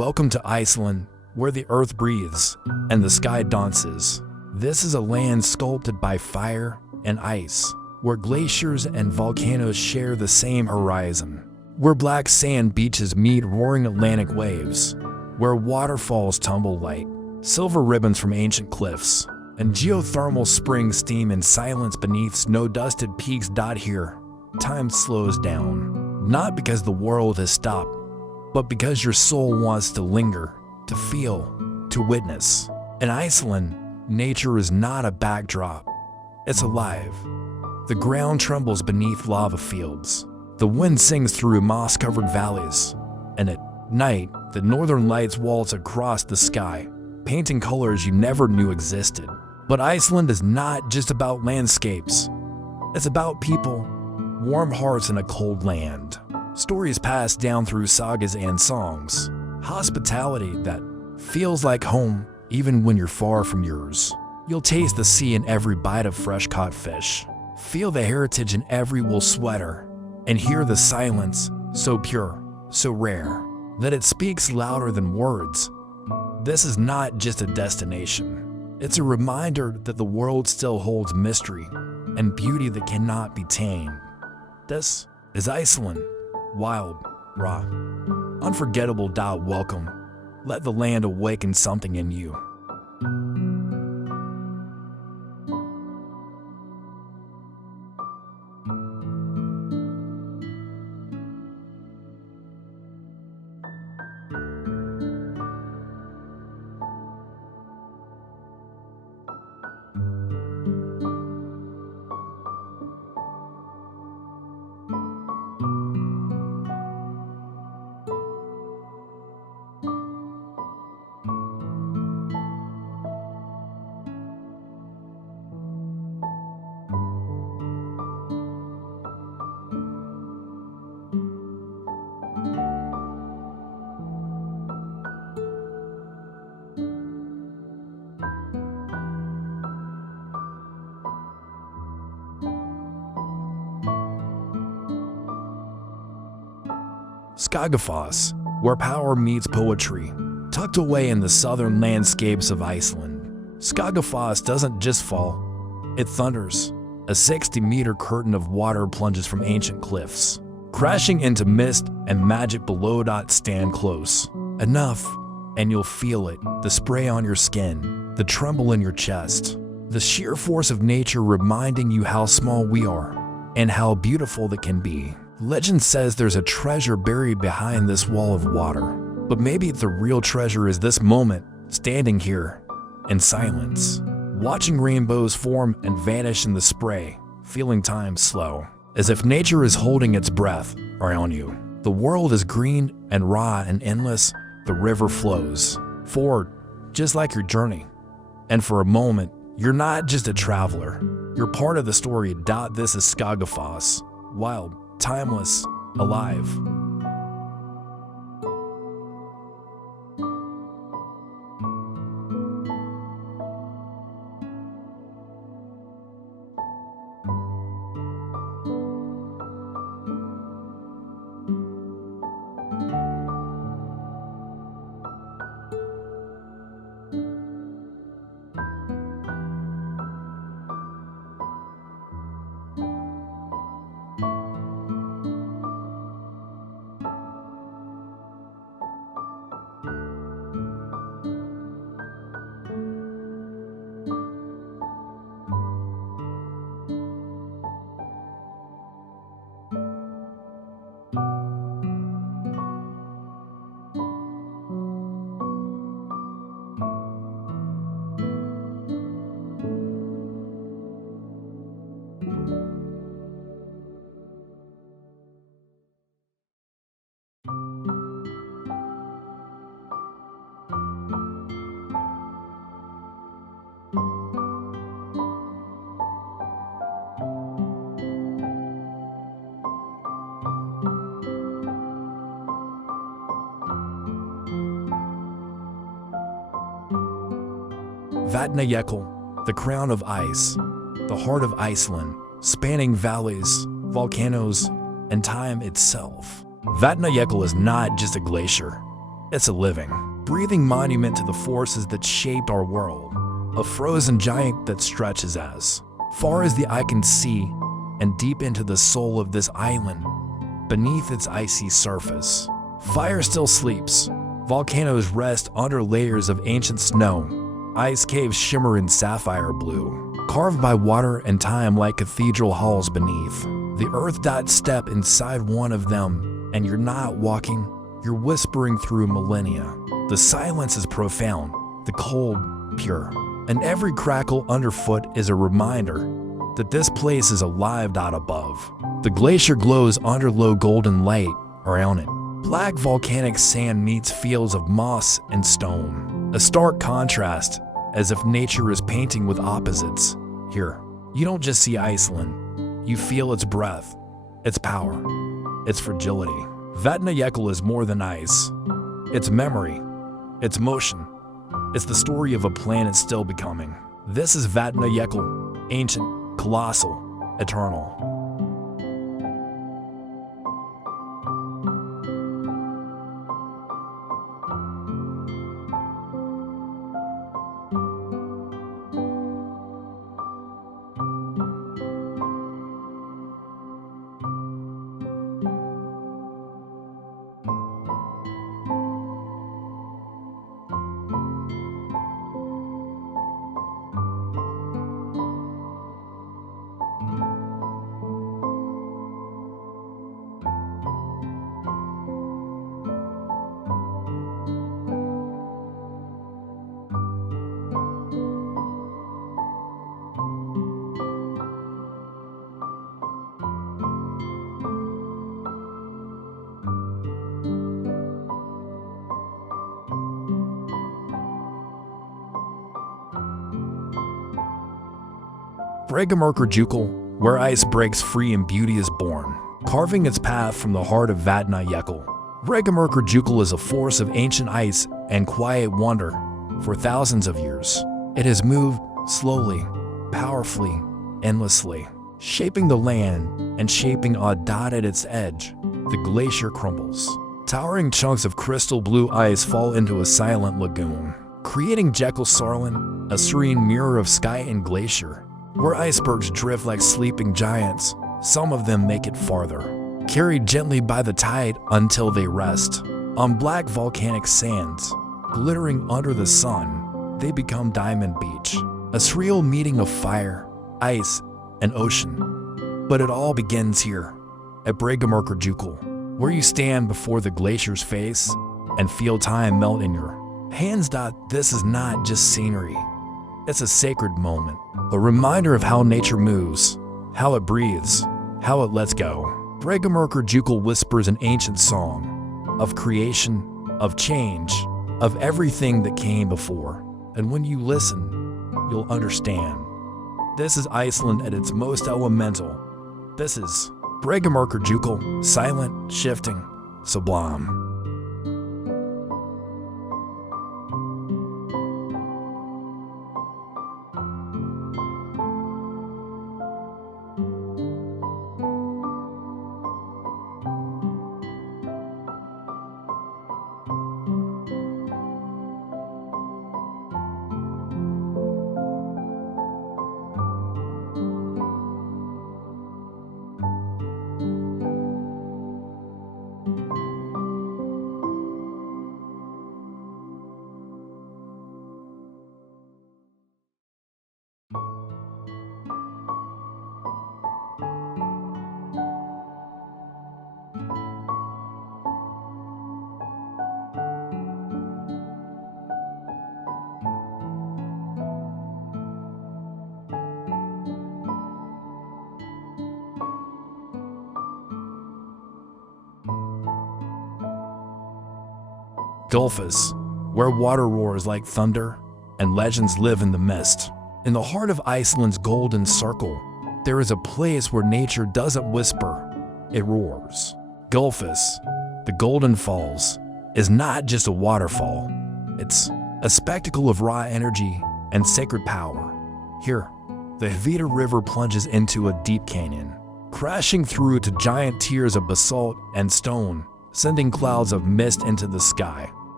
Welcome to Iceland, where the earth breathes and the sky dances. This is a land sculpted by fire and ice, where glaciers and volcanoes share the same horizon, where black sand beaches meet roaring Atlantic waves, where waterfalls tumble like silver ribbons from ancient cliffs, and geothermal springs steam in silence beneath snow-dusted peaks. Here, time slows down, not because the world has stopped, but because your soul wants to linger, to feel, to witness. In Iceland, nature is not a backdrop, it's alive. The ground trembles beneath lava fields. The wind sings through moss-covered valleys. And at night, the northern lights waltz across the sky, painting colors you never knew existed. But Iceland is not just about landscapes. It's about people, warm hearts in a cold land. Stories passed down through sagas and songs. Hospitality that feels like home even when you're far from yours. You'll taste the sea in every bite of fresh-caught fish, feel the heritage in every wool sweater, and hear the silence so pure, so rare, that it speaks louder than words. This is not just a destination. It's a reminder that the world still holds mystery and beauty that cannot be tamed. This is Iceland. Wild, raw, unforgettable. Welcome. Let the land awaken something in you. Skagafoss, where power meets poetry, tucked away in the southern landscapes of Iceland. Skagafoss doesn't just fall, it thunders. A 60-meter curtain of water plunges from ancient cliffs, crashing into mist and magic below. Stand close enough, and you'll feel it, the spray on your skin, the tremble in your chest, the sheer force of nature reminding you how small we are and how beautiful that can be. Legend says there's a treasure buried behind this wall of water, but maybe the real treasure is this moment, standing here in silence, watching rainbows form and vanish in the spray, feeling time slow, as if nature is holding its breath around you. The world is green and raw and endless. The river flows forward, just like your journey. And for a moment, you're not just a traveler, you're part of the story. This is Skagafoss, wild, timeless, alive. Vatnajökull, the crown of ice, the heart of Iceland, spanning valleys, volcanoes, and time itself. Vatnajökull is not just a glacier. It's a living, breathing monument to the forces that shaped our world, a frozen giant that stretches as far as the eye can see and deep into the soul of this island, beneath its icy surface. Fire still sleeps, volcanoes rest under layers of ancient snow, ice caves shimmer in sapphire blue, carved by water and time like cathedral halls beneath. The earth dots step inside one of them, and you're not walking, you're whispering through millennia. The silence is profound, the cold pure, and every crackle underfoot is a reminder that this place is alive out above. The glacier glows under low golden light around it. Black volcanic sand meets fields of moss and stone, a stark contrast, as if nature is painting with opposites. Here, you don't just see Iceland, you feel its breath, its power, its fragility. Vatnajökull is more than ice. It's memory, it's motion, it's the story of a planet still becoming. This is Vatnajökull, ancient, colossal, eternal. Breathtaking, where ice breaks free and beauty is born, carving its path from the heart of Vatnajökull. Breathtaking is a force of ancient ice and quiet wonder. For thousands of years, it has moved slowly, powerfully, endlessly, shaping the land and shaping a dot at its edge. The glacier crumbles. Towering chunks of crystal blue ice fall into a silent lagoon, creating Jekyll-Sarlan, a serene mirror of sky and glacier. Where icebergs drift like sleeping giants, some of them make it farther, carried gently by the tide until they rest. On black volcanic sands, glittering under the sun, they become Diamond Beach, a surreal meeting of fire, ice, and ocean. But it all begins here, at Breathtaking, where you stand before the glacier's face and feel time melt in your hands. This is not just scenery. It's a sacred moment, a reminder of how nature moves, how it breathes, how it lets go. Breathtaking whispers an ancient song of creation, of change, of everything that came before. And when you listen, you'll understand. This is Iceland at its most elemental. This is Breathtaking, silent, shifting, sublime. Gulfus, where water roars like thunder and legends live in the mist. In the heart of Iceland's golden circle, there is a place where nature doesn't whisper, it roars. Gulfus, the Golden Falls, is not just a waterfall. It's a spectacle of raw energy and sacred power. Here, the Hvita River plunges into a deep canyon, crashing through to giant tiers of basalt and stone, sending clouds of mist into the sky.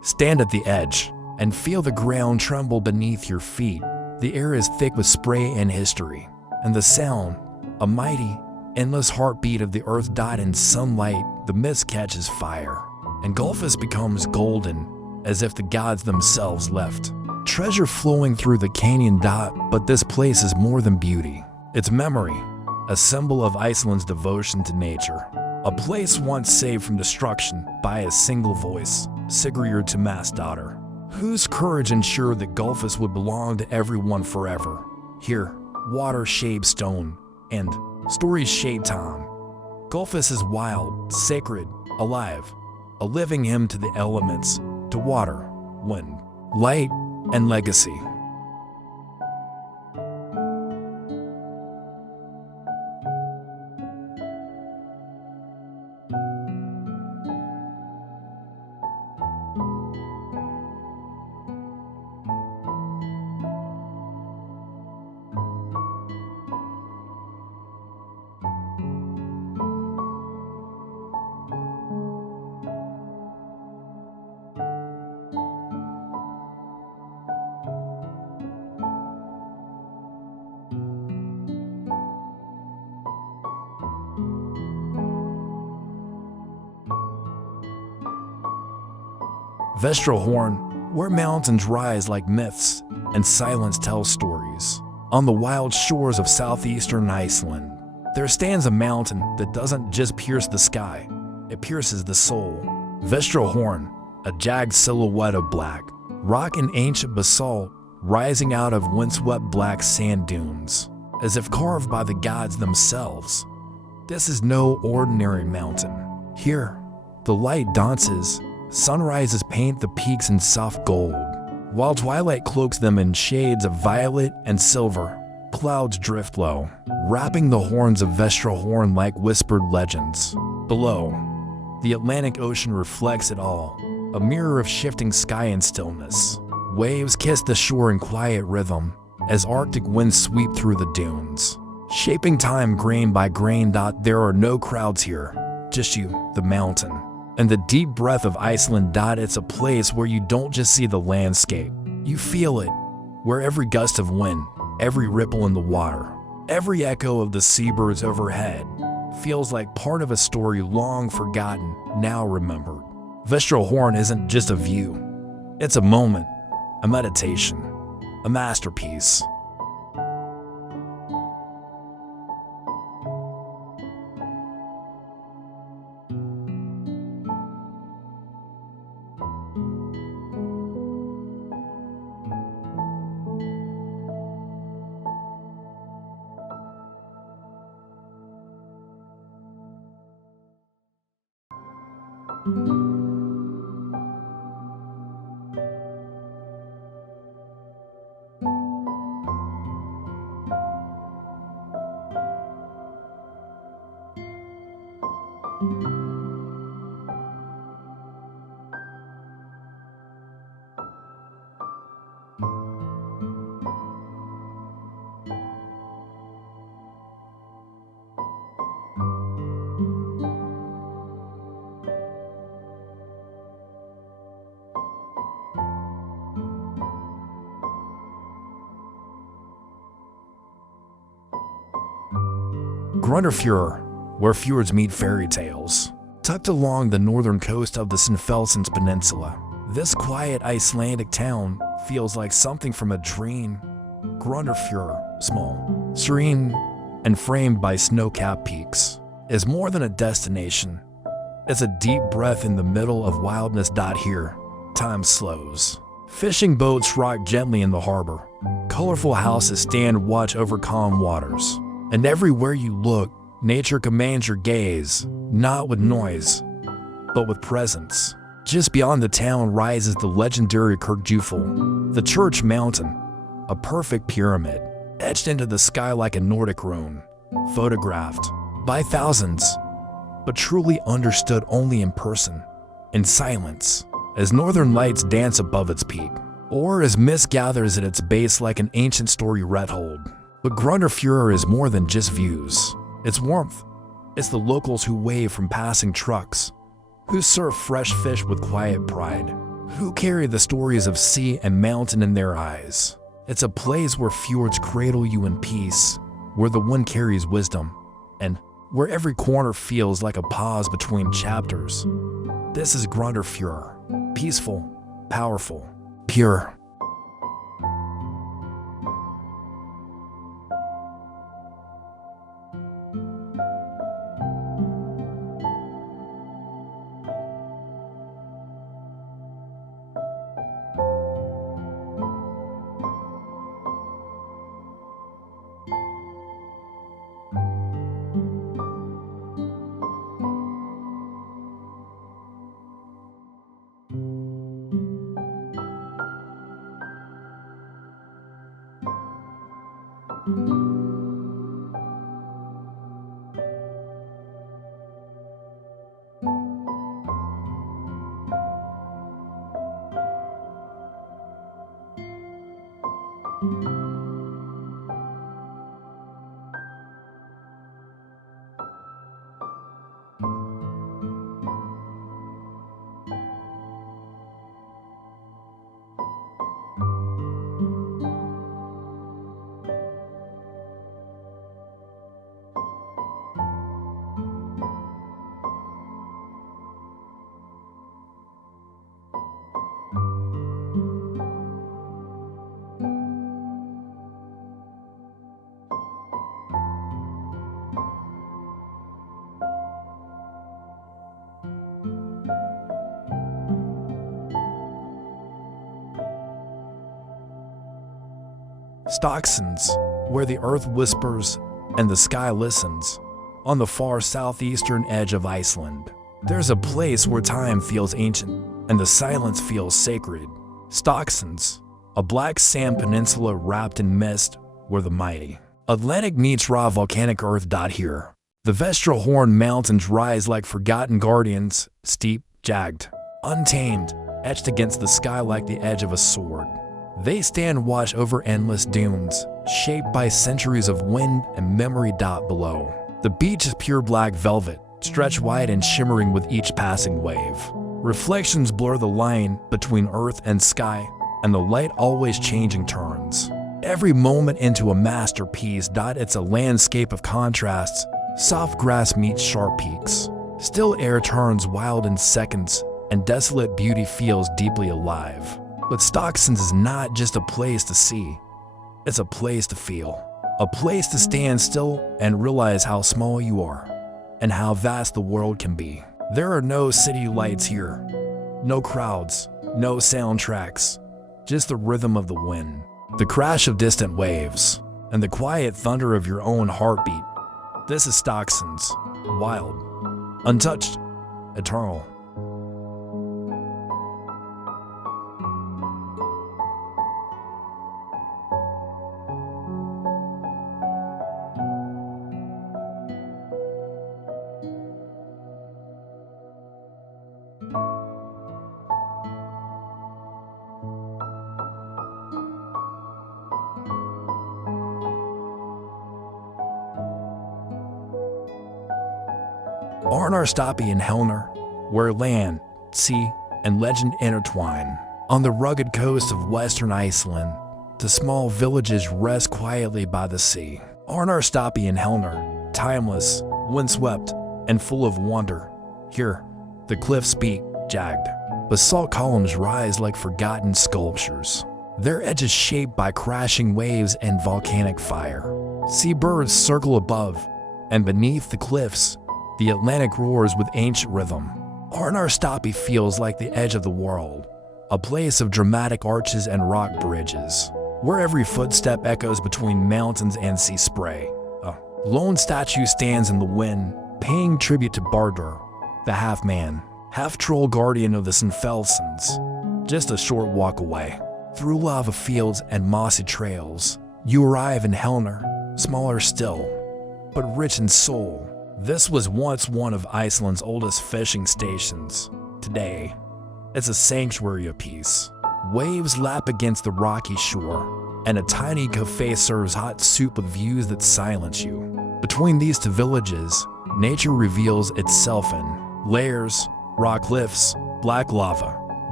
Stand at the edge and feel the ground tremble beneath your feet. The air is thick with spray and history, and the sound, a mighty, endless heartbeat of the earth dyed in sunlight. The mist catches fire, and Gulfis becomes golden, as if the gods themselves left. Treasure flowing through the canyon dot, but this place is more than beauty. It's memory, a symbol of Iceland's devotion to nature. A place once saved from destruction by a single voice, Sigurður Tómasdóttir, whose courage ensured that Gulfis would belong to everyone forever. Here, water shaped stone, and stories shape time. Gulfis is wild, sacred, alive, a living hymn to the elements, to water, wind, light, and legacy. Vestrahorn, where mountains rise like myths and silence tells stories. On the wild shores of southeastern Iceland, there stands a mountain that doesn't just pierce the sky, it pierces the soul. Vestrahorn, a jagged silhouette of black rock and ancient basalt rising out of windswept black sand dunes, as if carved by the gods themselves. This is no ordinary mountain. Here, the light dances. Sunrises paint the peaks in soft gold, while twilight cloaks them in shades of violet and silver. Clouds drift low, wrapping the horns of Vestrahorn like whispered legends. Below, the Atlantic Ocean reflects it all, a mirror of shifting sky and stillness. Waves kiss the shore in quiet rhythm as Arctic winds sweep through the dunes, shaping time grain by grain. There are no crowds here, just you, the mountain, and the deep breath of Iceland. It's a place where you don't just see the landscape, you feel it, where every gust of wind, every ripple in the water, every echo of the seabirds overhead feels like part of a story long forgotten, now remembered. Vestrahorn isn't just a view, it's a moment, a meditation, a masterpiece. Grundarfjörður, where fjords meet fairy tales. Tucked along the northern coast of the Snæfellsnes Peninsula, this quiet Icelandic town feels like something from a dream. Grundarfjörður, small, serene, and framed by snow-capped peaks, is more than a destination. It's a deep breath in the middle of wildness. Here, time slows. Fishing boats rock gently in the harbor. Colorful houses stand watch over calm waters. And everywhere you look, nature commands your gaze, not with noise, but with presence. Just beyond the town rises the legendary Kirkjufell, the church mountain, a perfect pyramid, etched into the sky like a Nordic rune, photographed by thousands, but truly understood only in person, in silence, as northern lights dance above its peak, or as mist gathers at its base like an ancient story retold. But Grundarfjörður is more than just views. It's warmth. It's the locals who wave from passing trucks, who serve fresh fish with quiet pride, who carry the stories of sea and mountain in their eyes. It's a place where fjords cradle you in peace, where the wind carries wisdom, and where every corner feels like a pause between chapters. This is Grunderfjord, peaceful, powerful, pure. Stocksands, where the earth whispers and the sky listens. On the far southeastern edge of Iceland, there's a place where time feels ancient and the silence feels sacred. Stocksands, a black sand peninsula wrapped in mist where the mighty Atlantic meets raw volcanic earth. Here, the Vestrahorn Mountains rise like forgotten guardians, steep, jagged, untamed, etched against the sky like the edge of a sword. They stand watch over endless dunes, shaped by centuries of wind and memory. Below, the beach is pure black velvet, stretched wide and shimmering with each passing wave. Reflections blur the line between earth and sky, and the light always changing turns every moment into a masterpiece. It's a landscape of contrasts. Soft grass meets sharp peaks. Still air turns wild in seconds, and desolate beauty feels deeply alive. But Stocksands is not just a place to see, it's a place to feel. A place to stand still and realize how small you are, and how vast the world can be. There are no city lights here, no crowds, no soundtracks, just the rhythm of the wind, the crash of distant waves, and the quiet thunder of your own heartbeat. This is Stocksands, wild, untouched, eternal. Arnarstapi and Helner, where land, sea, and legend intertwine. On the rugged coast of western Iceland, the small villages rest quietly by the sea. Arnarstapi and Helner, timeless, windswept, and full of wonder. Here, the cliffs speak, jagged. Basalt columns rise like forgotten sculptures, their edges shaped by crashing waves and volcanic fire. Seabirds circle above, and beneath the cliffs, the Atlantic roars with ancient rhythm. Arnarstapi feels like the edge of the world, a place of dramatic arches and rock bridges, where every footstep echoes between mountains and sea spray. A lone statue stands in the wind, paying tribute to Bardur, the half-man, half-troll guardian of the Snæfellsnes. Just a short walk away, through lava fields and mossy trails, you arrive in Helner, smaller still, but rich in soul. This was once one of Iceland's oldest fishing stations. Today, it's a sanctuary of peace. Waves lap against the rocky shore, and a tiny cafe serves hot soup with views that silence you. Between these two villages, nature reveals itself in layers, rock cliffs, black lava,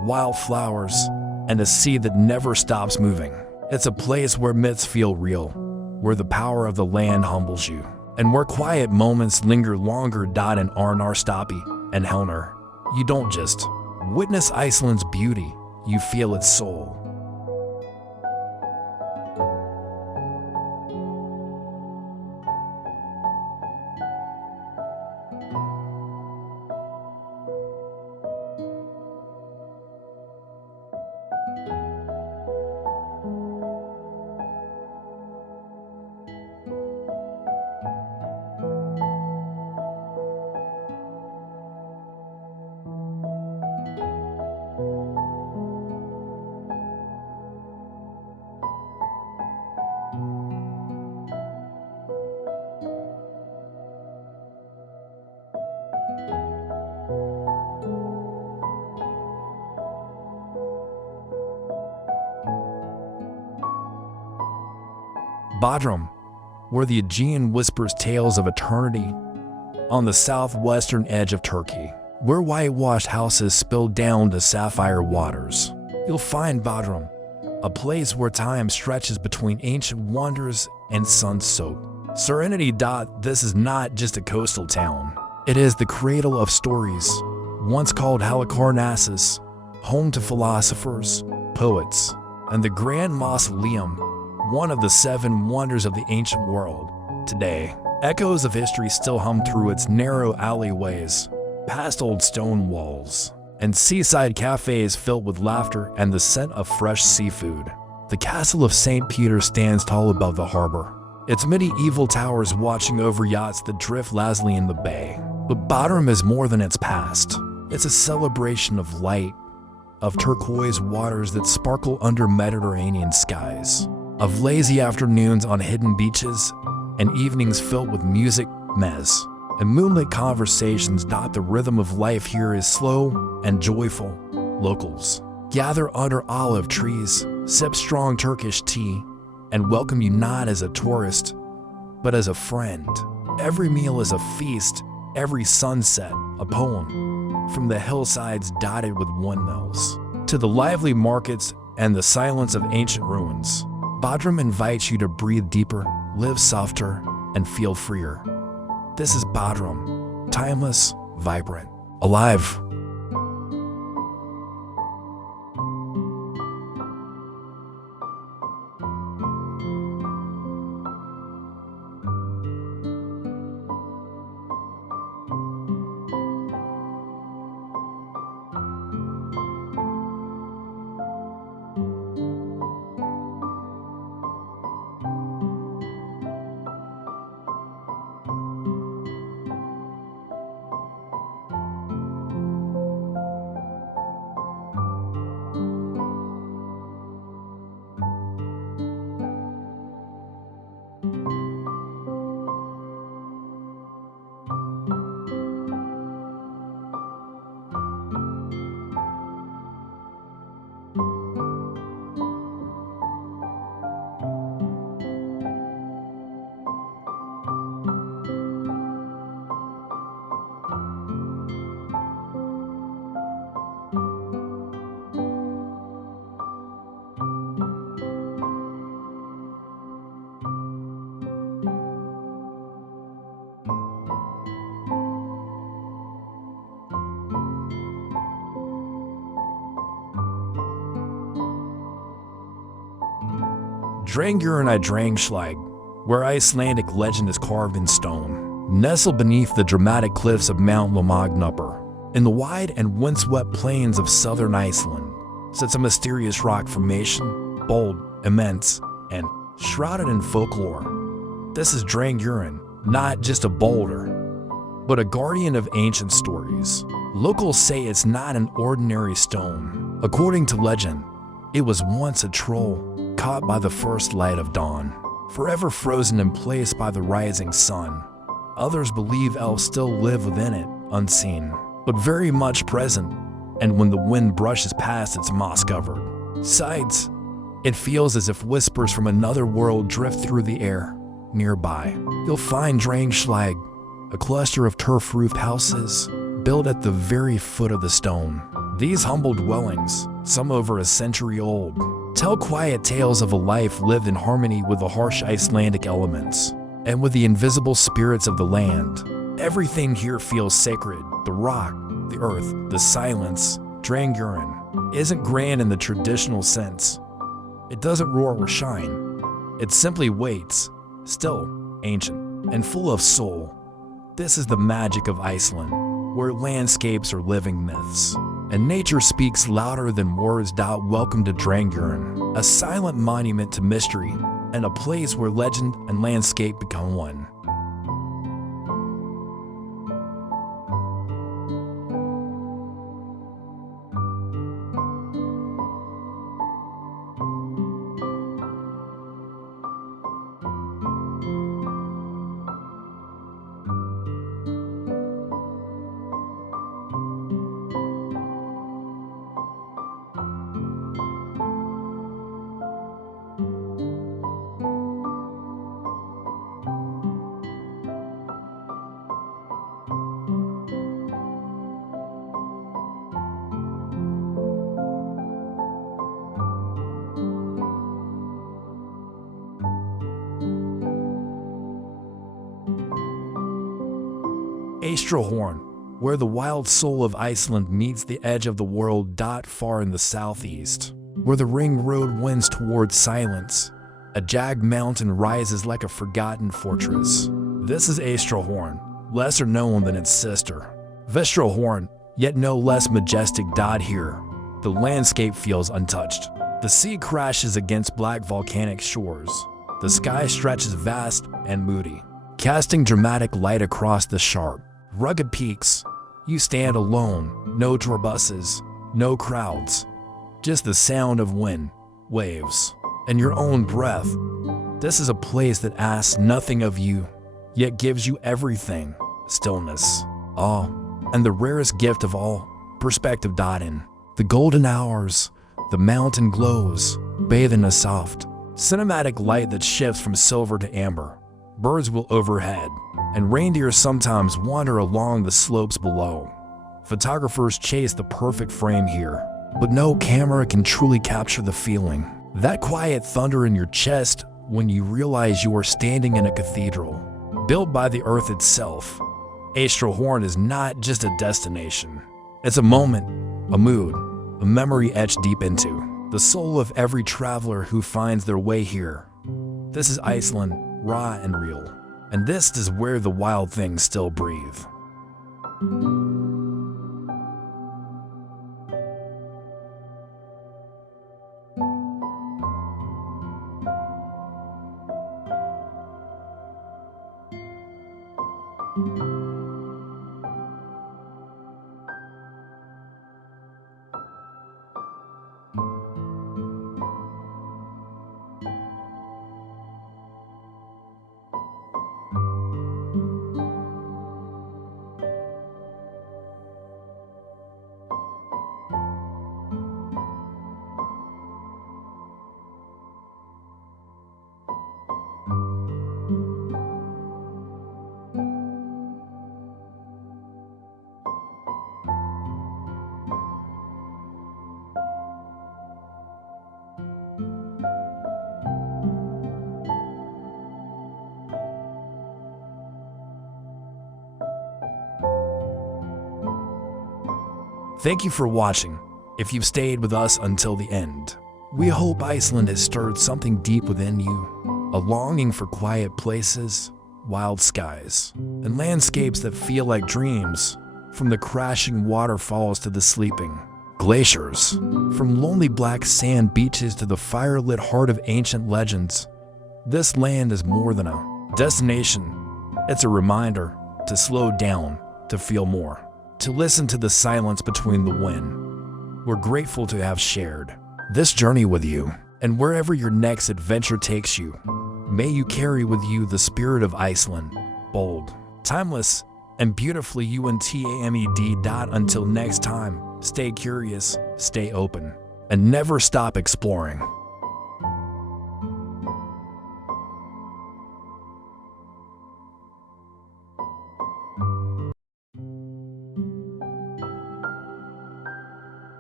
wildflowers, and a sea that never stops moving. It's a place where myths feel real, where the power of the land humbles you, and where quiet moments linger longer. In Arnarstapi and Helner, you don't just witness Iceland's beauty, you feel its soul. Bodrum, where the Aegean whispers tales of eternity, on the southwestern edge of Turkey, where whitewashed houses spill down to sapphire waters. You'll find Bodrum, a place where time stretches between ancient wonders and sun-soaked serenity. This is not just a coastal town. It is the cradle of stories, once called Halicarnassus, home to philosophers, poets, and the Grand Mausoleum, one of the 7 wonders of the ancient world. Today, echoes of history still hum through its narrow alleyways, past old stone walls, and seaside cafes filled with laughter and the scent of fresh seafood. The castle of St. Peter stands tall above the harbor, its medieval towers watching over yachts that drift lazily in the bay. But Bodrum is more than its past. It's a celebration of light, of turquoise waters that sparkle under Mediterranean skies, of lazy afternoons on hidden beaches, and evenings filled with music, mezz, and moonlit conversations. The rhythm of life here is slow and joyful. Locals gather under olive trees, sip strong Turkish tea, and welcome you not as a tourist, but as a friend. Every meal is a feast, every sunset a poem. From the hillsides dotted with windmills, to the lively markets and the silence of ancient ruins, Bodrum invites you to breathe deeper, live softer, and feel freer. This is Bodrum, timeless, vibrant, alive. Drangurinn Drangslag, where Icelandic legend is carved in stone, nestled beneath the dramatic cliffs of Mount Lomagnupper. In the wide and windswept plains of southern Iceland sits a mysterious rock formation, bold, immense, and shrouded in folklore. This is Drangurinn, not just a boulder, but a guardian of ancient stories. Locals say it's not an ordinary stone. According to legend, it was once a troll caught by the first light of dawn, forever frozen in place by the rising sun. Others believe elves still live within it, unseen, but very much present, and when the wind brushes past its moss-covered sides, it feels as if whispers from another world drift through the air. Nearby, you'll find Drangslag, a cluster of turf-roofed houses built at the very foot of the stone. These humble dwellings, some over a century old, tell quiet tales of a life lived in harmony with the harsh Icelandic elements and with the invisible spirits of the land. Everything here feels sacred. The rock, the earth, the silence. Drangurinn isn't grand in the traditional sense. It doesn't roar or shine. It simply waits, still, ancient, and full of soul. This is the magic of Iceland, where landscapes are living myths, and nature speaks louder than words. Welcome to Drangurinn, a silent monument to mystery, and a place where legend and landscape become one. Horn, where the wild soul of Iceland meets the edge of the world. Far in the southeast, where the ring road winds towards silence, a jagged mountain rises like a forgotten fortress. This is Horn, lesser known than its sister, Horn, yet no less majestic. Here, the landscape feels untouched. The sea crashes against black volcanic shores. The sky stretches vast and moody, casting dramatic light across the sharp, rugged peaks. You stand alone, no tour buses, no crowds, just the sound of wind, waves, and your own breath. This is a place that asks nothing of you, yet gives you everything: stillness, awe, and the rarest gift of all, perspective. In the golden hours, the mountain glows, bathed in a soft, cinematic light that shifts from silver to amber. Birds will overhead, and reindeer sometimes wander along the slopes below. Photographers chase the perfect frame here, but no camera can truly capture the feeling. That quiet thunder in your chest when you realize you are standing in a cathedral, built by the earth itself. Horn is not just a destination. It's a moment, a mood, a memory etched deep into the soul of every traveler who finds their way here. This is Iceland, raw and real, and this is where the wild things still breathe. Thank you for watching. If you've stayed with us until the end, we hope Iceland has stirred something deep within you, a longing for quiet places, wild skies, and landscapes that feel like dreams. From the crashing waterfalls to the sleeping glaciers, from lonely black sand beaches to the fire-lit heart of ancient legends, this land is more than a destination. It's a reminder to slow down, to feel more, to listen to the silence between the wind. We're grateful to have shared this journey with you, and wherever your next adventure takes you, may you carry with you the spirit of Iceland, bold, timeless, and beautifully untamed. Until next time, stay curious, stay open, and never stop exploring.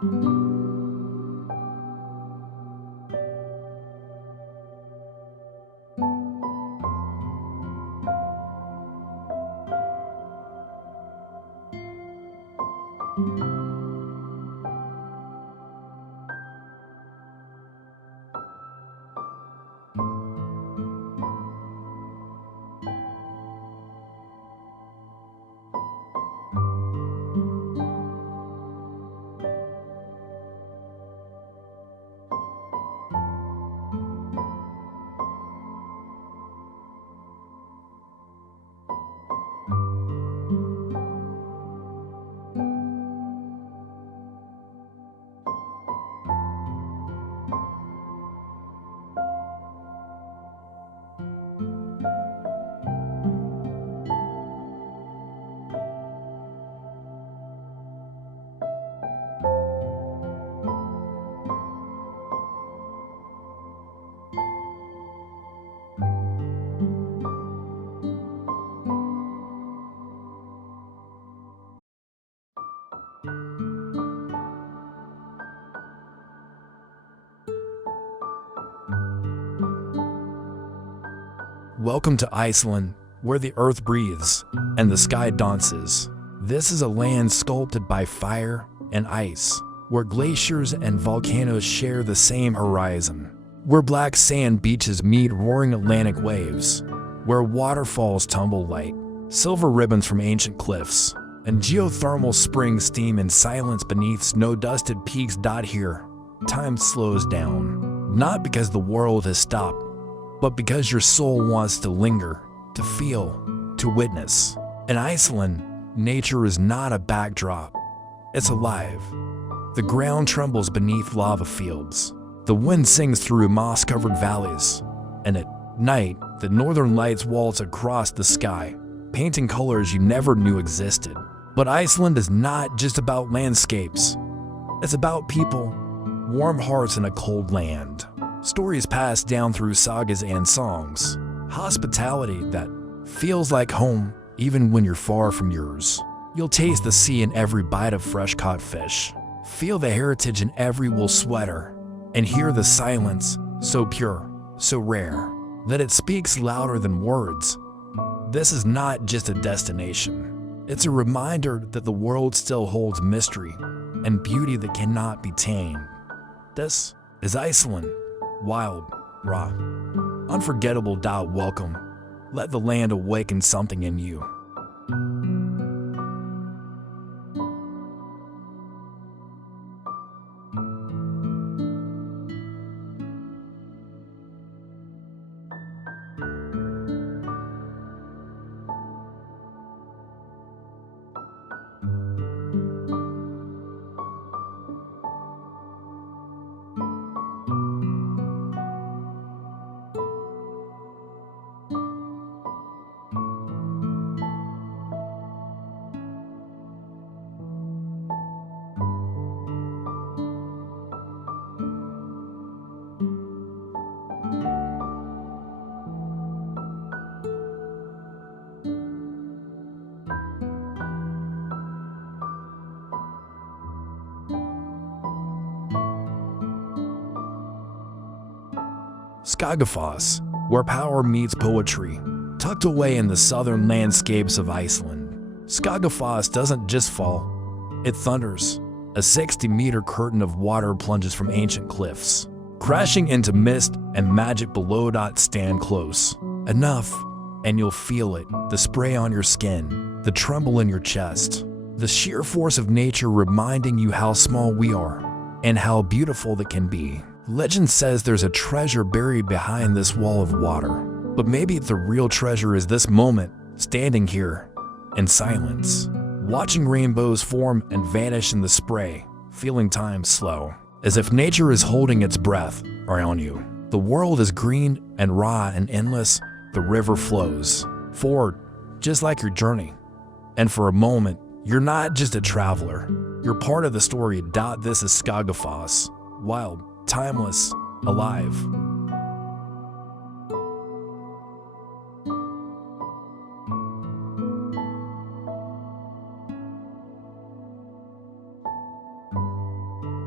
Welcome to Iceland, where the earth breathes and the sky dances. This is a land sculpted by fire and ice, where glaciers and volcanoes share the same horizon, where black sand beaches meet roaring Atlantic waves, where waterfalls tumble like silver ribbons from ancient cliffs, and geothermal springs steam in silence beneath snow-dusted peaks. Here, time slows down, not because the world has stopped, but because your soul wants to linger, to feel, to witness. In Iceland, nature is not a backdrop, it's alive. The ground trembles beneath lava fields. The wind sings through moss-covered valleys. And at night, the northern lights waltz across the sky, painting colors you never knew existed. But Iceland is not just about landscapes. It's about people, warm hearts in a cold land. Stories passed down through sagas and songs. Hospitality that feels like home even when you're far from yours. You'll taste the sea in every bite of fresh-caught fish. Feel the heritage in every wool sweater. And hear the silence, so pure, so rare, that it speaks louder than words. This is not just a destination. It's a reminder that the world still holds mystery and beauty that cannot be tamed. This is Iceland. Wild, raw, unforgettable. Welcome. Let the land awaken something in you. Skagafoss, where power meets poetry, tucked away in the southern landscapes of Iceland. Skagafoss doesn't just fall, it thunders. A 60-meter curtain of water plunges from ancient cliffs, crashing into mist and magic below. Stand close enough, and you'll feel it. The spray on your skin, the tremble in your chest, the sheer force of nature reminding you how small we are and how beautiful that can be. Legend says there's a treasure buried behind this wall of water, but maybe the real treasure is this moment, standing here in silence, watching rainbows form and vanish in the spray, feeling time slow, as if nature is holding its breath around you. The world is green and raw and endless. The river flows forward, just like your journey. And for a moment, you're not just a traveler, you're part of the story. This is Skagafoss, wild, timeless, alive.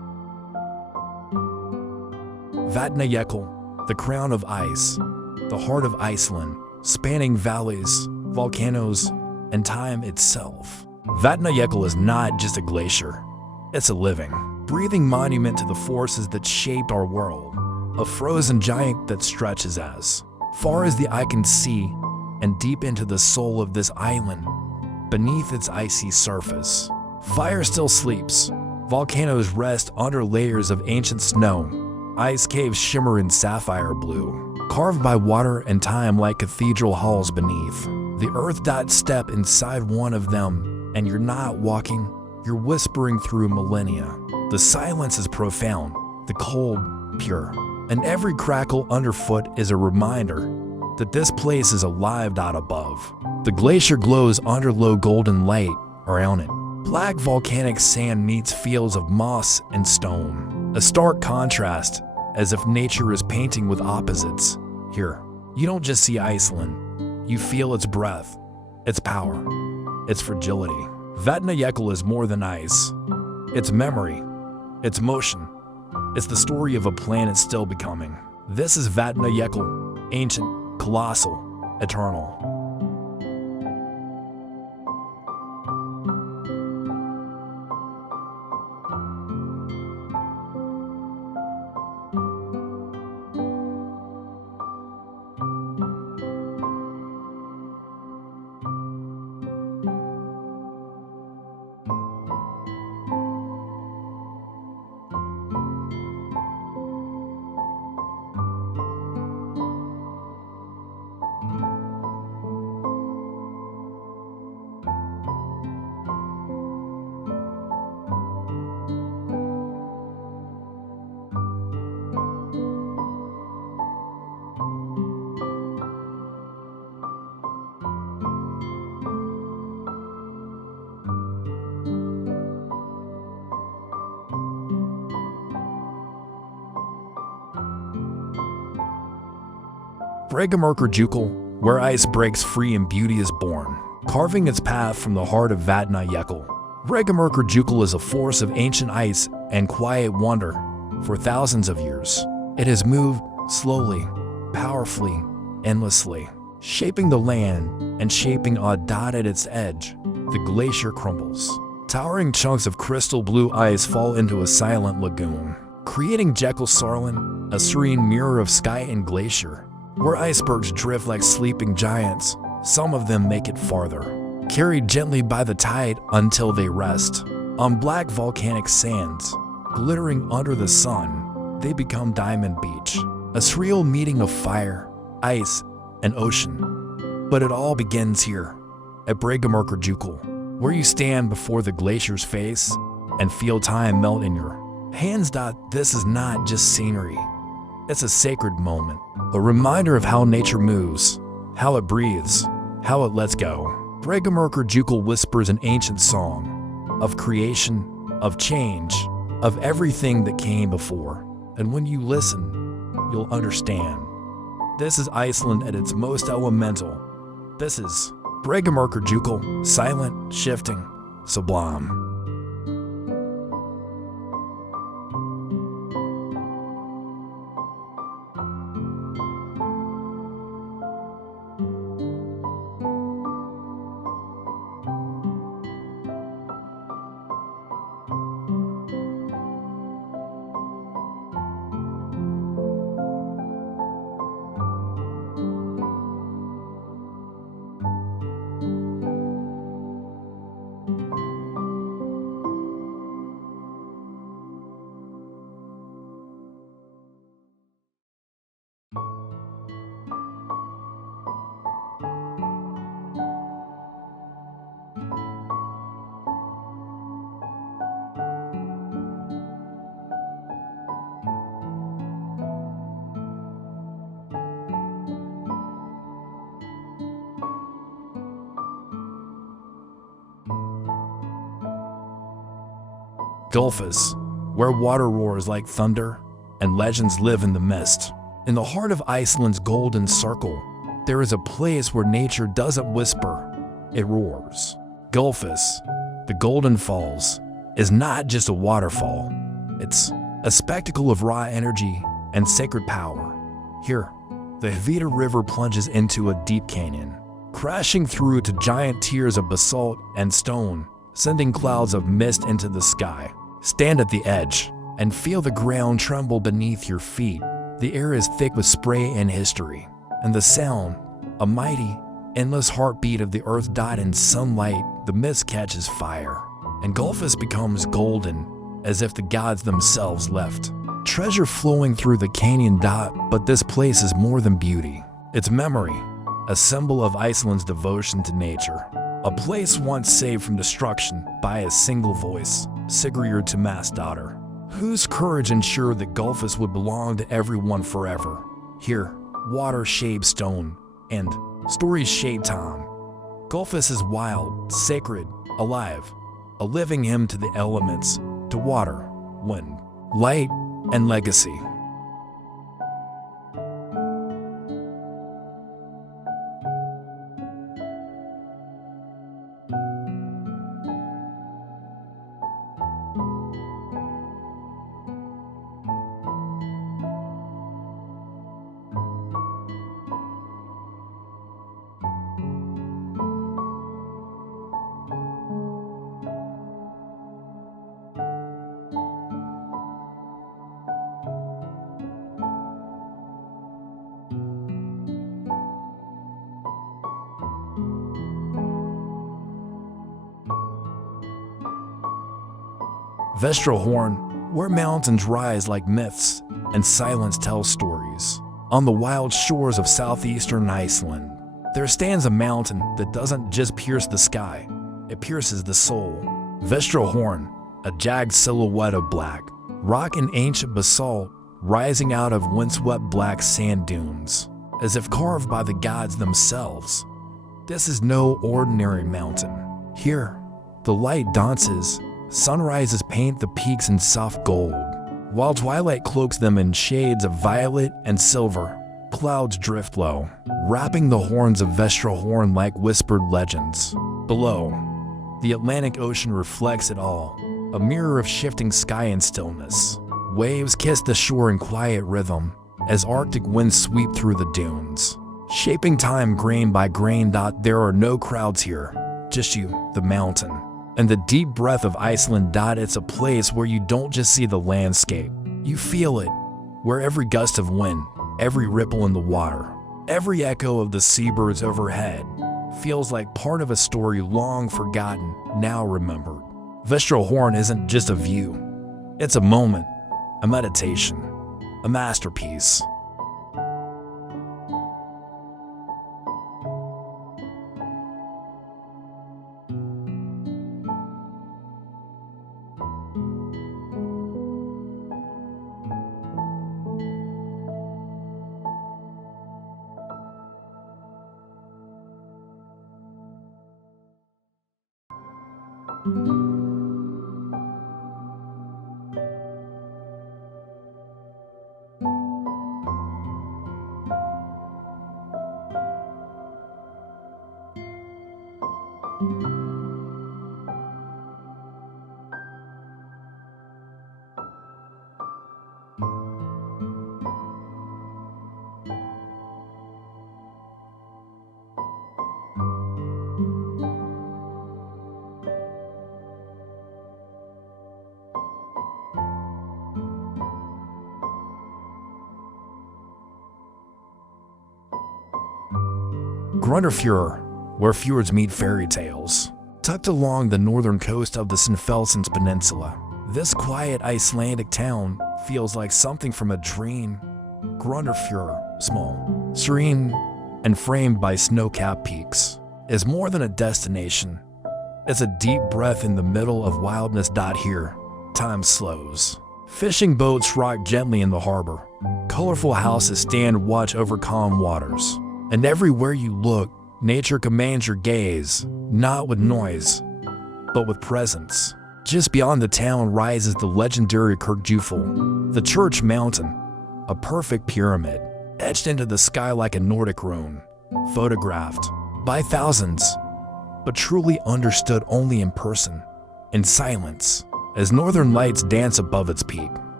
Vatnajökull, the crown of ice, the heart of Iceland, spanning valleys, volcanoes, and time itself. Vatnajökull is not just a glacier. It's a living, breathing monument to the forces that shaped our world, a frozen giant that stretches as far as the eye can see and deep into the soul of this island, beneath its icy surface. Fire still sleeps. Volcanoes rest under layers of ancient snow. Ice caves shimmer in sapphire blue, carved by water and time like cathedral halls beneath. The earth dot step inside one of them, and you're not walking, you're whispering through millennia. The silence is profound, the cold pure, and every crackle underfoot is a reminder that this place is alive out above. The glacier glows under low golden light around it. Black volcanic sand meets fields of moss and stone, a stark contrast, as if nature is painting with opposites. Here, you don't just see Iceland, you feel its breath, its power, its fragility. Vatnajökull is more than ice. It's memory, it's motion, it's the story of a planet still becoming. This is Vatnajökull, ancient, colossal, eternal. Breathtaking, where ice breaks free and beauty is born, carving its path from the heart of Vatnajökull. Breathtaking is a force of ancient ice and quiet wonder. For thousands of years, it has moved slowly, powerfully, endlessly, shaping the land and shaping a dot at its edge. The glacier crumbles. Towering chunks of crystal blue ice fall into a silent lagoon, creating Jekyll-Sarlan, a serene mirror of sky and glacier. Where icebergs drift like sleeping giants, some of them make it farther, carried gently by the tide until they rest. On black volcanic sands, glittering under the sun, they become Diamond Beach, a surreal meeting of fire, ice, and ocean. But it all begins here, at Breathtaking, where you stand before the glacier's face and feel time melt in your hands. This is not just scenery. It's a sacred moment, a reminder of how nature moves, how it breathes, how it lets go. Breathtaking whispers an ancient song of creation, of change, of everything that came before. And when you listen, you'll understand. This is Iceland at its most elemental. This is Breathtaking, silent, shifting, sublime. Gulfus, where water roars like thunder and legends live in the mist. In the heart of Iceland's golden circle, there is a place where nature doesn't whisper, it roars. Gulfus, the Golden Falls, is not just a waterfall. It's a spectacle of raw energy and sacred power. Here, the Hvida River plunges into a deep canyon, crashing through to giant tiers of basalt and stone, sending clouds of mist into the sky. Stand at the edge and feel the ground tremble beneath your feet. The air is thick with spray and history, and the sound, a mighty, endless heartbeat of the earth dyed in sunlight. The mist catches fire, and Gulfis becomes golden, as if the gods themselves left. Treasure flowing through the canyon dot, but this place is more than beauty. It's memory, a symbol of Iceland's devotion to nature. A place once saved from destruction by a single voice, Sigurður Tómasdóttir, whose courage ensured that Gulfis would belong to everyone forever. Here, water shapes stone, and stories shape time. Gulfis is wild, sacred, alive, a living hymn to the elements, to water, wind, light, and legacy. Vestrahorn, where mountains rise like myths and silence tells stories. On the wild shores of southeastern Iceland, there stands a mountain that doesn't just pierce the sky, it pierces the soul. Vestrahorn, a jagged silhouette of black rock and ancient basalt rising out of windswept black sand dunes, as if carved by the gods themselves. This is no ordinary mountain. Here, the light dances, sunrises paint the peaks in soft gold, while twilight cloaks them in shades of violet and silver. Clouds drift low, wrapping the horns of Vestrahorn like whispered legends. Below, the Atlantic Ocean reflects it all, a mirror of shifting sky and stillness. Waves kiss the shore in quiet rhythm as Arctic winds sweep through the dunes, shaping time grain by grain. There are no crowds here, just you, the mountain, and the deep breath of Iceland. It's a place where you don't just see the landscape, you feel it, where every gust of wind, every ripple in the water, every echo of the seabirds overhead feels like part of a story long forgotten, now remembered. Vestrahorn isn't just a view, it's a moment, a meditation, a masterpiece. Grundarfjörður, where fjords meet fairy tales. Tucked along the northern coast of the Snæfellsnes Peninsula, this quiet Icelandic town feels like something from a dream. Grundarfjörður, small, serene, and framed by snow-capped peaks, is more than a destination. It's a deep breath in the middle of wildness. Here, time slows. Fishing boats rock gently in the harbor. Colorful houses stand watch over calm waters. And everywhere you look, nature commands your gaze, not with noise, but with presence. Just beyond the town rises the legendary Kirkjufell, the church mountain, a perfect pyramid, etched into the sky like a Nordic rune, photographed by thousands, but truly understood only in person, in silence, as northern lights dance above its peak.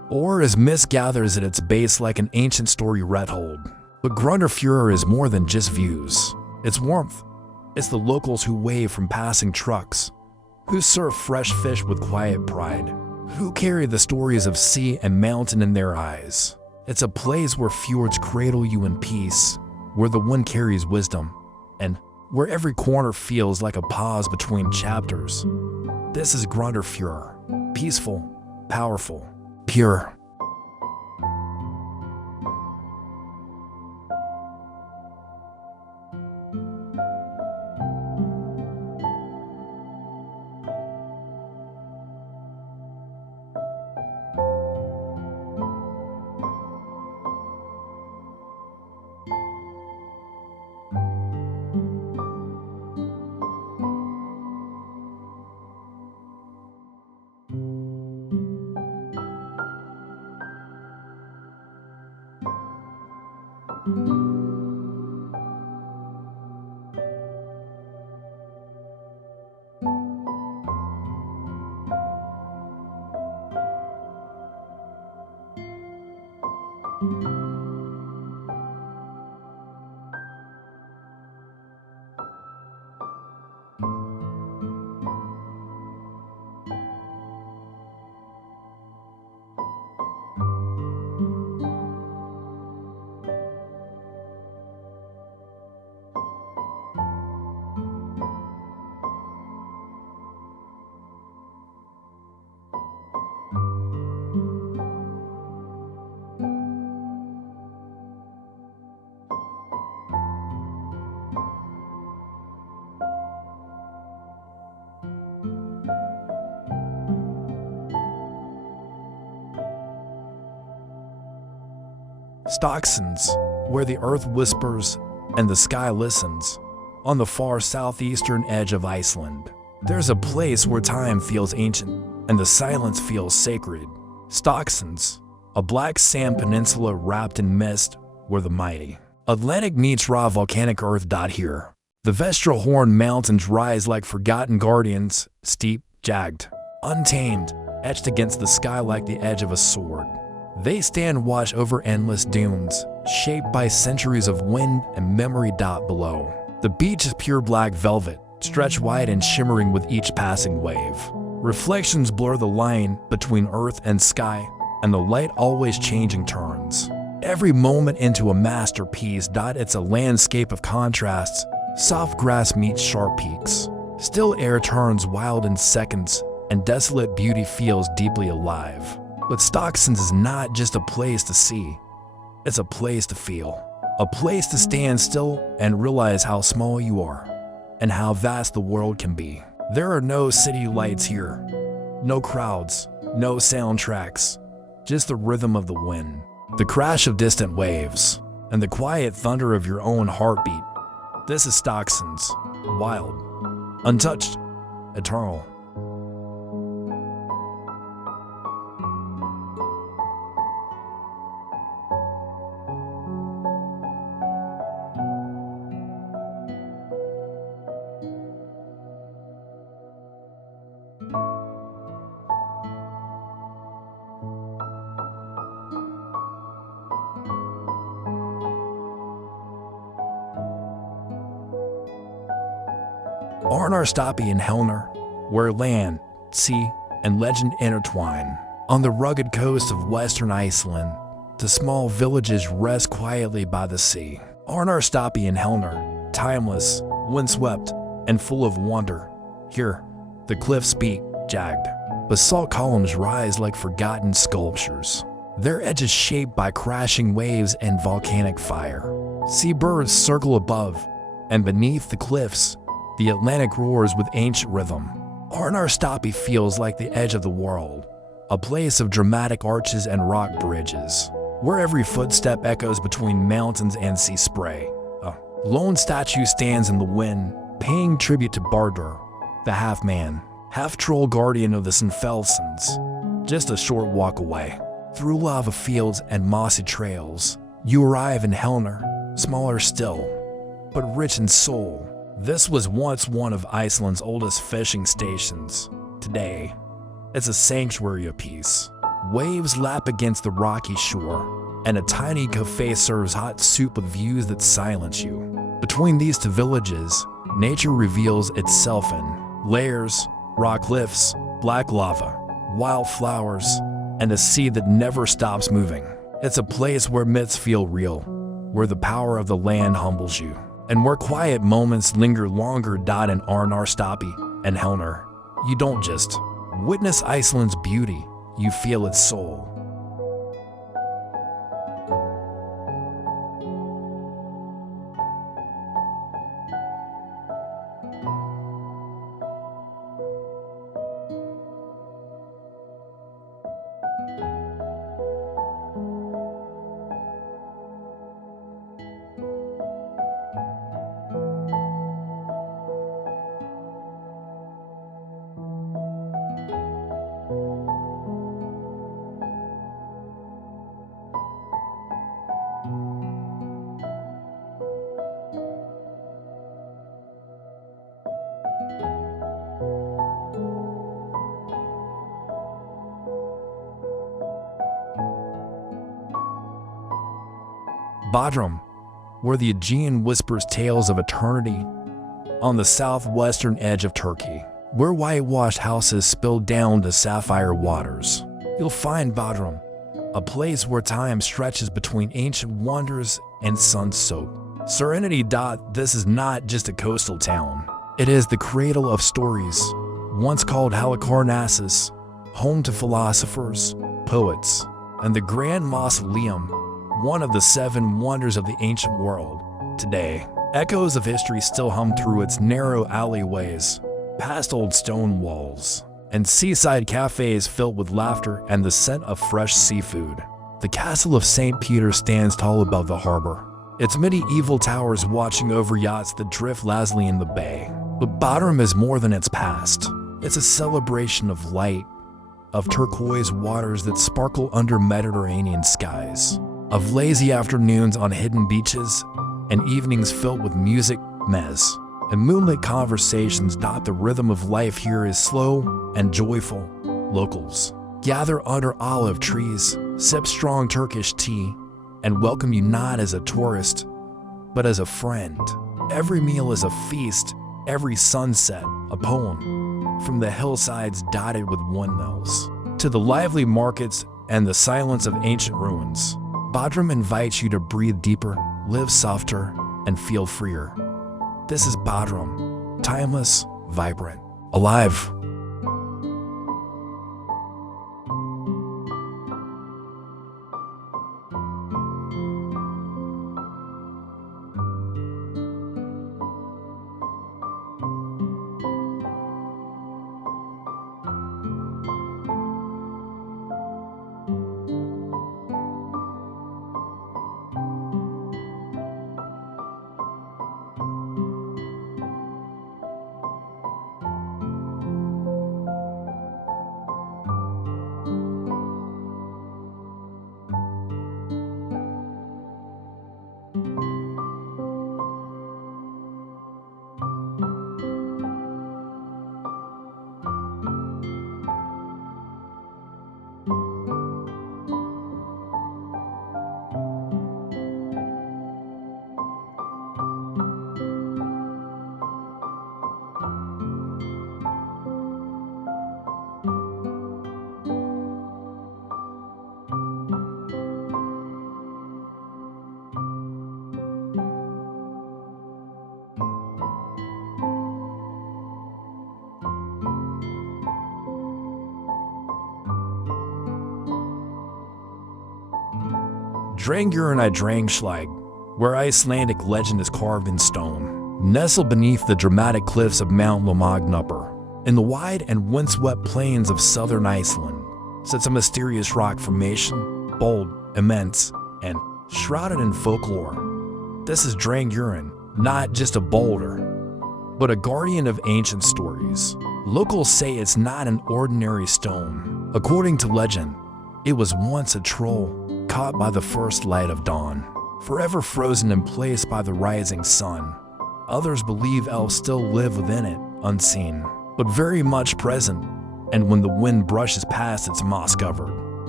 or as mist gathers at its base like an ancient story retold. But Grundarfjörður is more than just views. It's warmth. It's the locals who wave from passing trucks, who serve fresh fish with quiet pride, who carry the stories of sea and mountain in their eyes. It's a place where fjords cradle you in peace, where the wind carries wisdom, and where every corner feels like a pause between chapters. This is Grundarfjörður, peaceful, powerful, pure. Stocksands, where the earth whispers and the sky listens, on the far southeastern edge of Iceland. There's a place where time feels ancient and the silence feels sacred. Stocksands, a black sand peninsula wrapped in mist where the mighty Atlantic meets raw volcanic earth. Here, the Vestrahorn Mountains rise like forgotten guardians, steep, jagged, untamed, etched against the sky like the edge of a sword. They stand watch over endless dunes, shaped by centuries of wind and memory. Below, the beach is pure black velvet, stretched wide and shimmering with each passing wave. Reflections blur the line between earth and sky, and the light always changing turns every moment into a masterpiece. It's a landscape of contrasts. Soft grass meets sharp peaks. Still air turns wild in seconds, and desolate beauty feels deeply alive. But Stocksands is not just a place to see, it's a place to feel. A place to stand still and realize how small you are, and how vast the world can be. There are no city lights here, no crowds, no soundtracks, just the rhythm of the wind, the crash of distant waves, and the quiet thunder of your own heartbeat. This is Stocksands, wild, untouched, eternal. Arnarstapi and Helnir, where land, sea, and legend intertwine. On the rugged coast of western Iceland, the small villages rest quietly by the sea. Arnarstapi and Helnir, timeless, windswept, and full of wonder. Here, the cliffs speak, jagged. Basalt columns rise like forgotten sculptures, their edges shaped by crashing waves and volcanic fire. Seabirds circle above, and beneath the cliffs, the Atlantic roars with ancient rhythm. Arnarstapi feels like the edge of the world, a place of dramatic arches and rock bridges, where every footstep echoes between mountains and sea spray. A lone statue stands in the wind, paying tribute to Bardur, the half-man, half-troll guardian of the Snæfellsnes. Just a short walk away, through lava fields and mossy trails, you arrive in Helnir, smaller still, but rich in soul. This was once one of Iceland's oldest fishing stations. Today, it's a sanctuary of peace. Waves lap against the rocky shore, and a tiny cafe serves hot soup with views that silence you. Between these two villages, nature reveals itself in layers, rock cliffs, black lava, wildflowers, and a sea that never stops moving. It's a place where myths feel real, where the power of the land humbles you, and where quiet moments linger longer. In Arnarstapi and Helner, you don't just witness Iceland's beauty, you feel its soul. Bodrum, where the Aegean whispers tales of eternity, on the southwestern edge of Turkey, where whitewashed houses spill down to sapphire waters. You'll find Bodrum, a place where time stretches between ancient wonders and sun-soaked serenity. This is not just a coastal town. It is the cradle of stories, once called Halicarnassus, home to philosophers, poets, and the Grand Mausoleum, one of the 7 wonders of the ancient world. Today, echoes of history still hum through its narrow alleyways, past old stone walls, and seaside cafes filled with laughter and the scent of fresh seafood. The castle of St. Peter stands tall above the harbor, its medieval towers watching over yachts that drift lazily in the bay. But Bodrum is more than its past. It's a celebration of light, of turquoise waters that sparkle under Mediterranean skies, of lazy afternoons on hidden beaches, and evenings filled with music, mez, and moonlit conversations. The rhythm of life here is slow and joyful. Locals gather under olive trees, sip strong Turkish tea, and welcome you not as a tourist, but as a friend. Every meal is a feast, every sunset a poem. From the hillsides dotted with windmills, to the lively markets and the silence of ancient ruins, Bodrum invites you to breathe deeper, live softer, and feel freer. This is Bodrum, timeless, vibrant, alive. Drangurinn I Drangslag, where Icelandic legend is carved in stone, nestled beneath the dramatic cliffs of Mount Lomagnupper. In the wide and windswept plains of southern Iceland sits a mysterious rock formation, bold, immense, and shrouded in folklore. This is Drangurinn, not just a boulder, but a guardian of ancient stories. Locals say it's not an ordinary stone. According to legend, it was once a troll caught by the first light of dawn, forever frozen in place by the rising sun. Others believe elves still live within it, unseen, but very much present, and when the wind brushes past it's moss-covered,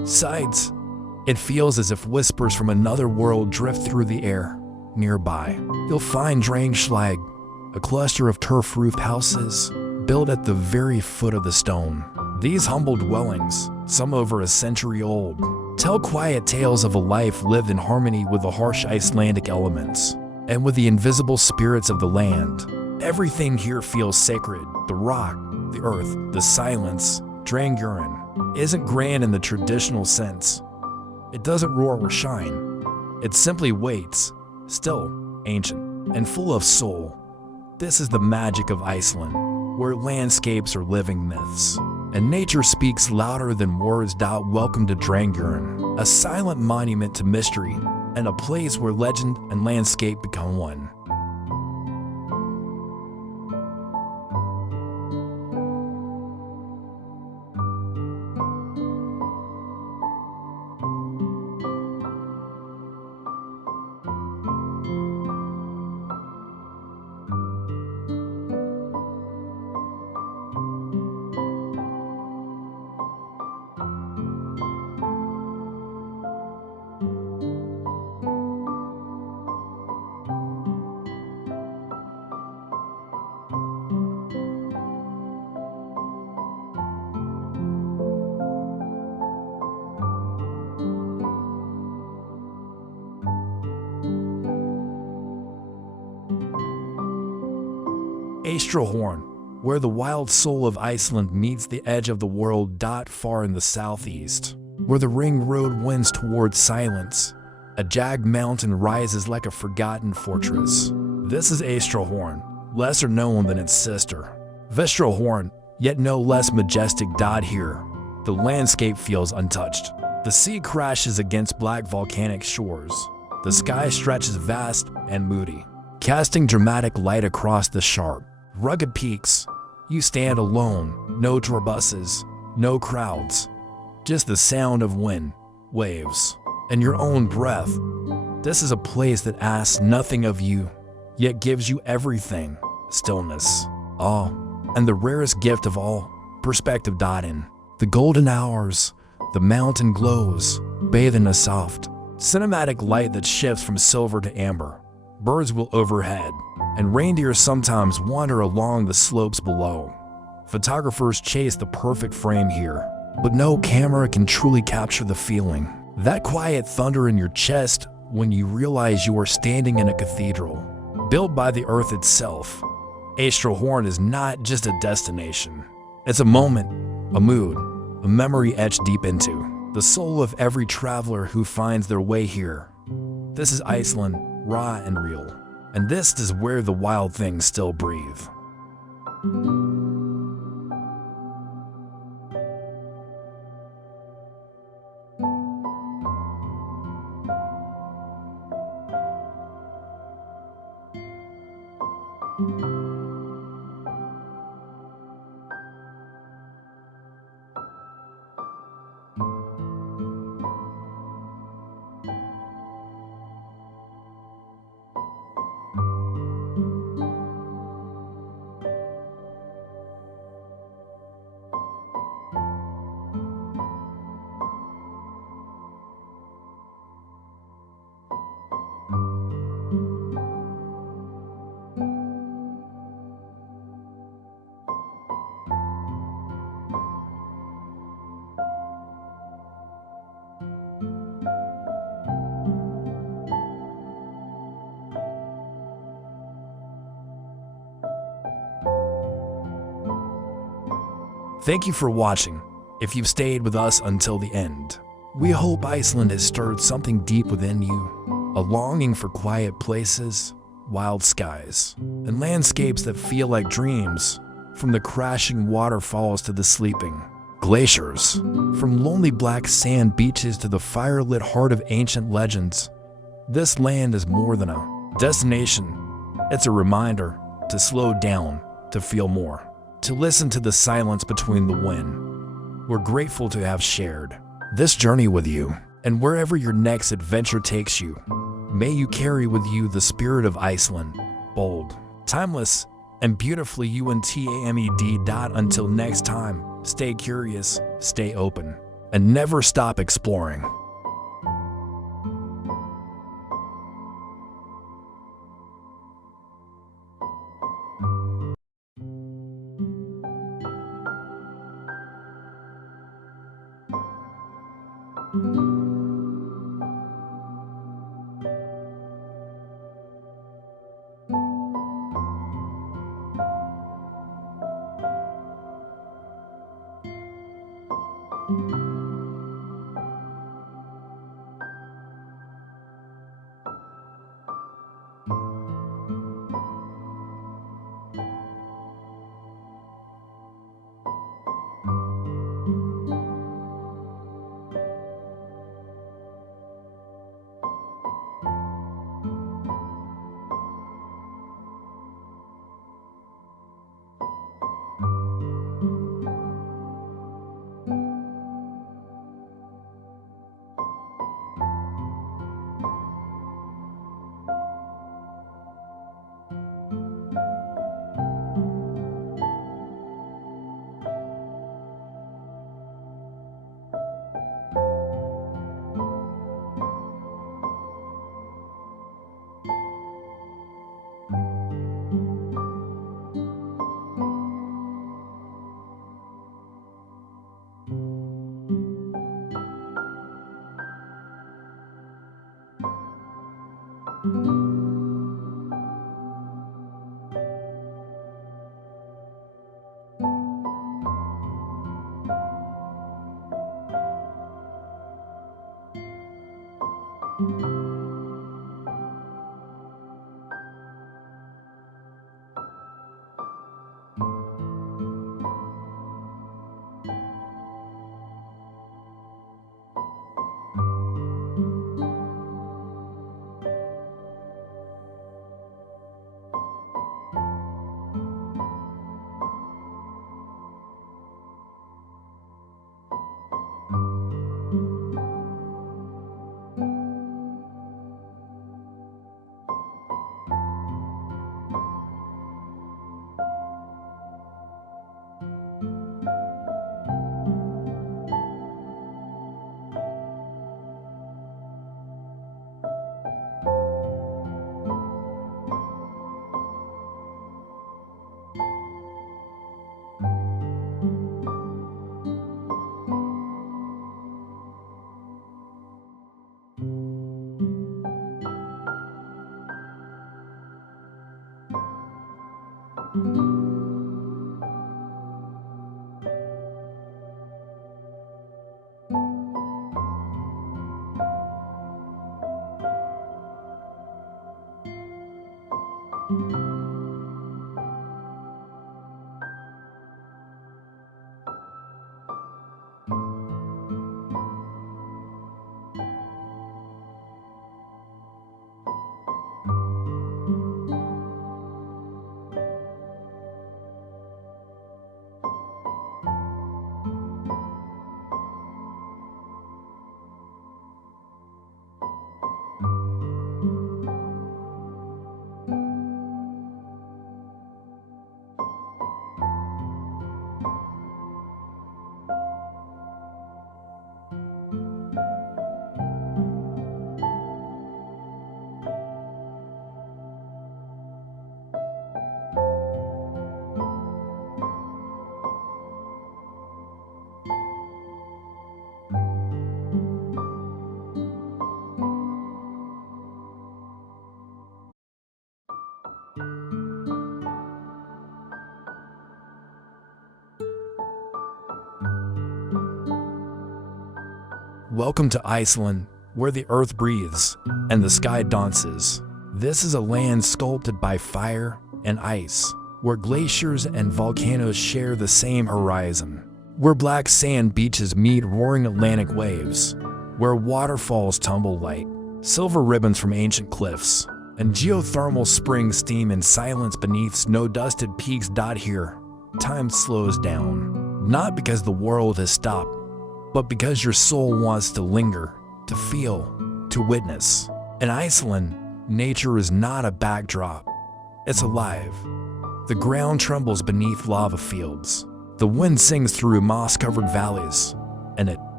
Sights. It feels as if whispers from another world drift through the air. Nearby, you'll find Drangslag, a cluster of turf-roofed houses built at the very foot of the stone. These humble dwellings, some over a century old, tell quiet tales of a life lived in harmony with the harsh Icelandic elements and with the invisible spirits of the land. Everything here feels sacred. The rock, the earth, the silence. Drangurinn isn't grand in the traditional sense. It doesn't roar or shine. It simply waits, still, ancient, and full of soul. This is the magic of Iceland, where landscapes are living myths, and nature speaks louder than words. Welcome to Drangurinn, a silent monument to mystery, and a place where legend and landscape become one. Horn, where the wild soul of Iceland meets the edge of the world. Far in the southeast, where the ring road winds towards silence, a jagged mountain rises like a forgotten fortress. This is Horn, lesser known than its sister, Horn, yet no less majestic. Here, the landscape feels untouched. The sea crashes against black volcanic shores. The sky stretches vast and moody, casting dramatic light across the sharp, rugged peaks. You stand alone, no tour buses, no crowds, just the sound of wind, waves, and your own breath. This is a place that asks nothing of you, yet gives you everything: stillness, awe, and the rarest gift of all, perspective. In the golden hours, the mountain glows, bathed in a soft, cinematic light that shifts from silver to amber. Birds will overhead, and reindeer sometimes wander along the slopes below. Photographers chase the perfect frame here, but no camera can truly capture the feeling. That quiet thunder in your chest when you realize you are standing in a cathedral, built by the earth itself. Horn is not just a destination. It's a moment, a mood, a memory etched deep into the soul of every traveler who finds their way here. This is Iceland, raw and real, and this is where the wild things still breathe. Thank you for watching, if you've stayed with us until the end. We hope Iceland has stirred something deep within you, a longing for quiet places, wild skies, and landscapes that feel like dreams, from the crashing waterfalls to the sleeping glaciers, from lonely black sand beaches to the fire-lit heart of ancient legends. This land is more than a destination. It's a reminder to slow down, to feel more, to listen to the silence between the wind. We're grateful to have shared this journey with you, and wherever your next adventure takes you, may you carry with you the spirit of Iceland, bold, timeless, and beautifully untamed. Until next time, stay curious, stay open, and never stop exploring. Welcome to Iceland, where the earth breathes and the sky dances. This is a land sculpted by fire and ice, where glaciers and volcanoes share the same horizon, where black sand beaches meet roaring Atlantic waves, where waterfalls tumble like silver ribbons from ancient cliffs, and geothermal springs steam in silence beneath snow-dusted peaks. Here, time slows down, not because the world has stopped, but because your soul wants to linger, to feel, to witness. In Iceland, nature is not a backdrop, it's alive. The ground trembles beneath lava fields. The wind sings through moss-covered valleys, and it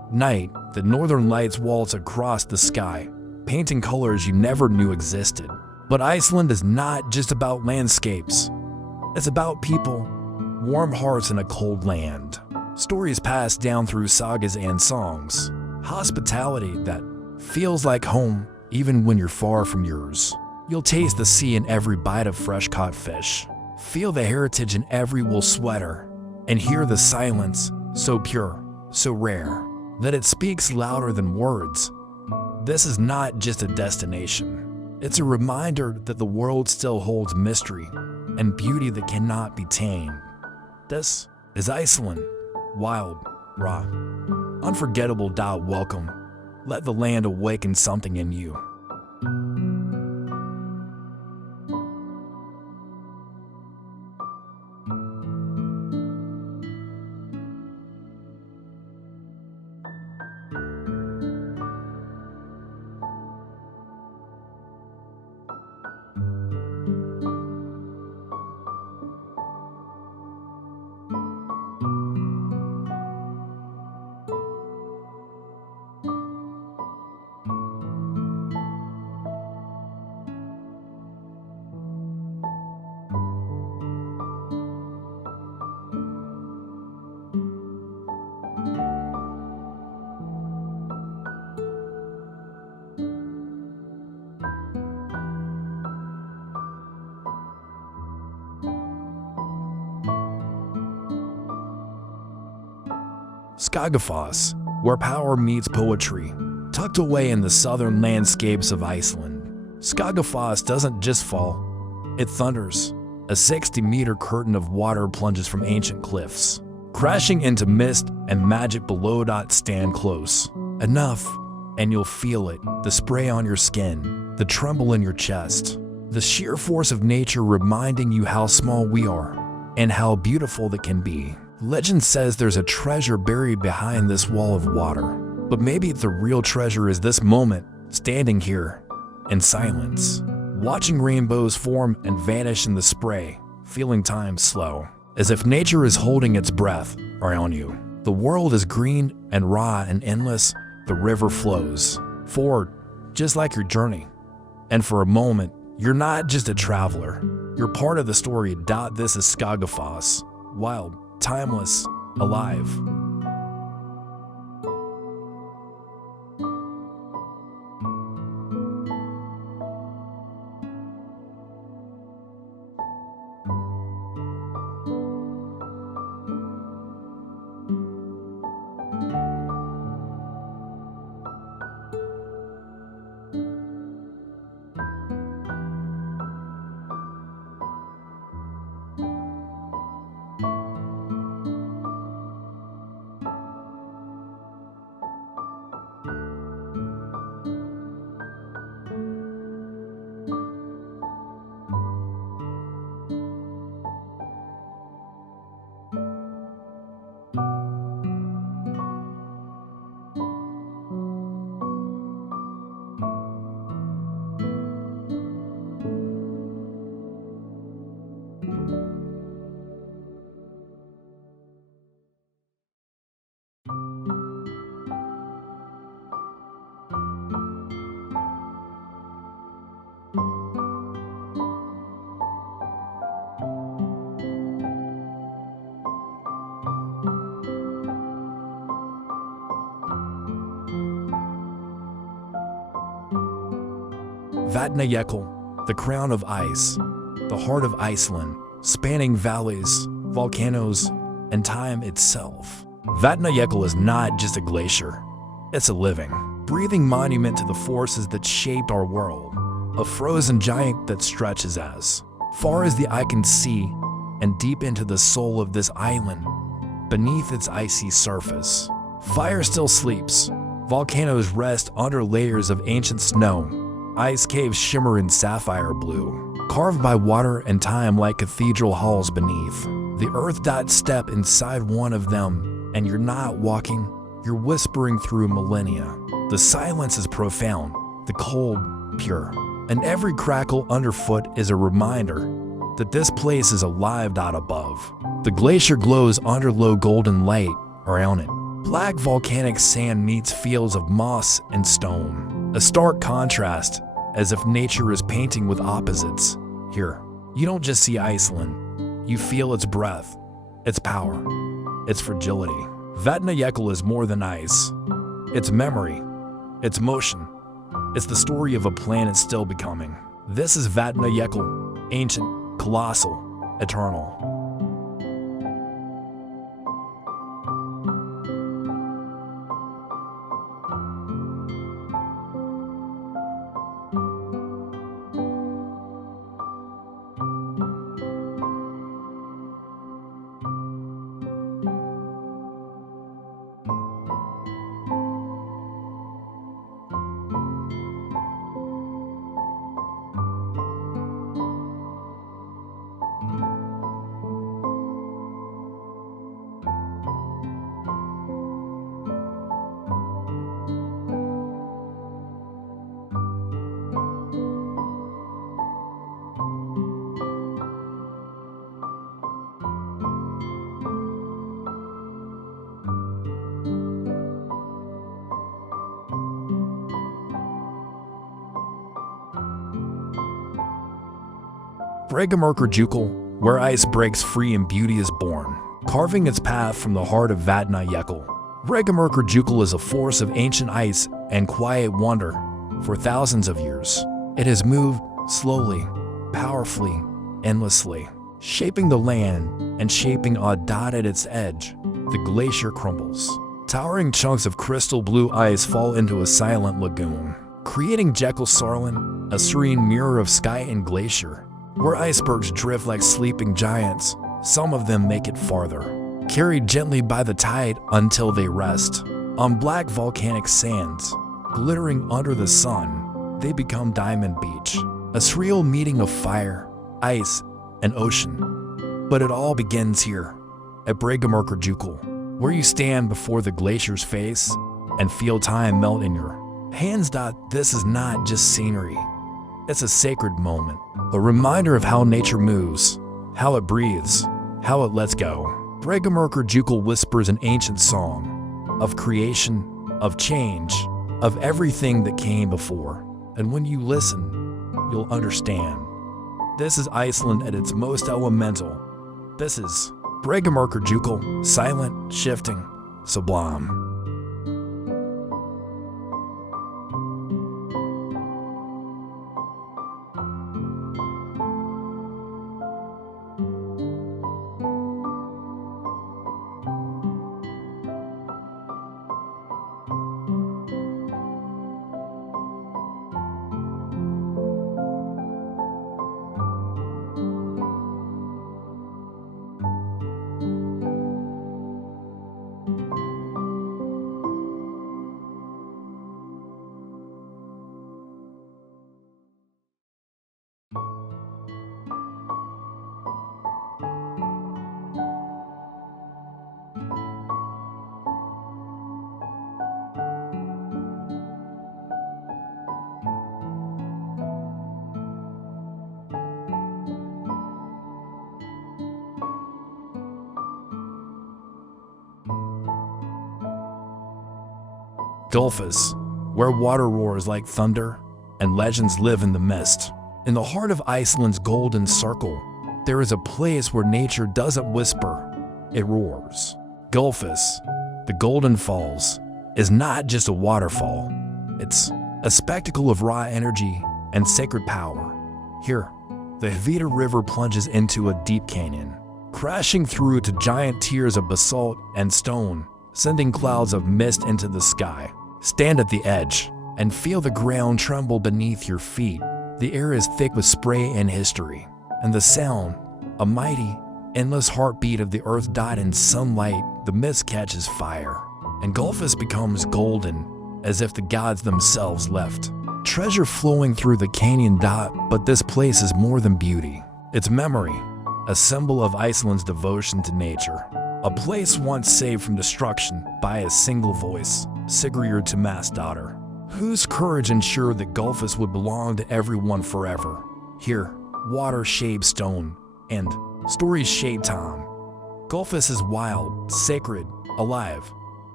night, the northern lights waltz across the sky, painting colors you never knew existed. But Iceland is not just about landscapes. It's about people, warm hearts in a cold land. Stories passed down through sagas and songs. Hospitality that feels like home even when you're far from yours. You'll taste the sea in every bite of fresh-caught fish. Feel the heritage in every wool sweater. And hear the silence, so pure, so rare, that it speaks louder than words. This is not just a destination. It's a reminder that the world still holds mystery and beauty that cannot be tamed. This is Iceland. Wild, raw, unforgettable. Welcome. Let the land awaken something in you. Skagafoss, where power meets poetry, tucked away in the southern landscapes of Iceland. Skagafoss doesn't just fall, it thunders. A 60-meter curtain of water plunges from ancient cliffs, crashing into mist and magic below. Stand close enough, and you'll feel it, the spray on your skin, the tremble in your chest, the sheer force of nature reminding you how small we are and how beautiful that can be. Legend says there's a treasure buried behind this wall of water, but maybe the real treasure is this moment, standing here, in silence, watching rainbows form and vanish in the spray, feeling time slow, as if nature is holding its breath around you. The world is green and raw and endless, the river flows forward, just like your journey. And for a moment, you're not just a traveler, you're part of the story. This is Skagafoss, wild, timeless, alive. Vatnajökull, the crown of ice, the heart of Iceland, spanning valleys, volcanoes, and time itself. Vatnajökull is not just a glacier, it's a living, breathing monument to the forces that shaped our world, a frozen giant that stretches as far as the eye can see and deep into the soul of this island, beneath its icy surface. Fire still sleeps, volcanoes rest under layers of ancient snow, ice caves shimmer in sapphire blue, carved by water and time like cathedral halls beneath. The earth. Step inside one of them, and you're not walking, you're whispering through millennia. The silence is profound, the cold, pure, and every crackle underfoot is a reminder that this place is alive. Above, the glacier glows under low golden light around it, Black volcanic sand meets fields of moss and stone. A stark contrast, as if nature is painting with opposites. Here, you don't just see Iceland, you feel its breath, its power, its fragility. Vatnajökull is more than ice. It's memory, it's motion, it's the story of a planet still becoming. This is Vatnajökull, ancient, colossal, eternal. Breathtaking, where ice breaks free and beauty is born, carving its path from the heart of Vatnajökull. Breathtaking is a force of ancient ice and quiet wonder for thousands of years. It has moved slowly, powerfully, endlessly, shaping the land and shaping a dot at its edge. The glacier crumbles. Towering chunks of crystal blue ice fall into a silent lagoon, creating Jekyll-Sarlan, a serene mirror of sky and glacier. Where icebergs drift like sleeping giants, some of them make it farther, carried gently by the tide until they rest. On black volcanic sands, glittering under the sun, they become Diamond Beach, a surreal meeting of fire, ice, and ocean. But it all begins here, at Breathtaking, where you stand before the glacier's face and feel time melt in your hands. This is not just scenery. It's a sacred moment, a reminder of how nature moves, how it breathes, how it lets go. Breathtaking whispers an ancient song of creation, of change, of everything that came before. And when you listen, you'll understand. This is Iceland at its most elemental. This is Breathtaking, silent, shifting, sublime. Gullfoss, where water roars like thunder and legends live in the mist. In the heart of Iceland's golden circle, there is a place where nature doesn't whisper, it roars. Gullfoss, the Golden Falls, is not just a waterfall. It's a spectacle of raw energy and sacred power. Here, the Hvita River plunges into a deep canyon, crashing through to giant tiers of basalt and stone, sending clouds of mist into the sky. Stand at the edge and feel the ground tremble beneath your feet. The air is thick with spray and history, and the sound, a mighty, endless heartbeat of the earth. In sunlight, the mist catches fire, and Gullfoss becomes golden, as if the gods themselves left. Treasure flowing through the canyon. But this place is more than beauty. It's memory, a symbol of Iceland's devotion to nature. A place once saved from destruction by a single voice, Sigríður Tómasdóttir, whose courage ensured that Gullfoss would belong to everyone forever. Here, water shapes stone, and stories shape time. Gullfoss is wild, sacred, alive,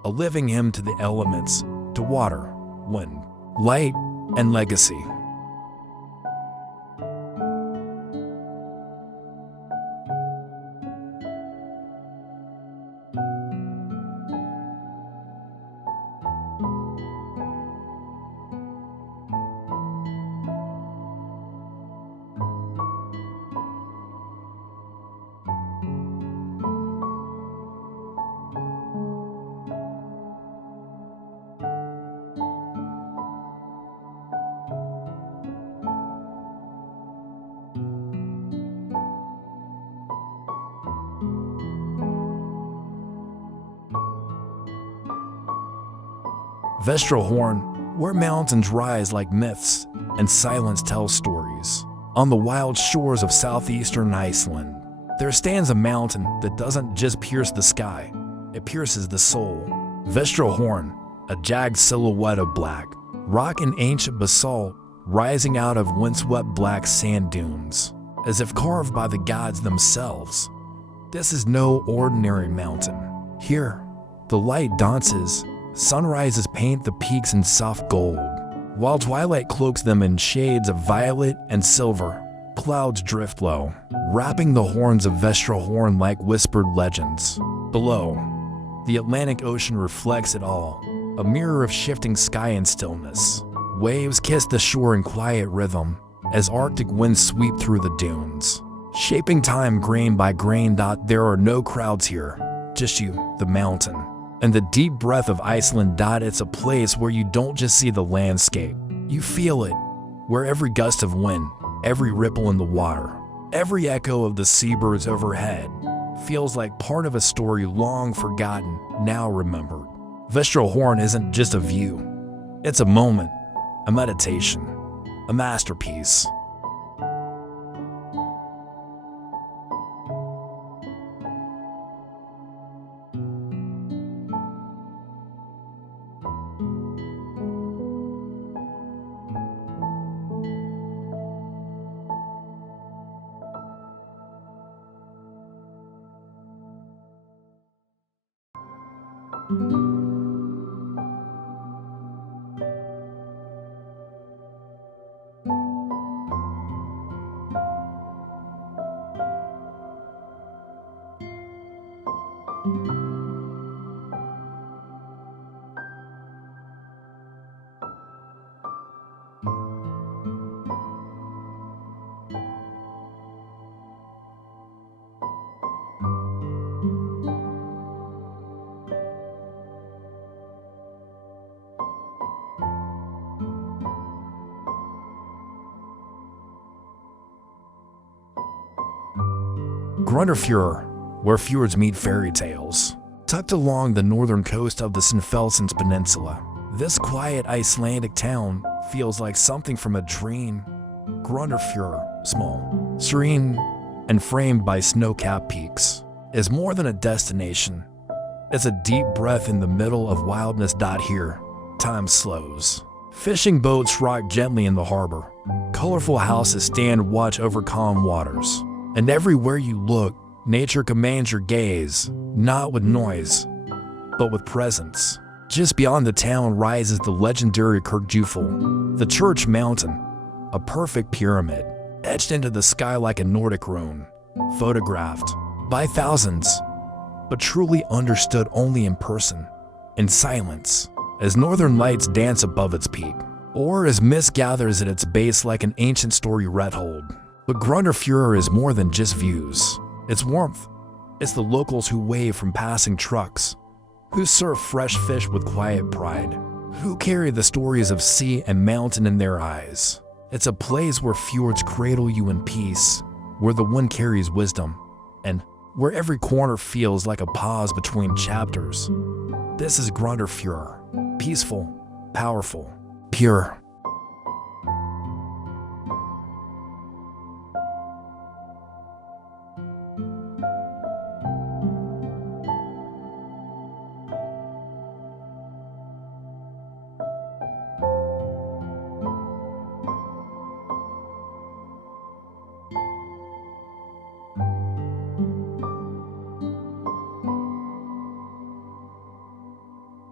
a living hymn to the elements, to water, wind, light, and legacy. Vestralhorn, where mountains rise like myths and silence tells stories. On the wild shores of southeastern Iceland, there stands a mountain that doesn't just pierce the sky, it pierces the soul. Vestralhorn, a jagged silhouette of black rock and ancient basalt rising out of windswept black sand dunes, as if carved by the gods themselves. This is no ordinary mountain. Here, the light dances. Sunrises paint the peaks in soft gold, while twilight cloaks them in shades of violet and silver. Clouds drift low, wrapping the horns of Vestralhorn like whispered legends. Below, the Atlantic Ocean reflects it all, a mirror of shifting sky and stillness. Waves kiss the shore in quiet rhythm as Arctic winds sweep through the dunes, shaping time grain by grain. There are no crowds here, just you, the mountain, and the deep breath of Iceland. It's a place where you don't just see the landscape, you feel it, where every gust of wind, every ripple in the water, every echo of the seabirds overhead feels like part of a story long forgotten, now remembered. Vestralhorn isn't just a view, it's a moment, a meditation, a masterpiece. Grundarfjörður, where fjords meet fairy tales. Tucked along the northern coast of the Snæfellsnes Peninsula, this quiet Icelandic town feels like something from a dream. Grundarfjörður, small, serene, and framed by snow-capped peaks, is more than a destination. It's a deep breath in the middle of wildness. Here, time slows. Fishing boats rock gently in the harbor. Colorful houses stand watch over calm waters. And everywhere you look, nature commands your gaze, not with noise, but with presence. Just beyond the town rises the legendary Kirkjufell, the church mountain, a perfect pyramid, etched into the sky like a Nordic rune, photographed by thousands, but truly understood only in person, in silence, as northern lights dance above its peak, or as mist gathers at its base like an ancient story retold. But Grundarfjörður is more than just views. It's warmth. It's the locals who wave from passing trucks, who serve fresh fish with quiet pride, who carry the stories of sea and mountain in their eyes. It's a place where fjords cradle you in peace, where the wind carries wisdom, and where every corner feels like a pause between chapters. This is Grundarfjörður, peaceful, powerful, pure.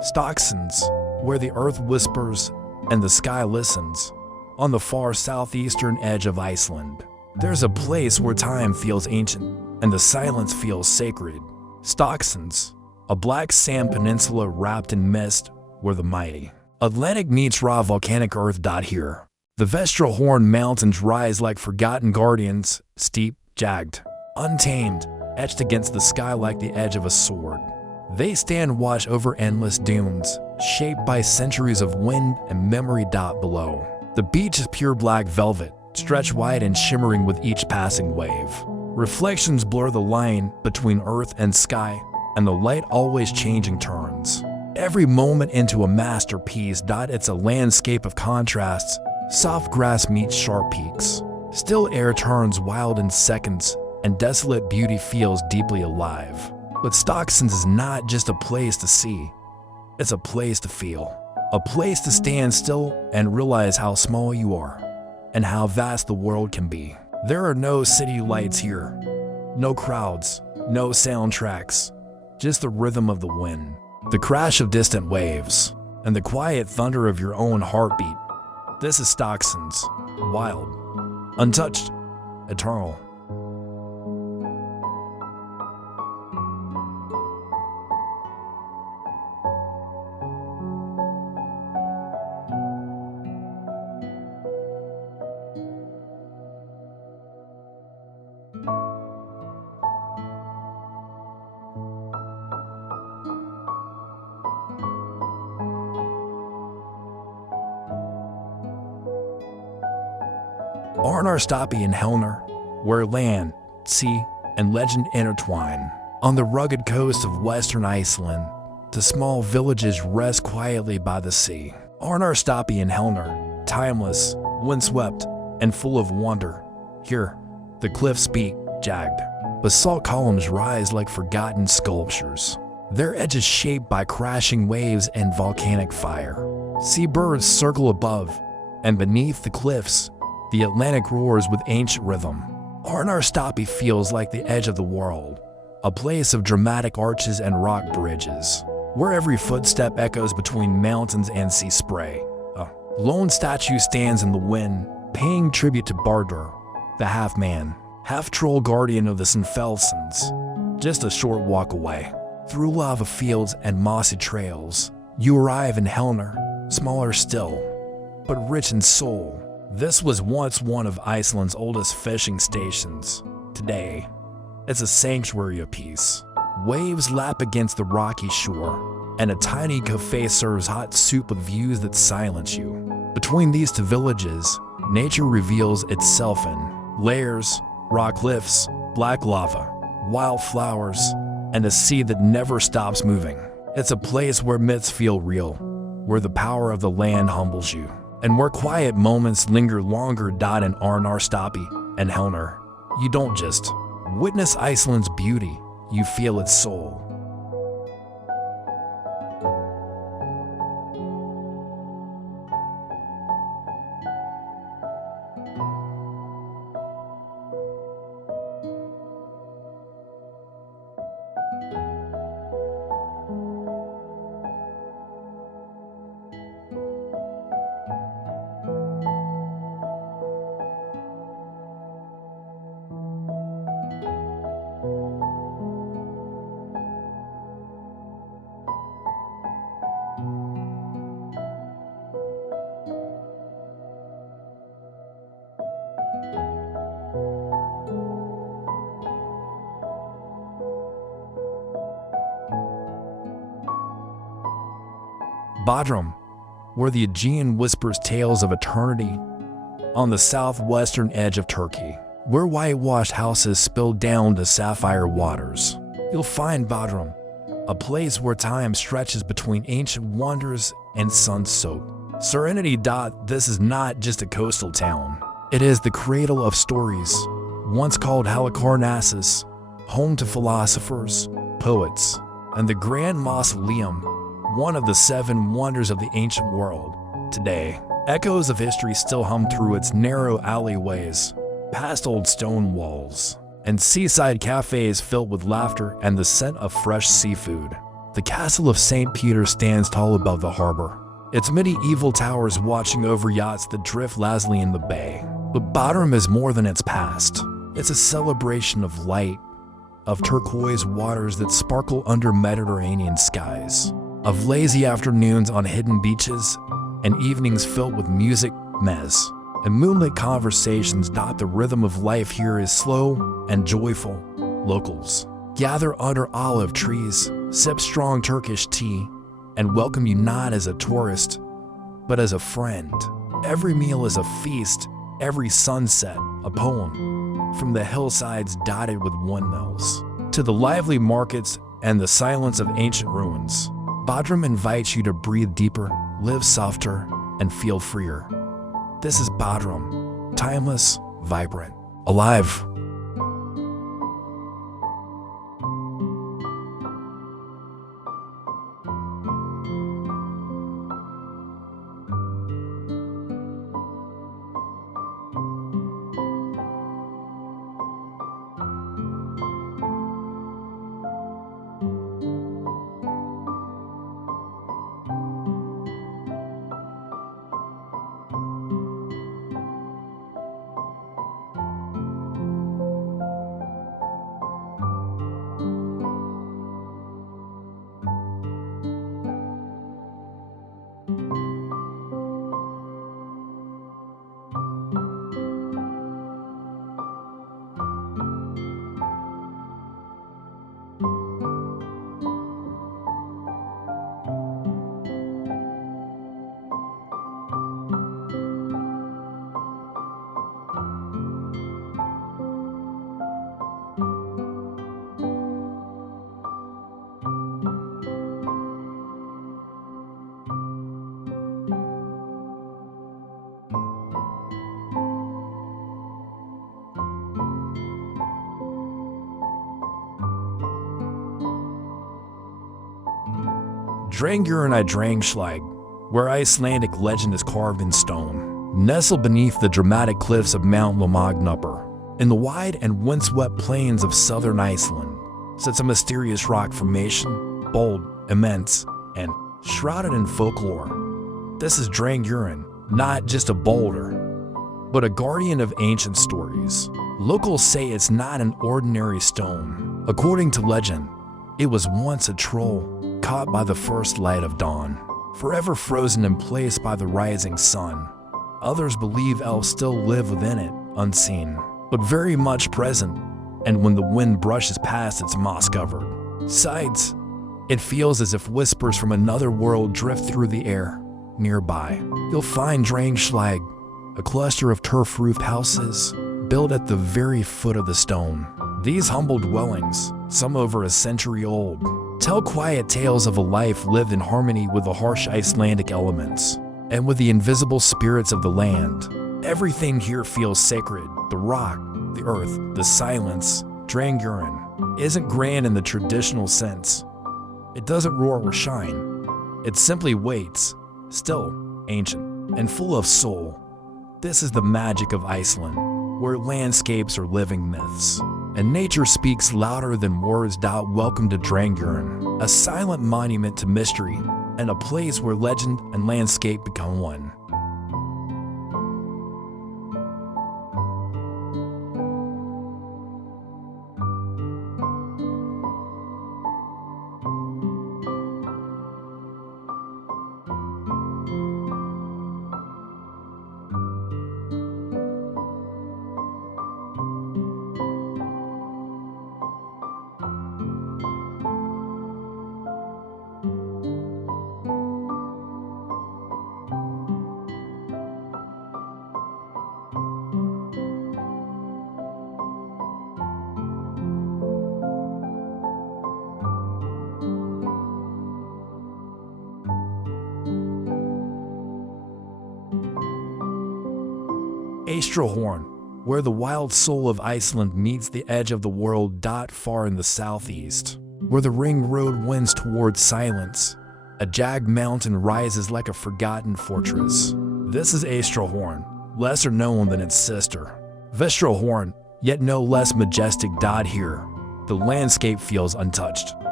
Stocksons, where the earth whispers and the sky listens. On the far southeastern edge of Iceland, there's a place where time feels ancient and the silence feels sacred. Stocksons, a black sand peninsula wrapped in mist where the mighty Atlantic meets raw volcanic earth. Here, the Vestral Horn Mountains rise like forgotten guardians, steep, jagged, untamed, etched against the sky like the edge of a sword. They stand watch over endless dunes, shaped by centuries of wind and memory. Below, the beach is pure black velvet, stretched wide and shimmering with each passing wave. Reflections blur the line between earth and sky, and the light always changing turns every moment into a masterpiece. It's a landscape of contrasts. Soft grass meets sharp peaks. Still air turns wild in seconds, and desolate beauty feels deeply alive. But Stocksons is not just a place to see, it's a place to feel. A place to stand still and realize how small you are, and how vast the world can be. There are no city lights here, no crowds, no soundtracks, just the rhythm of the wind, the crash of distant waves, and the quiet thunder of your own heartbeat. This is Stocksons, wild, untouched, eternal. Arnarstapi and Helnir, where land, sea, and legend intertwine. On the rugged coast of western Iceland, the small villages rest quietly by the sea. Arnarstapi and Helnir, timeless, windswept, and full of wonder. Here, the cliffs speak, jagged. Basalt columns rise like forgotten sculptures, their edges shaped by crashing waves and volcanic fire. Seabirds circle above, and beneath the cliffs, the Atlantic roars with ancient rhythm. Arnarstapi feels like the edge of the world, a place of dramatic arches and rock bridges, where every footstep echoes between mountains and sea spray. A lone statue stands in the wind, paying tribute to Bardur, the half-man, half-troll guardian of the Snæfellsnes. Just a short walk away, through lava fields and mossy trails, you arrive in Helnir, smaller still, but rich in soul. This was once one of Iceland's oldest fishing stations. Today, it's a sanctuary of peace. Waves lap against the rocky shore, and a tiny cafe serves hot soup with views that silence you. Between these two villages, nature reveals itself in layers, rock cliffs, black lava, wildflowers, and a sea that never stops moving. It's a place where myths feel real, where the power of the land humbles you, and where quiet moments linger longer. In Arnarstapi and Helnir, you don't just witness Iceland's beauty, you feel its soul. Bodrum, where the Aegean whispers tales of eternity. On the southwestern edge of Turkey, where whitewashed houses spill down to sapphire waters, you'll find Bodrum, a place where time stretches between ancient wonders and sun-soaked serenity. This is not just a coastal town. It is the cradle of stories, once called Halicarnassus, home to philosophers, poets, and the Grand Mausoleum, one of the 7 wonders of the ancient world. Today, echoes of history still hum through its narrow alleyways, past old stone walls, and seaside cafes filled with laughter and the scent of fresh seafood. The castle of St. Peter stands tall above the harbor, its medieval towers watching over yachts that drift lazily in the bay. But Bodrum is more than its past. It's a celebration of light, of turquoise waters that sparkle under Mediterranean skies, of lazy afternoons on hidden beaches, and evenings filled with music, mezz, and moonlit conversations dot the rhythm of life here is slow and joyful. Locals gather under olive trees, sip strong Turkish tea, and welcome you not as a tourist, but as a friend. Every meal is a feast, every sunset a poem, from the hillsides dotted with windmills to the lively markets and the silence of ancient ruins. Bodrum invites you to breathe deeper, live softer, and feel freer. This is Bodrum, timeless, vibrant, alive. Drangurinn I Drangslag, where Icelandic legend is carved in stone. Nestled beneath the dramatic cliffs of Mount Lomagnupper, in the wide and windswept plains of southern Iceland, sits a mysterious rock formation, bold, immense, and shrouded in folklore. This is Drangurinn, not just a boulder, but a guardian of ancient stories. Locals say it's not an ordinary stone. According to legend, it was once a troll caught by the first light of dawn, forever frozen in place by the rising sun. Others believe elves still live within it, unseen, but very much present, and when the wind brushes past its moss-covered sides, it feels as if whispers from another world drift through the air. Nearby, you'll find Drangslag, a cluster of turf-roofed houses built at the very foot of the stone. These humble dwellings, some over a century old, tell quiet tales of a life lived in harmony with the harsh Icelandic elements and with the invisible spirits of the land. Everything here feels sacred. The rock, the earth, the silence. Drangurinn isn't grand in the traditional sense. It doesn't roar or shine. It simply waits, still, ancient, and full of soul. This is the magic of Iceland, where landscapes are living myths, and nature speaks louder than words. Welcome to Drangurinn, a silent monument to mystery, and a place where legend and landscape become one. Horn, where the wild soul of Iceland meets the edge of the world. Far in the southeast, where the ring road winds towards silence, a jagged mountain rises like a forgotten fortress. This is Horn, lesser known than its sister, Horn, yet no less majestic. Here, the landscape feels untouched.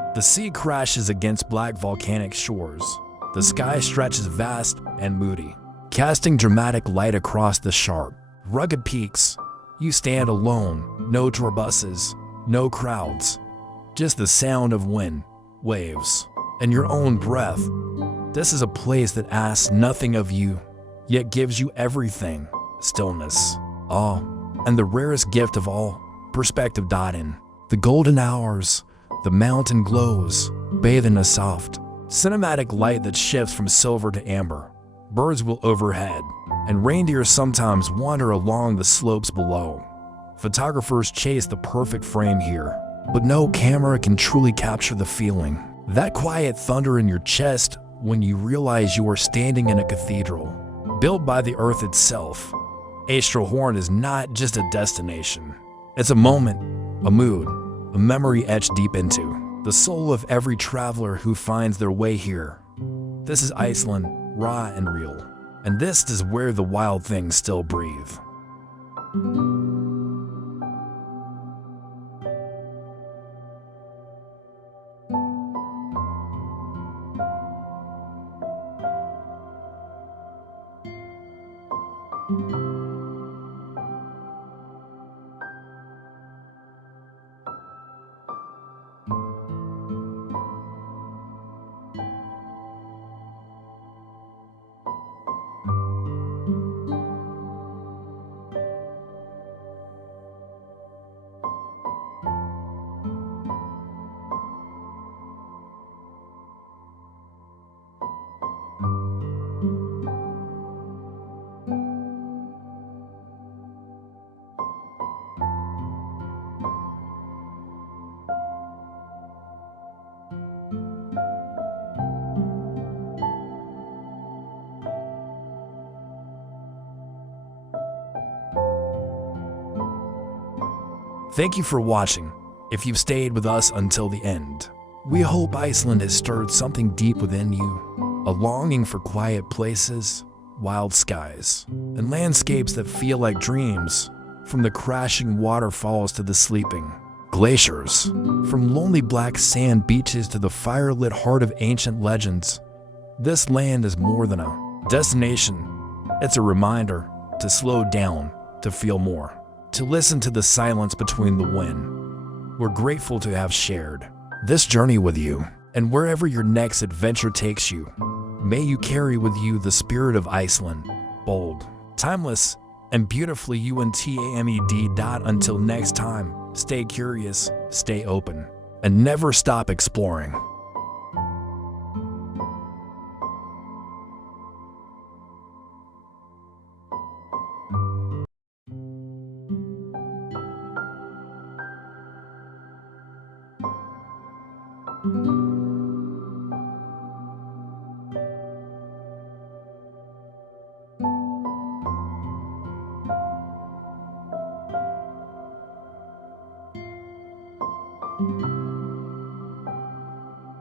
The sea crashes against black volcanic shores. The sky stretches vast and moody, casting dramatic light across the sharp, rugged peaks. You stand alone, no tour buses, no crowds, just the sound of wind, waves, and your own breath. This is a place that asks nothing of you, yet gives you everything: stillness, awe, and the rarest gift of all, perspective. In the golden hours, the mountain glows, bathed in a soft, cinematic light that shifts from silver to amber. Birds will overhead, and reindeer sometimes wander along the slopes below. Photographers chase the perfect frame here, but no camera can truly capture the feeling. That quiet thunder in your chest when you realize you are standing in a cathedral, built by the earth itself. Horn is not just a destination. It's a moment, a mood, a memory etched deep into the soul of every traveler who finds their way here. This is Iceland, raw and real, and this is where the wild things still breathe. Thank you for watching. If you've stayed with us until the end, we hope Iceland has stirred something deep within you, a longing for quiet places, wild skies, and landscapes that feel like dreams. From the crashing waterfalls to the sleeping glaciers, from lonely black sand beaches to the fire-lit heart of ancient legends, this land is more than a destination. It's a reminder to slow down, to feel more, to listen to the silence between the wind. We're grateful to have shared this journey with you, and wherever your next adventure takes you, may you carry with you the spirit of Iceland, bold, timeless, and beautifully untamed. Until next time, stay curious, stay open, and never stop exploring.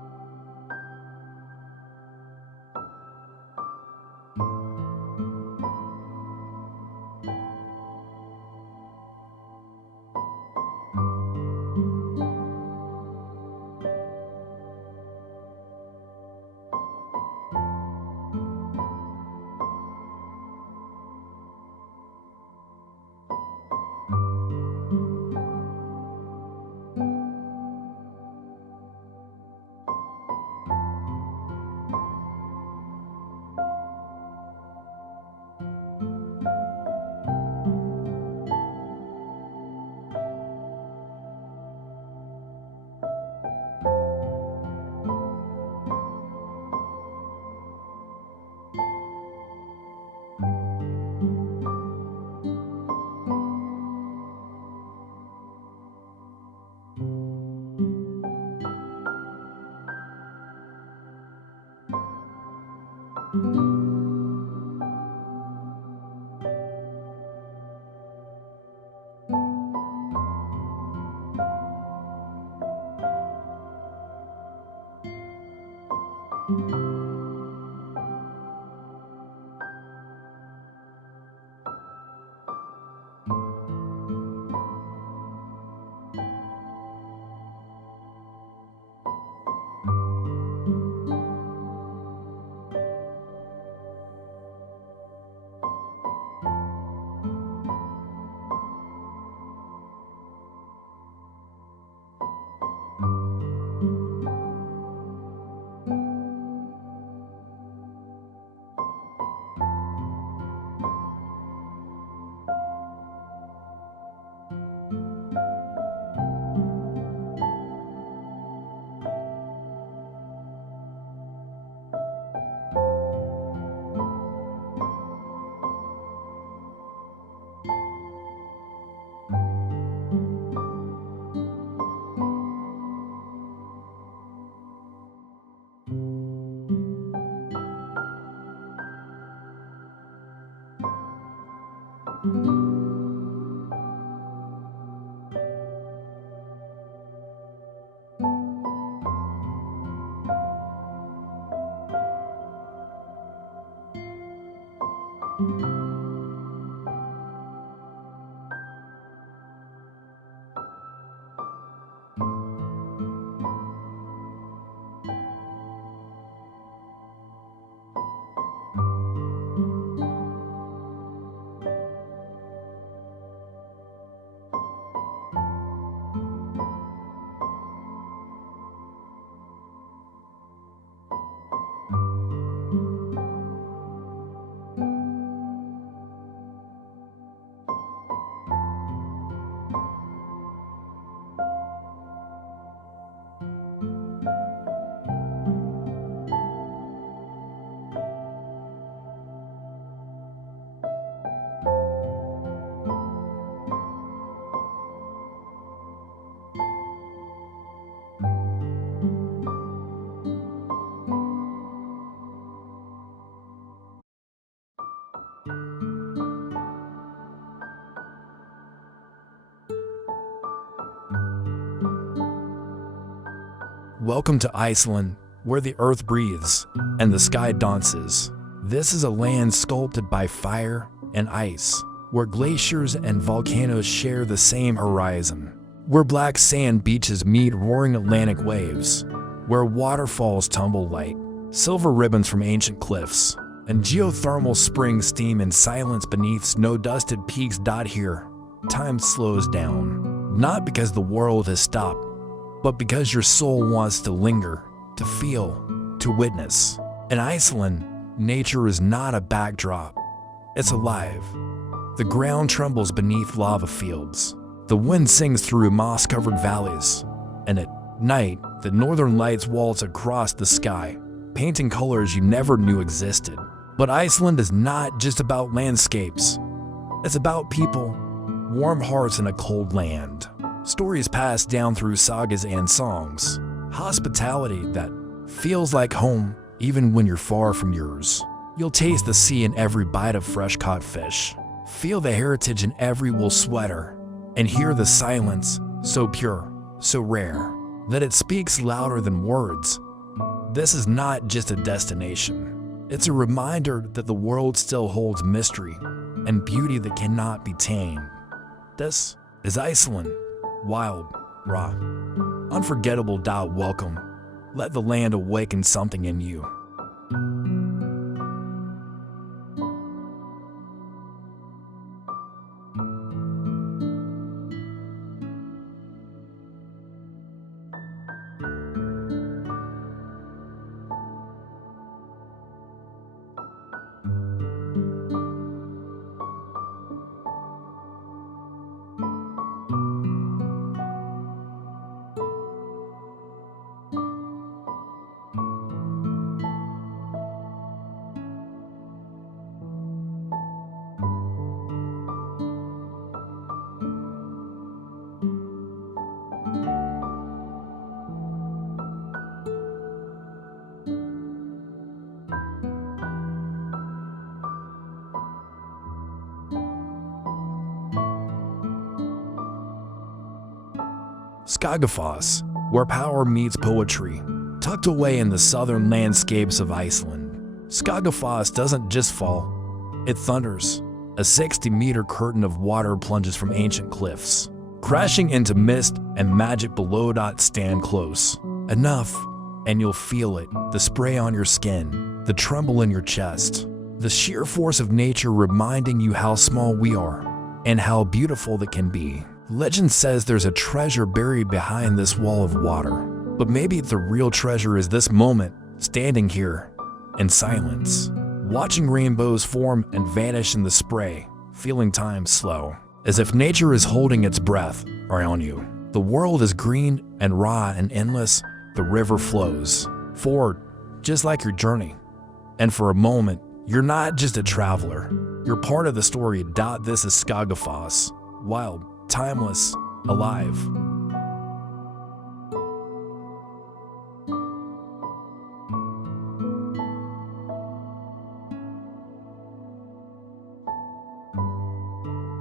Welcome to Iceland, where the earth breathes and the sky dances. This is a land sculpted by fire and ice, where glaciers and volcanoes share the same horizon, where black sand beaches meet roaring Atlantic waves, where waterfalls tumble like silver ribbons from ancient cliffs, and geothermal springs steam in silence beneath snow-dusted peaks. Here, time slows down, not because the world has stopped, but because your soul wants to linger, to feel, to witness. In Iceland, nature is not a backdrop, it's alive. The ground trembles beneath lava fields. The wind sings through moss-covered valleys. And at night, the northern lights waltz across the sky, painting colors you never knew existed. But Iceland is not just about landscapes. It's about people, warm hearts in a cold land. Stories passed down through sagas and songs. Hospitality that feels like home even when you're far from yours. You'll taste the sea in every bite of fresh-caught fish. Feel the heritage in every wool sweater. And hear the silence, so pure, so rare, that it speaks louder than words. This is not just a destination. It's a reminder that the world still holds mystery and beauty that cannot be tamed. This is Iceland. Wild, raw, unforgettable. Welcome. Let the land awaken something in you. Skagafoss, where power meets poetry, tucked away in the southern landscapes of Iceland. Skagafoss doesn't just fall, it thunders. A 60-meter curtain of water plunges from ancient cliffs, crashing into mist and magic below. Stand close enough, and you'll feel it, the spray on your skin, the tremble in your chest, the sheer force of nature reminding you how small we are and how beautiful that can be. Legend says there's a treasure buried behind this wall of water, but maybe the real treasure is this moment, standing here, in silence, watching rainbows form and vanish in the spray, feeling time slow, as if nature is holding its breath around you. The world is green and raw and endless, the river flows forward, just like your journey. And for a moment, you're not just a traveler, you're part of the story. This is Skagafoss, wild, timeless, alive.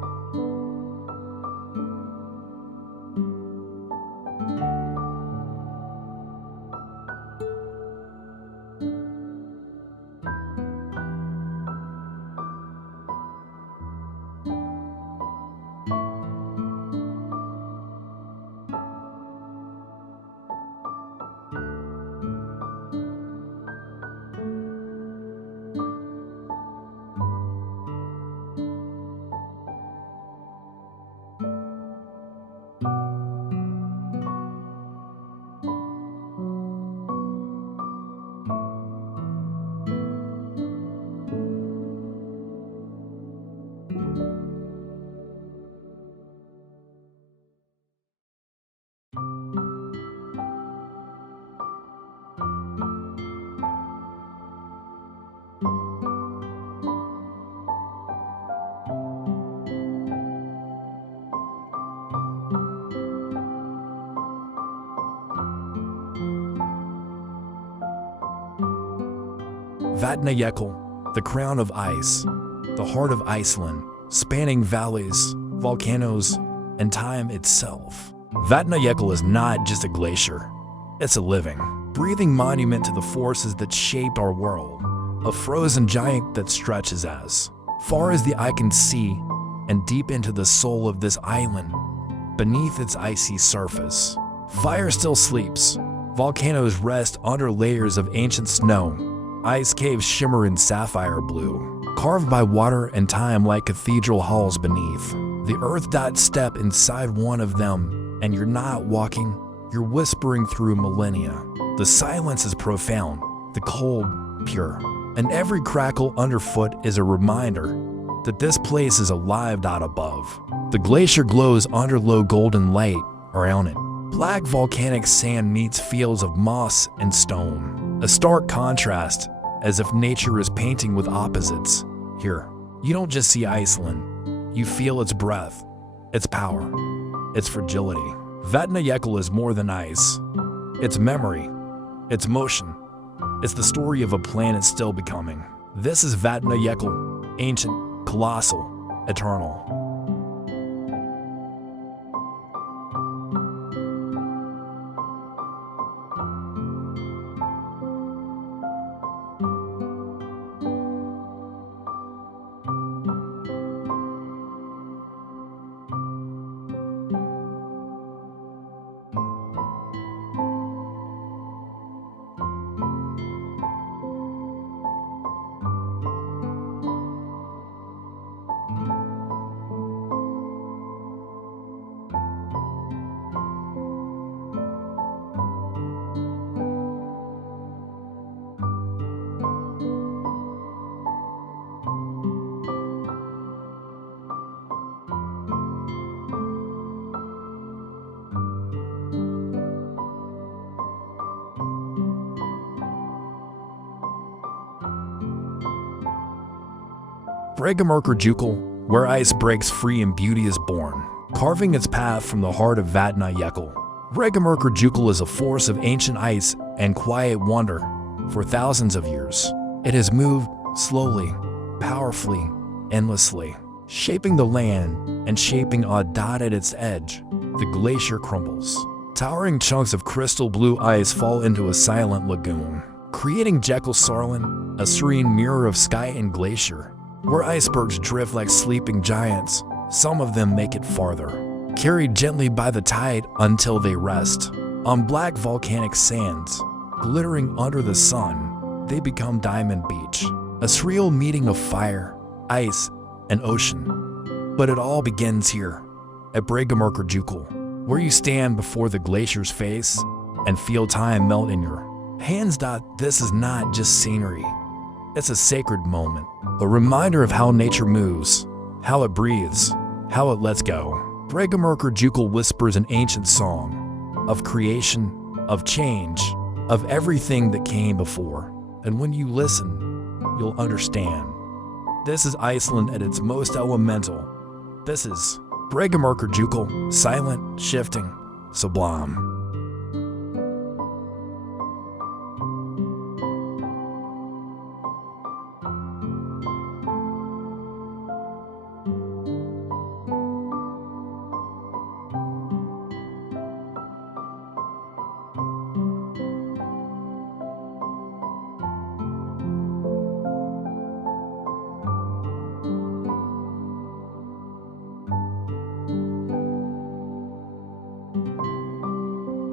Vatnajökull, the crown of ice, the heart of Iceland, spanning valleys, volcanoes, and time itself. Vatnajökull is not just a glacier. It's a living, breathing monument to the forces that shaped our world, a frozen giant that stretches as far as the eye can see and deep into the soul of this island, beneath its icy surface. Fire still sleeps, volcanoes rest under layers of ancient snow, ice caves shimmer in sapphire blue, carved by water and time like cathedral halls beneath. The earth dots step inside one of them, and you're not walking, you're whispering through millennia. The silence is profound, the cold, pure, and every crackle underfoot is a reminder that this place is alive out above. The glacier glows under low golden light around it. Black volcanic sand meets fields of moss and stone, a stark contrast, as if nature is painting with opposites. Here, you don't just see Iceland, you feel its breath, its power, its fragility. Vatnajökull is more than ice. It's memory, it's motion, it's the story of a planet still becoming. This is Vatnajökull, ancient, colossal, eternal. Breathtaking, where ice breaks free and beauty is born, carving its path from the heart of Vatnajökull. Breathtaking is a force of ancient ice and quiet wonder. For thousands of years, it has moved slowly, powerfully, endlessly, shaping the land and shaping a dot at its edge. The glacier crumbles. Towering chunks of crystal blue ice fall into a silent lagoon, creating Jekyll-Sarlan, a serene mirror of sky and glacier. Where icebergs drift like sleeping giants, some of them make it farther, carried gently by the tide until they rest. On black volcanic sands, glittering under the sun, they become Diamond Beach, a surreal meeting of fire, ice, and ocean. But it all begins here, at Breathtaking, where you stand before the glacier's face and feel time melt in your hands. This is not just scenery. It's a sacred moment, a reminder of how nature moves, how it breathes, how it lets go. Breathtaking whispers an ancient song of creation, of change, of everything that came before. And when you listen, you'll understand. This is Iceland at its most elemental. This is Breathtaking, silent, shifting, sublime.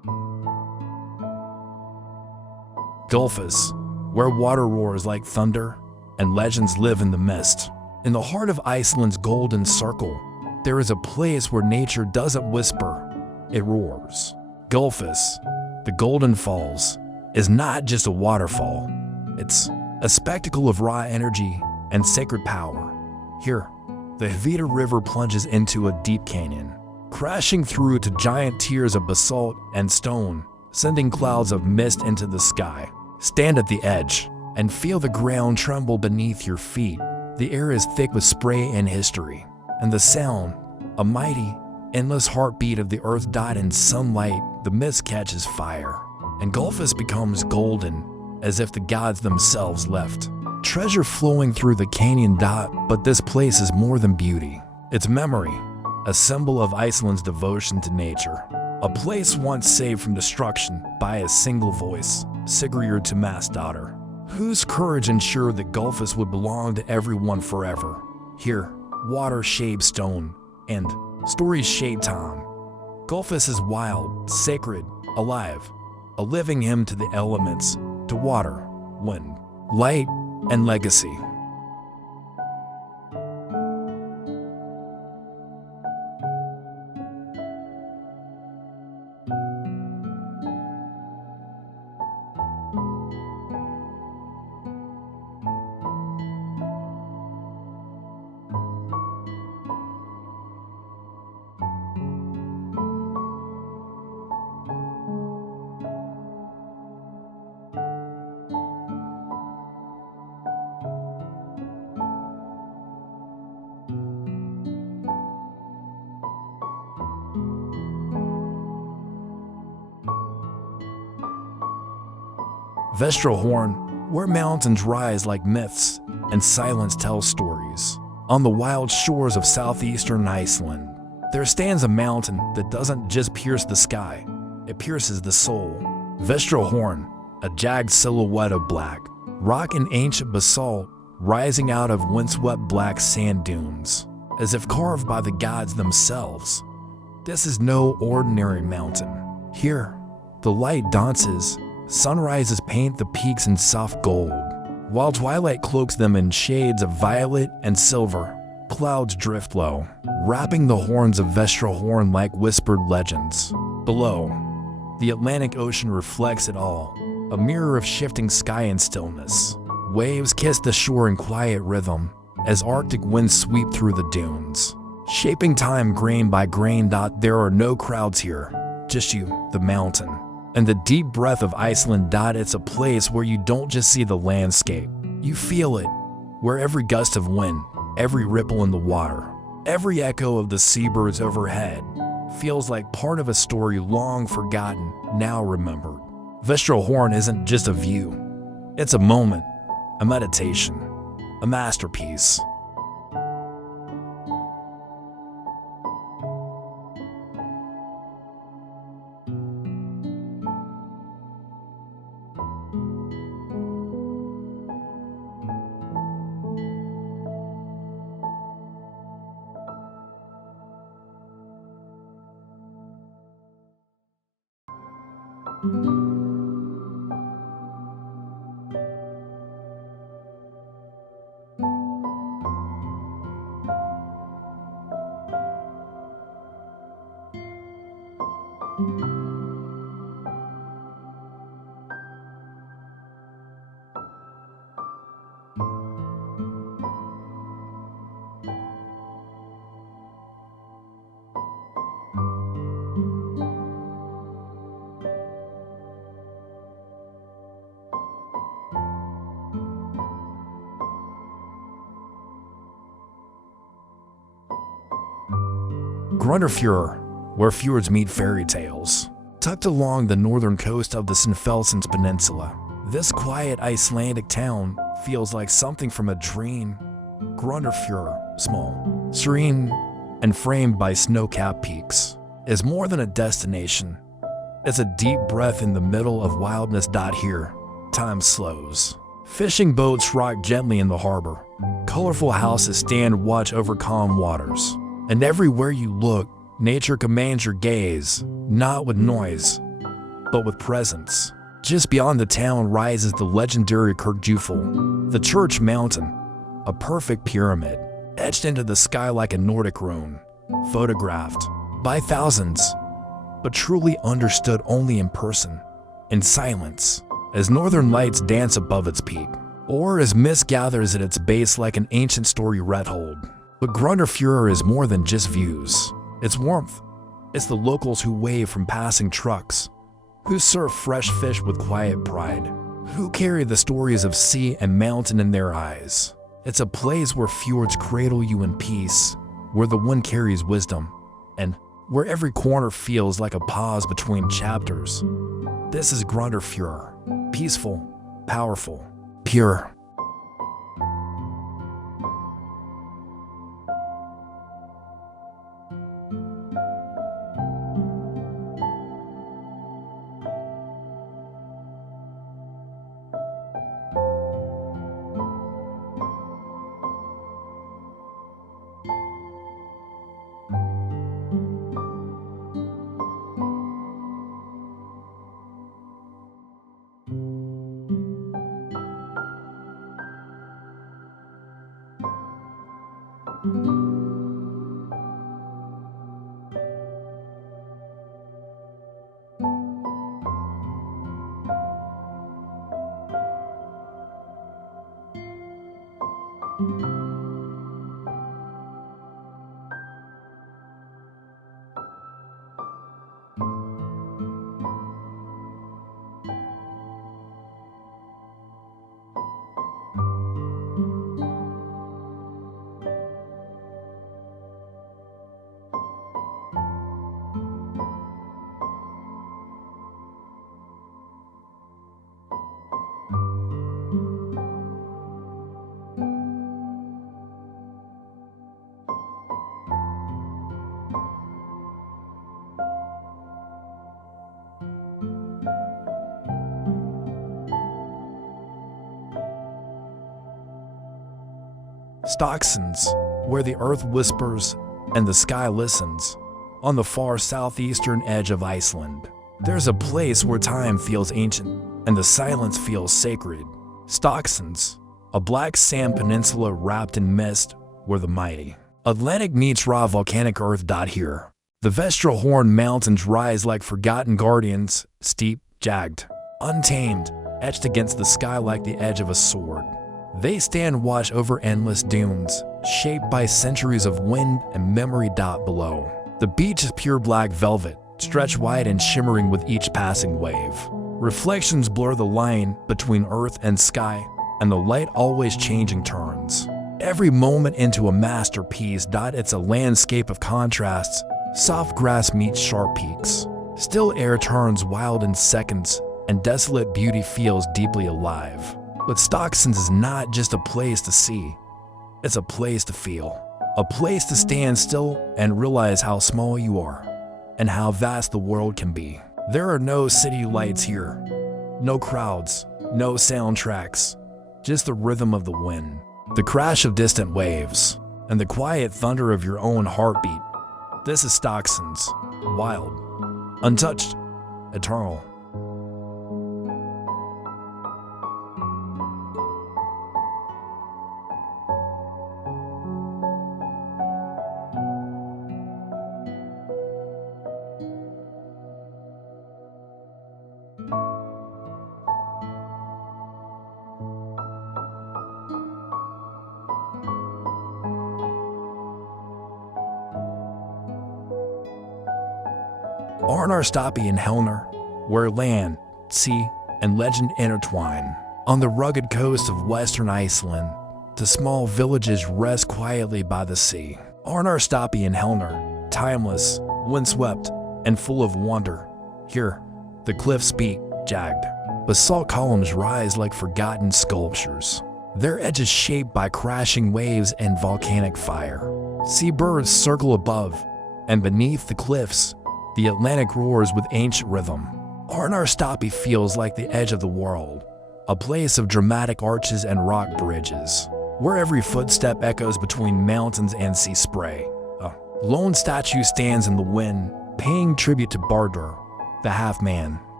Gulfis, where water roars like thunder and legends live in the mist. In the heart of Iceland's golden circle, there is a place where nature doesn't whisper, it roars. Gulfis, the Golden Falls, is not just a waterfall. It's a spectacle of raw energy and sacred power. Here, the Hvita River plunges into a deep canyon, crashing through to giant tiers of basalt and stone, sending clouds of mist into the sky. Stand at the edge and feel the ground tremble beneath your feet. The air is thick with spray and history, and the sound, a mighty, endless heartbeat of the earth dyed in sunlight. The mist catches fire, and Gulfis becomes golden, as if the gods themselves left. Treasure flowing through the canyon dot, but this place is more than beauty. It's memory, a symbol of Iceland's devotion to nature. A place once saved from destruction by a single voice, Sigríður Tómasdóttir, whose courage ensured that Gulfis would belong to everyone forever. Here, water shaped stone, and stories shape time. Gulfis is wild, sacred, alive, a living hymn to the elements, to water, wind, light, and legacy. Vestrahorn, where mountains rise like myths and silence tells stories. On the wild shores of southeastern Iceland, there stands a mountain that doesn't just pierce the sky, it pierces the soul. Vestrahorn, a jagged silhouette of black rock and ancient basalt rising out of windswept black sand dunes, as if carved by the gods themselves. This is no ordinary mountain. Here, the light dances, sunrises paint the peaks in soft gold, while twilight cloaks them in shades of violet and silver. Clouds drift low, wrapping the horns of Vestrahorn like whispered legends. Below, the Atlantic Ocean reflects it all, a mirror of shifting sky and stillness. Waves kiss the shore in quiet rhythm as Arctic winds sweep through the dunes, shaping time grain by grain. There are no crowds here, just you, the mountain, and the deep breath of Iceland. It's a place where you don't just see the landscape, you feel it, where every gust of wind, every ripple in the water, every echo of the seabirds overhead feels like part of a story long forgotten, now remembered. Vestrahorn isn't just a view, it's a moment, a meditation, a masterpiece. Grundarfjörður, where fjords meet fairy tales. Tucked along the northern coast of the Snæfellsnes Peninsula, this quiet Icelandic town feels like something from a dream. Grundarfjörður, small, serene, and framed by snow-capped peaks, is more than a destination. It's a deep breath in the middle of wildness. Here, time slows. Fishing boats rock gently in the harbor. Colorful houses stand watch over calm waters. And everywhere you look, nature commands your gaze, not with noise, but with presence. Just beyond the town rises the legendary Kirkjufell, the church mountain, a perfect pyramid, etched into the sky like a Nordic rune, photographed by thousands, but truly understood only in person, in silence, as northern lights dance above its peak, or as mist gathers at its base like an ancient story retold. But Grundarfjörður is more than just views. It's warmth. It's the locals who wave from passing trucks, who serve fresh fish with quiet pride, who carry the stories of sea and mountain in their eyes. It's a place where fjords cradle you in peace, where the wind carries wisdom, and where every corner feels like a pause between chapters. This is Grundarfjörður, peaceful, powerful, pure. Stocksands, where the earth whispers and the sky listens, on the far southeastern edge of Iceland. There's a place where time feels ancient and the silence feels sacred. Stocksands, a black sand peninsula wrapped in mist where the mighty Atlantic meets raw volcanic earth. Here, the Vestrahorn Mountains rise like forgotten guardians, steep, jagged, untamed, etched against the sky like the edge of a sword. They stand watch over endless dunes, shaped by centuries of wind and memory. Below, the beach is pure black velvet, stretched wide and shimmering with each passing wave. Reflections blur the line between earth and sky, and the light always changing turns every moment into a masterpiece. It's a landscape of contrasts. Soft grass meets sharp peaks. Still air turns wild in seconds, and desolate beauty feels deeply alive. But Stocksands is not just a place to see, it's a place to feel. A place to stand still and realize how small you are, and how vast the world can be. There are no city lights here, no crowds, no soundtracks, just the rhythm of the wind, the crash of distant waves, and the quiet thunder of your own heartbeat. This is Stocksands, wild, untouched, eternal. Arnarstapi and Helnir, where land, sea, and legend intertwine. On the rugged coast of western Iceland, the small villages rest quietly by the sea. Arnarstapi and Helnir, timeless, windswept, and full of wonder. Here, the cliffs speak, jagged. Basalt columns rise like forgotten sculptures, their edges shaped by crashing waves and volcanic fire. Seabirds circle above, and beneath the cliffs, the Atlantic roars with ancient rhythm. Arnarstapi feels like the edge of the world, a place of dramatic arches and rock bridges, where every footstep echoes between mountains and sea spray. A lone statue stands in the wind, paying tribute to Bardur, the half-man.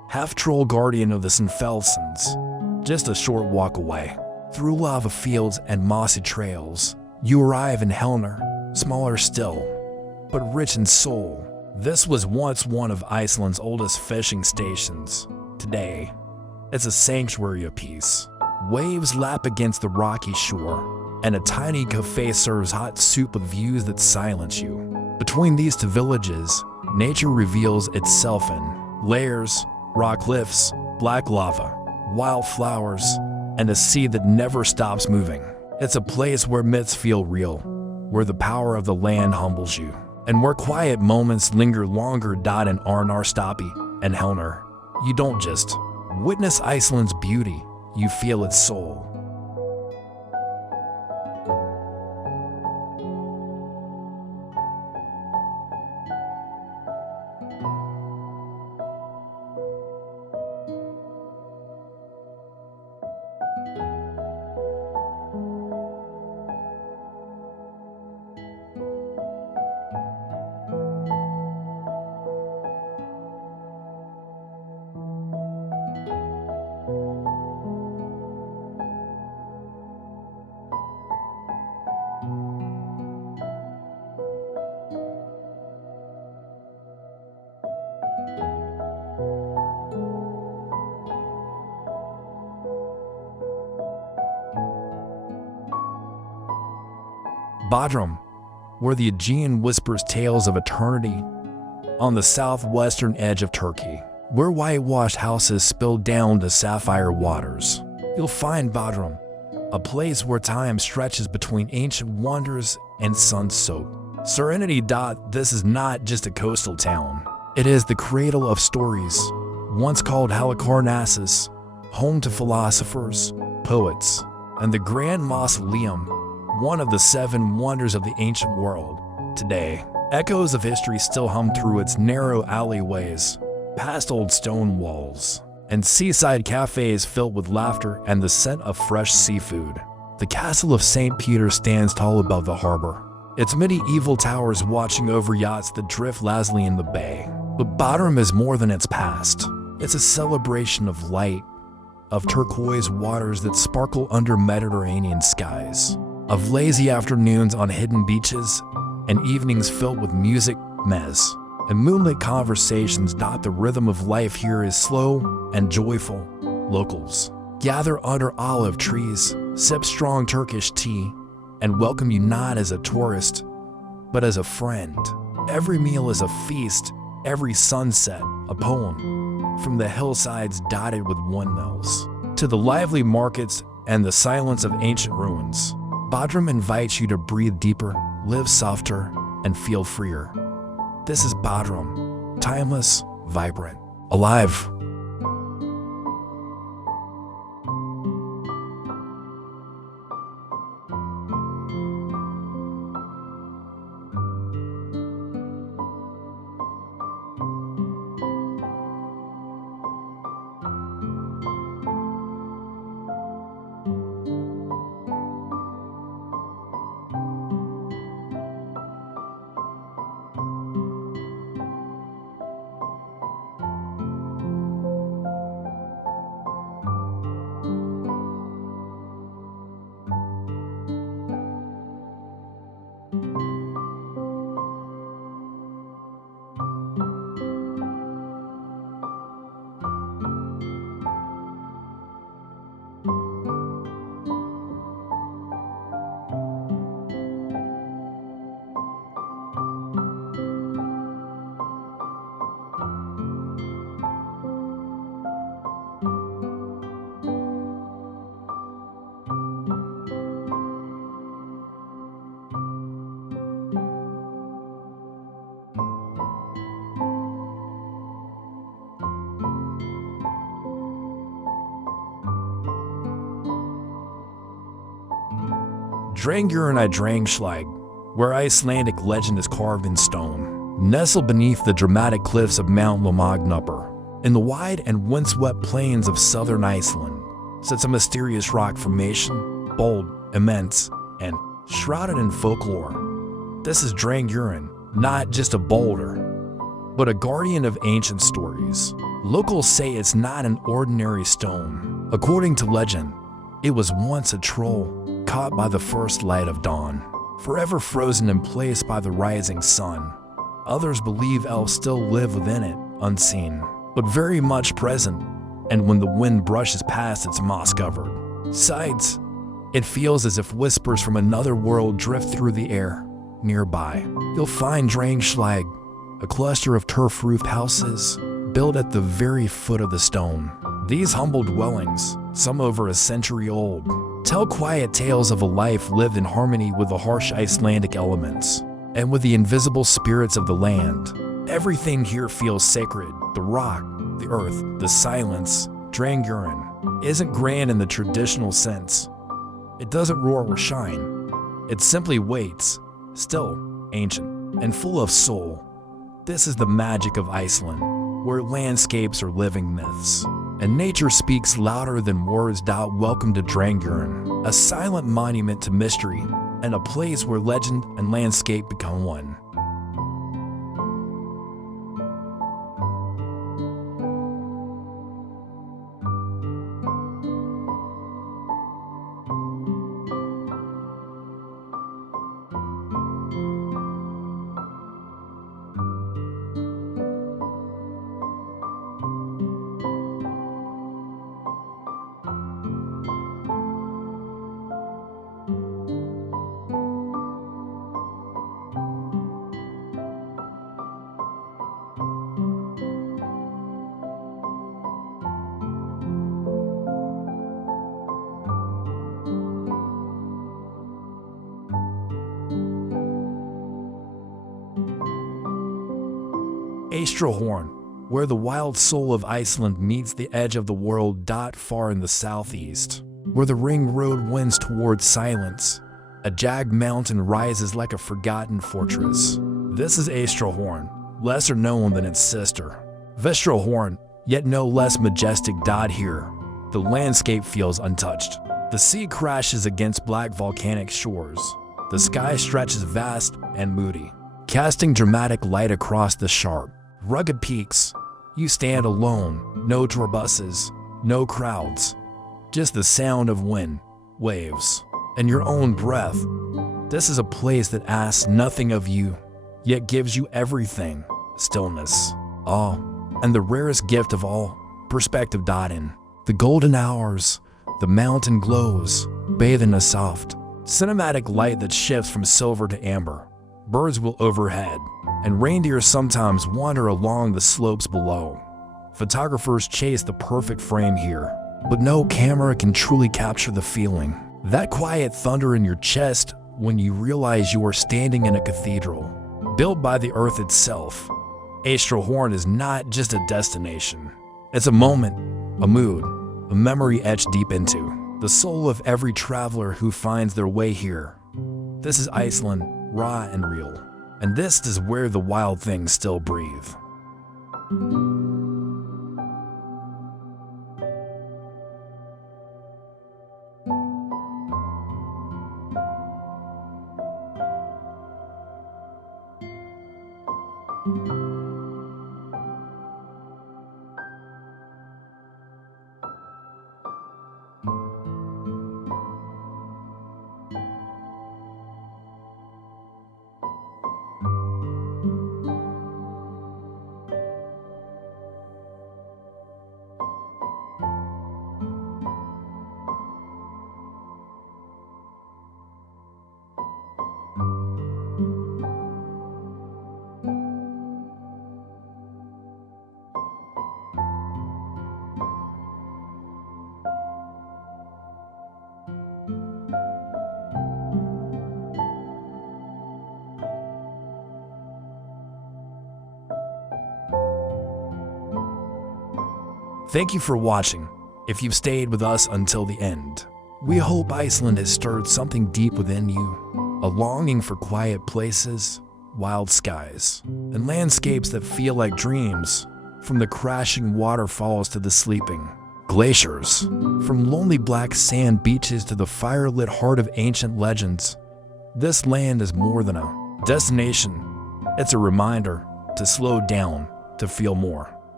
half-troll guardian of the Sundfelsens. Just a short walk away, through lava fields and mossy trails, you arrive in Helnir, smaller still, but rich in soul. This was once one of Iceland's oldest fishing stations. Today, it's a sanctuary of peace. Waves lap against the rocky shore, and a tiny cafe serves hot soup with views that silence you. Between these two villages, nature reveals itself in layers, rock cliffs, black lava, wildflowers, and a sea that never stops moving. It's a place where myths feel real, where the power of the land humbles you, and where quiet moments linger longer. In Arnarstapi and Helnir, you don't just witness Iceland's beauty, you feel its soul. Bodrum, where the Aegean whispers tales of eternity, on the southwestern edge of Turkey, where whitewashed houses spill down to sapphire waters. You'll find Bodrum, a place where time stretches between ancient wonders and sun-soaked serenity. This is not just a coastal town. It is the cradle of stories, once called Halicarnassus, home to philosophers, poets, and the Grand Mausoleum, one of the 7 wonders of the ancient world. Today, echoes of history still hum through its narrow alleyways, past old stone walls, and seaside cafes filled with laughter and the scent of fresh seafood. The castle of St. Peter stands tall above the harbor, its medieval towers watching over yachts that drift lazily in the bay. But Bodrum is more than its past. It's a celebration of light, of turquoise waters that sparkle under Mediterranean skies, of lazy afternoons on hidden beaches, and evenings filled with music, mess, and moonlit conversations. The rhythm of life here is slow and joyful. Locals gather under olive trees, sip strong Turkish tea, and welcome you not as a tourist, but as a friend. Every meal is a feast, every sunset a poem. From the hillsides dotted with windmills, to the lively markets and the silence of ancient ruins, Bodrum invites you to breathe deeper, live softer, and feel freer. This is Bodrum, timeless, vibrant, alive. Drangurinn I Drangslag, where Icelandic legend is carved in stone, nestled beneath the dramatic cliffs of Mount Lomagnupper. In the wide and windswept plains of southern Iceland sits a mysterious rock formation, bold, immense, and shrouded in folklore. This is Drangurinn, not just a boulder, but a guardian of ancient stories, Locals say it's not an ordinary stone. According to legend, it was once a troll caught by the first light of dawn, forever frozen in place by the rising sun. Others believe elves still live within it, unseen, but very much present, and when the wind brushes past its moss-covered sides, it feels as if whispers from another world drift through the air. Nearby, you'll find Drangslag, a cluster of turf-roofed houses built at the very foot of the stone. These humble dwellings, some over a century old, tell quiet tales of a life lived in harmony with the harsh Icelandic elements and with the invisible spirits of the land. Everything here feels sacred. The rock, the earth, the silence. Drangurinn isn't grand in the traditional sense. It doesn't roar or shine. It simply waits, still, ancient, and full of soul. This is the magic of Iceland, where landscapes are living myths, and nature speaks louder than words. Welcome to Drangurinn, a silent monument to mystery, and a place where legend and landscape become one. Horn, where the wild soul of Iceland meets the edge of the world. Far in the southeast, where the ring road winds towards silence, a jagged mountain rises like a forgotten fortress. This is Horn, lesser known than its sister, Horn, yet no less majestic. Here, the landscape feels untouched. The sea crashes against black volcanic shores. The sky stretches vast and moody, casting dramatic light across the sharp, rugged peaks. You stand alone, no tour buses, no crowds, just the sound of wind, waves, and your own breath. This is a place that asks nothing of you, yet gives you everything: stillness, awe, and the rarest gift of all, perspective. In the golden hours, the mountain glows, bathed in a soft, cinematic light that shifts from silver to amber. Birds will overhead, and reindeer sometimes wander along the slopes below. Photographers chase the perfect frame here, but no camera can truly capture the feeling. That quiet thunder in your chest when you realize you are standing in a cathedral, built by the earth itself. Horn is not just a destination. It's a moment, a mood, a memory etched deep into the soul of every traveler who finds their way here. This is Iceland, raw and real. And this is where the wild things still breathe. Thank you for watching, if you've stayed with us until the end. We hope Iceland has stirred something deep within you, a longing for quiet places, wild skies, and landscapes that feel like dreams, from the crashing waterfalls to the sleeping glaciers, from lonely black sand beaches to the fire-lit heart of ancient legends. This land is more than a destination. It's a reminder to slow down, to feel more.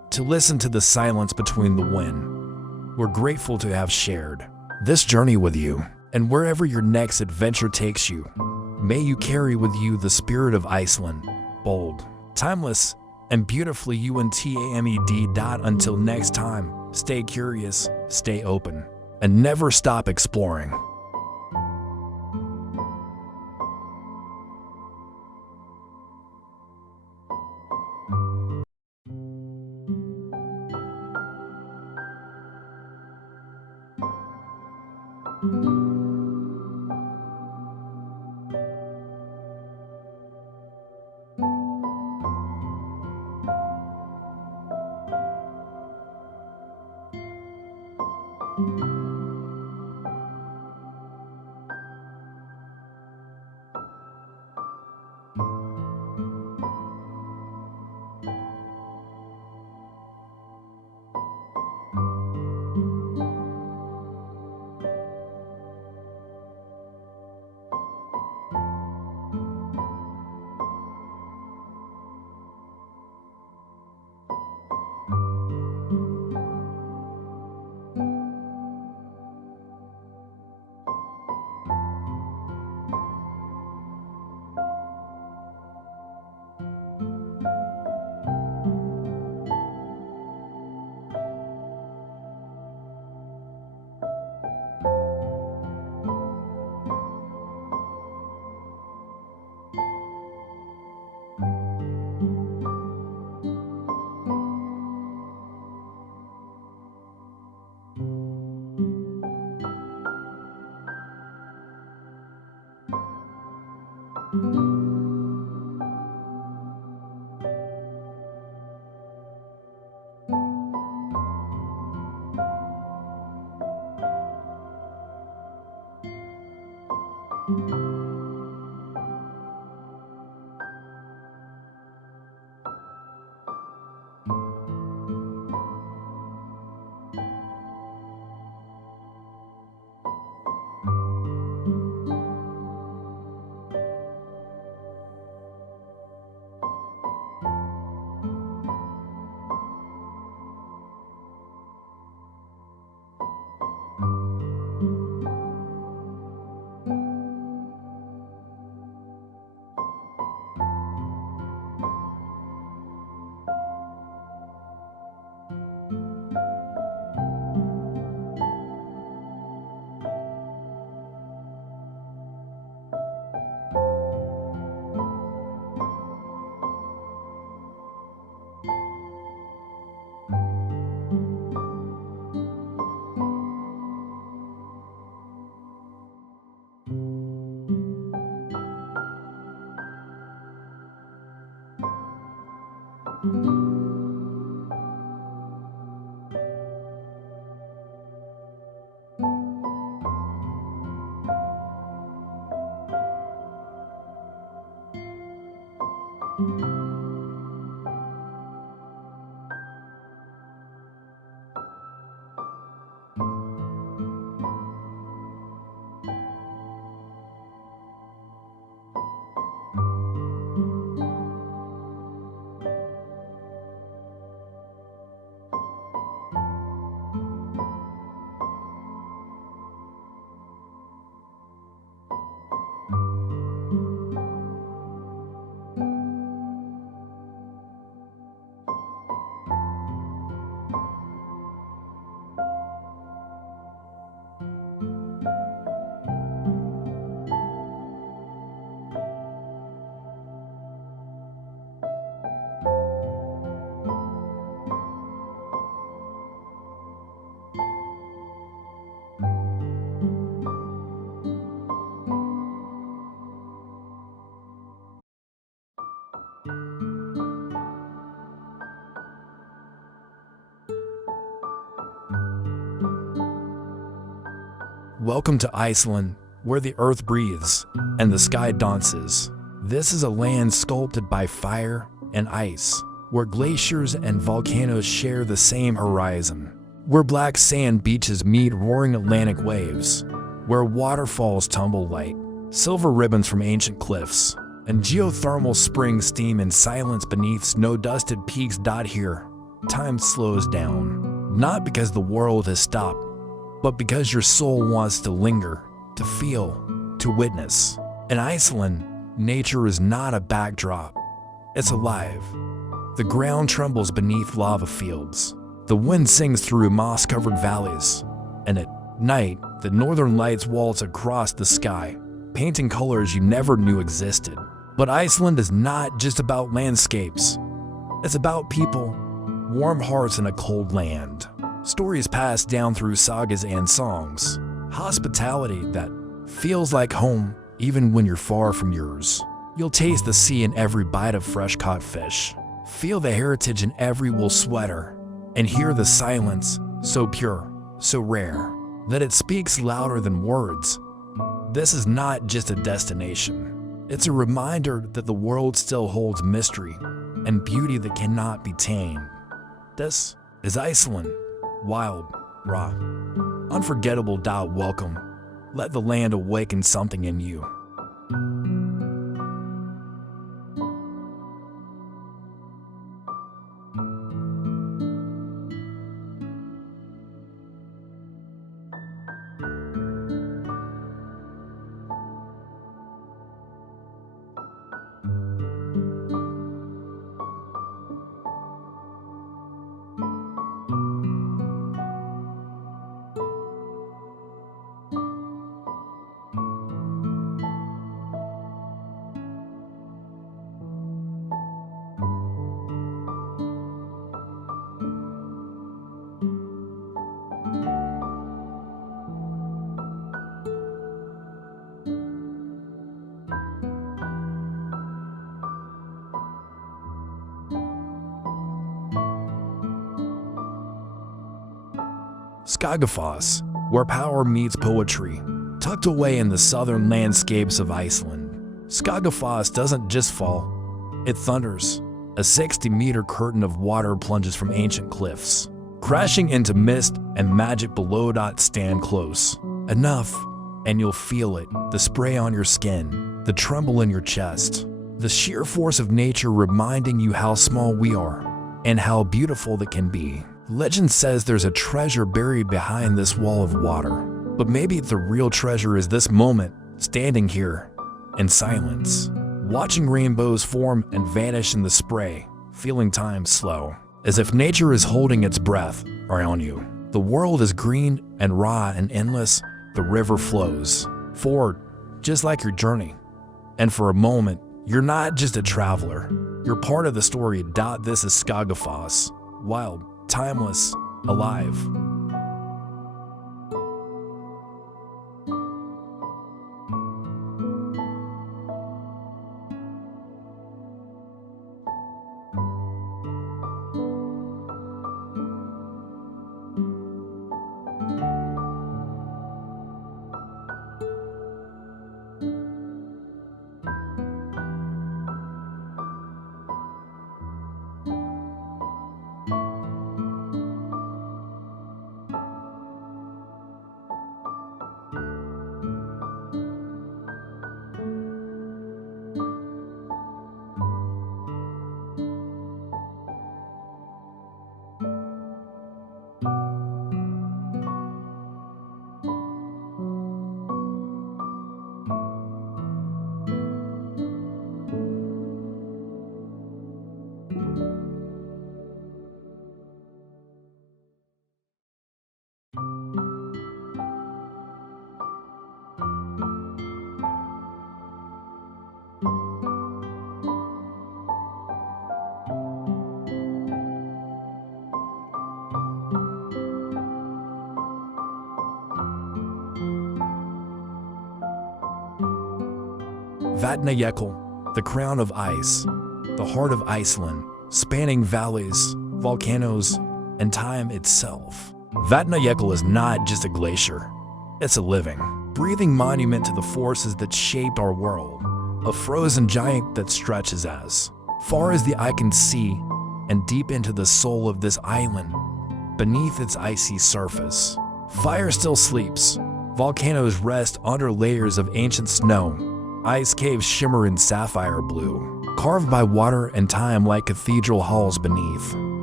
to listen to the silence between the wind. We're grateful to have shared this journey with you, and wherever your next adventure takes you, may you carry with you the spirit of Iceland, bold, timeless, and beautifully untamed. Until next time, stay curious, stay open, and never stop exploring. Welcome to Iceland, where the earth breathes and the sky dances. This is a land sculpted by fire and ice, where glaciers and volcanoes share the same horizon, where black sand beaches meet roaring Atlantic waves, where waterfalls tumble like silver ribbons from ancient cliffs, and geothermal springs steam in silence beneath snow-dusted peaks. Here, time slows down. Not because the world has stopped, but because your soul wants to linger, to feel, to witness. In Iceland, nature is not a backdrop. It's alive. The ground trembles beneath lava fields. The wind sings through moss-covered valleys. And at night, the northern lights waltz across the sky, painting colors you never knew existed. But Iceland is not just about landscapes. It's about people, warm hearts in a cold land. Stories passed down through sagas and songs. Hospitality that feels like home even when you're far from yours. You'll taste the sea in every bite of fresh-caught fish. Feel the heritage in every wool sweater. And hear the silence, so pure, so rare, that it speaks louder than words. This is not just a destination. It's a reminder that the world still holds mystery and beauty that cannot be tamed. This is Iceland. Wild, raw, unforgettable. Welcome. Let the land awaken something in you. Skagafoss, where power meets poetry, tucked away in the southern landscapes of Iceland. Skagafoss doesn't just fall, it thunders. A 60-meter curtain of water plunges from ancient cliffs, crashing into mist and magic below. Stand close. Enough, and you'll feel it, the spray on your skin, the tremble in your chest, the sheer force of nature reminding you how small we are and how beautiful that can be. Legend says there's a treasure buried behind this wall of water, but maybe the real treasure is this moment, standing here, in silence, watching rainbows form and vanish in the spray, feeling time slow, as if nature is holding its breath around you. The world is green and raw and endless, the river flows forward, just like your journey. And for a moment, you're not just a traveler, you're part of the story. This is Skagafoss, wild, timeless, alive. Vatnajökull, the crown of ice, the heart of Iceland, spanning valleys, volcanoes, and time itself. Vatnajökull is not just a glacier, it's a living, breathing monument to the forces that shaped our world, a frozen giant that stretches as far as the eye can see and deep into the soul of this island, beneath its icy surface. Fire still sleeps, volcanoes rest under layers of ancient snow, ice caves shimmer in sapphire blue, carved by water and time like cathedral halls beneath.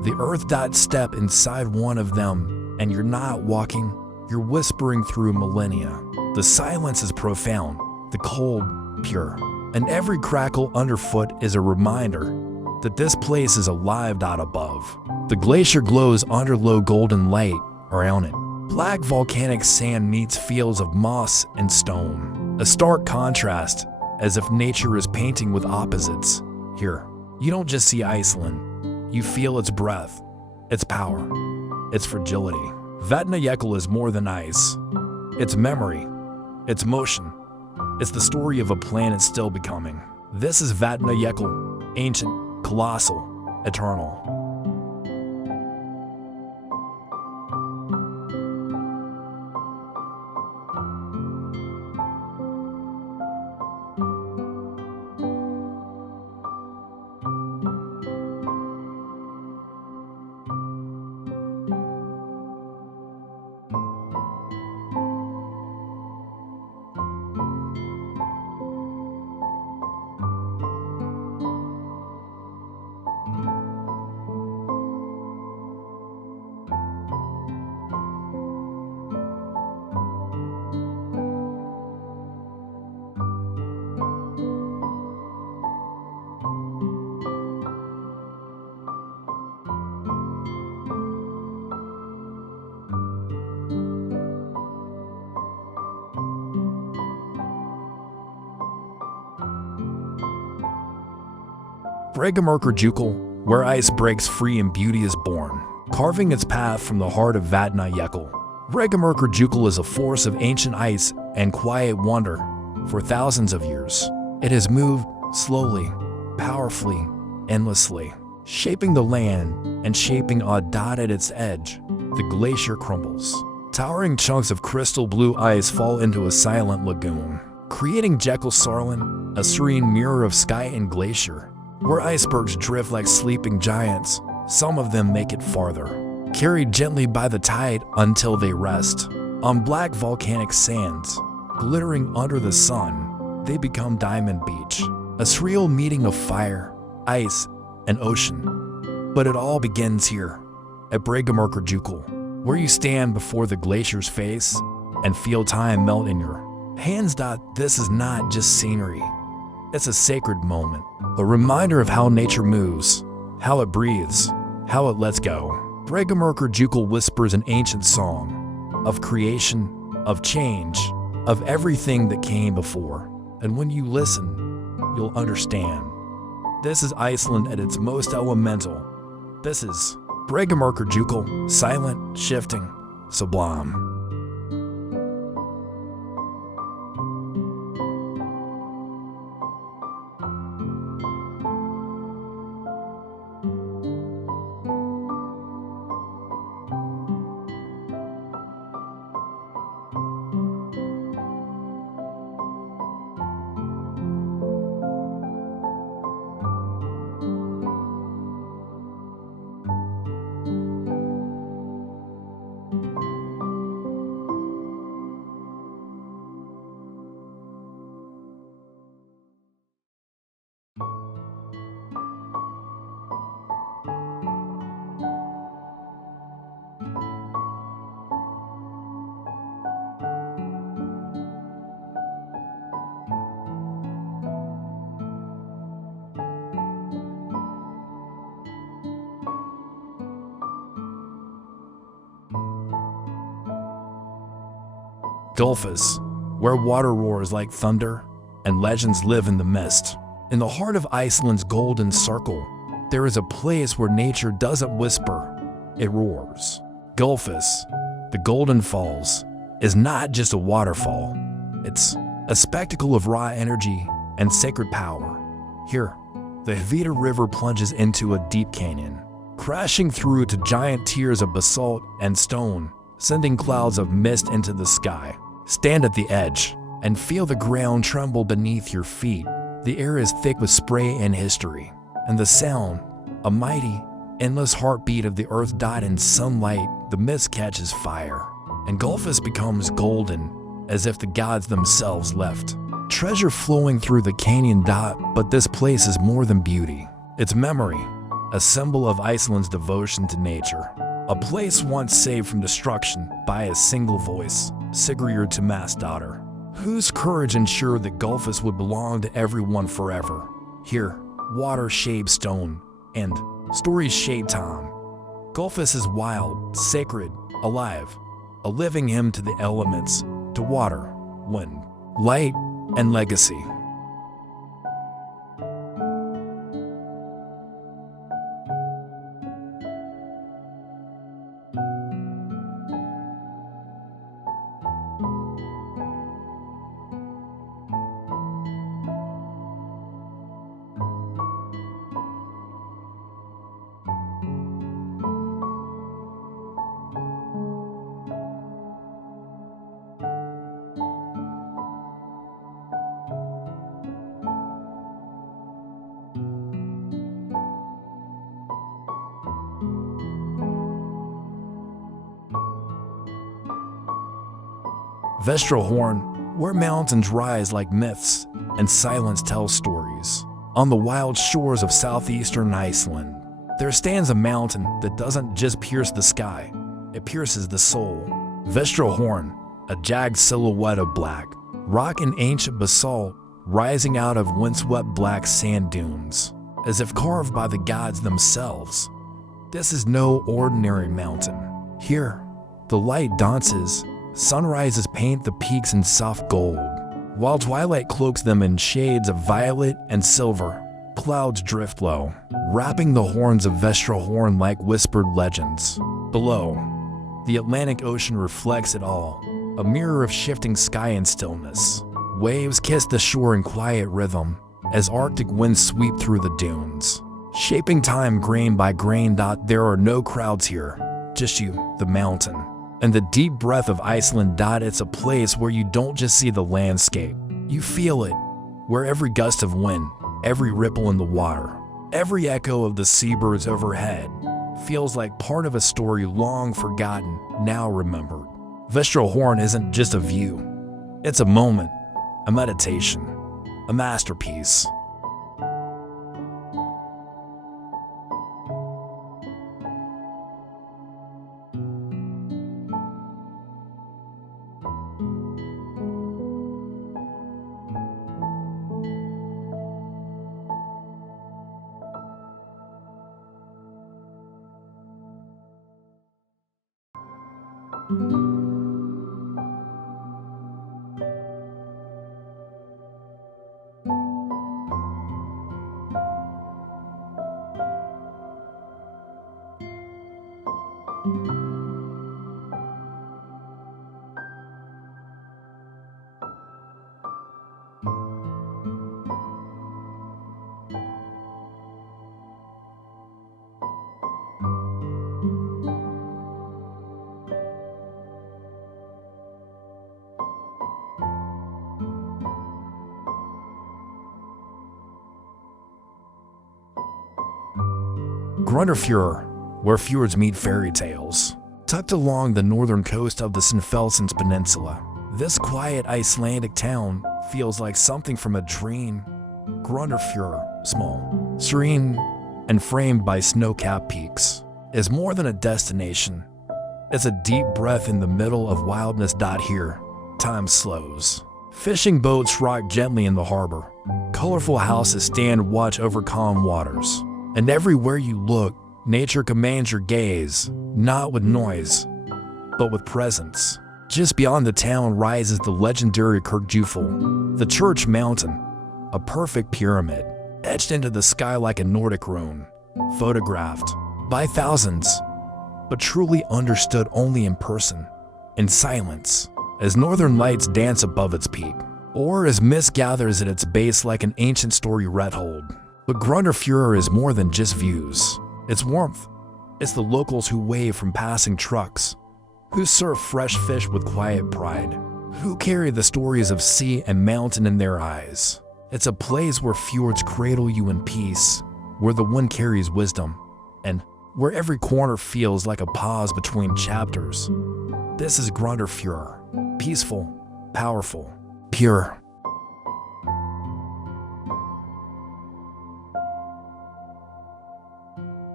The Earth. Step inside one of them, and you're not walking, you're whispering through millennia. The silence is profound, the cold, pure, and every crackle underfoot is a reminder that this place is alive. Above, the glacier glows under low golden light around it. Black volcanic sand meets fields of moss and stone, a stark contrast, as if nature is painting with opposites. Here, you don't just see Iceland, you feel its breath, its power, its fragility. Vatnajökull is more than ice. It's memory, it's motion, it's the story of a planet still becoming. This is Vatnajökull, ancient, colossal, eternal. Breathtaking, where ice breaks free and beauty is born, carving its path from the heart of Vatnajökull. Breathtaking is a force of ancient ice and quiet wonder. For thousands of years, it has moved slowly, powerfully, endlessly, shaping the land and shaping at its edge. The glacier crumbles. Towering chunks of crystal blue ice fall into a silent lagoon, creating Jekyll-Sarlan, a serene mirror of sky and glacier. Where icebergs drift like sleeping giants, some of them make it farther, carried gently by the tide until they rest. On black volcanic sands, glittering under the sun, they become Diamond Beach, a surreal meeting of fire, ice, and ocean. But it all begins here, at Breathtaking, where you stand before the glacier's face and feel time melt in your hands. This is not just scenery. It's a sacred moment, a reminder of how nature moves, how it breathes, how it lets go. Breathtaking whispers an ancient song of creation, of change, of everything that came before. And when you listen, you'll understand. This is Iceland at its most elemental. This is Breathtaking, silent, shifting, sublime. Gulfus, where water roars like thunder and legends live in the mist. In the heart of Iceland's golden circle, there is a place where nature doesn't whisper, it roars. Gulfus, the Golden Falls, is not just a waterfall. It's a spectacle of raw energy and sacred power. Here, the Hvita River plunges into a deep canyon, crashing through to giant tiers of basalt and stone, sending clouds of mist into the sky. Stand at the edge and feel the ground tremble beneath your feet. The air is thick with spray and history, and the sound, a mighty, endless heartbeat of the earth. In sunlight, the mist catches fire, and Gulfus becomes golden, as if the gods themselves left. Treasure flowing through the canyon. But this place is more than beauty. It's memory, a symbol of Iceland's devotion to nature. A place once saved from destruction by a single voice, Sigríður Tómasdóttir, whose courage ensured that Gullfoss would belong to everyone forever. Here, water shaped stone, and stories shape time. Gullfoss is wild, sacred, alive, a living hymn to the elements, to water, wind, light, and legacy. Vestrahorn, where mountains rise like myths and silence tells stories. On the wild shores of southeastern Iceland, there stands a mountain that doesn't just pierce the sky, it pierces the soul. Vestrahorn, a jagged silhouette of black rock and ancient basalt rising out of windswept black sand dunes, as if carved by the gods themselves. This is no ordinary mountain. Here, the light dances. Sunrises paint the peaks in soft gold, while twilight cloaks them in shades of violet and silver. Clouds drift low, wrapping the horns of Vestrahorn like whispered legends. Below, the Atlantic Ocean reflects it all, a mirror of shifting sky and stillness. Waves kiss the shore in quiet rhythm as Arctic winds sweep through the dunes, shaping time grain by grain. There are no crowds here, just you, the mountain, and the deep breath of Iceland. It's a place where you don't just see the landscape, you feel it, where every gust of wind, every ripple in the water, every echo of the seabirds overhead feels like part of a story long forgotten, now remembered. Vestrahorn isn't just a view, it's a moment, a meditation, a masterpiece. Grundarfjörður, where fjords meet fairy tales. Tucked along the northern coast of the Snæfellsnes Peninsula, this quiet Icelandic town feels like something from a dream. Grundarfjörður, small, serene, and framed by snow-capped peaks, is more than a destination. It's a deep breath in the middle of wildness. Here, time slows. Fishing boats rock gently in the harbor. Colorful houses stand watch over calm waters. And everywhere you look, nature commands your gaze, not with noise, but with presence. Just beyond the town rises the legendary Kirkjufell, the church mountain, a perfect pyramid, etched into the sky like a Nordic rune, photographed by thousands, but truly understood only in person, in silence, as northern lights dance above its peak, or as mist gathers at its base like an ancient story retold. But Grundarfjörður is more than just views. It's warmth. It's the locals who wave from passing trucks, who serve fresh fish with quiet pride, who carry the stories of sea and mountain in their eyes. It's a place where fjords cradle you in peace, where the wind carries wisdom, and where every corner feels like a pause between chapters. This is Grundarfjörður, peaceful, powerful, pure.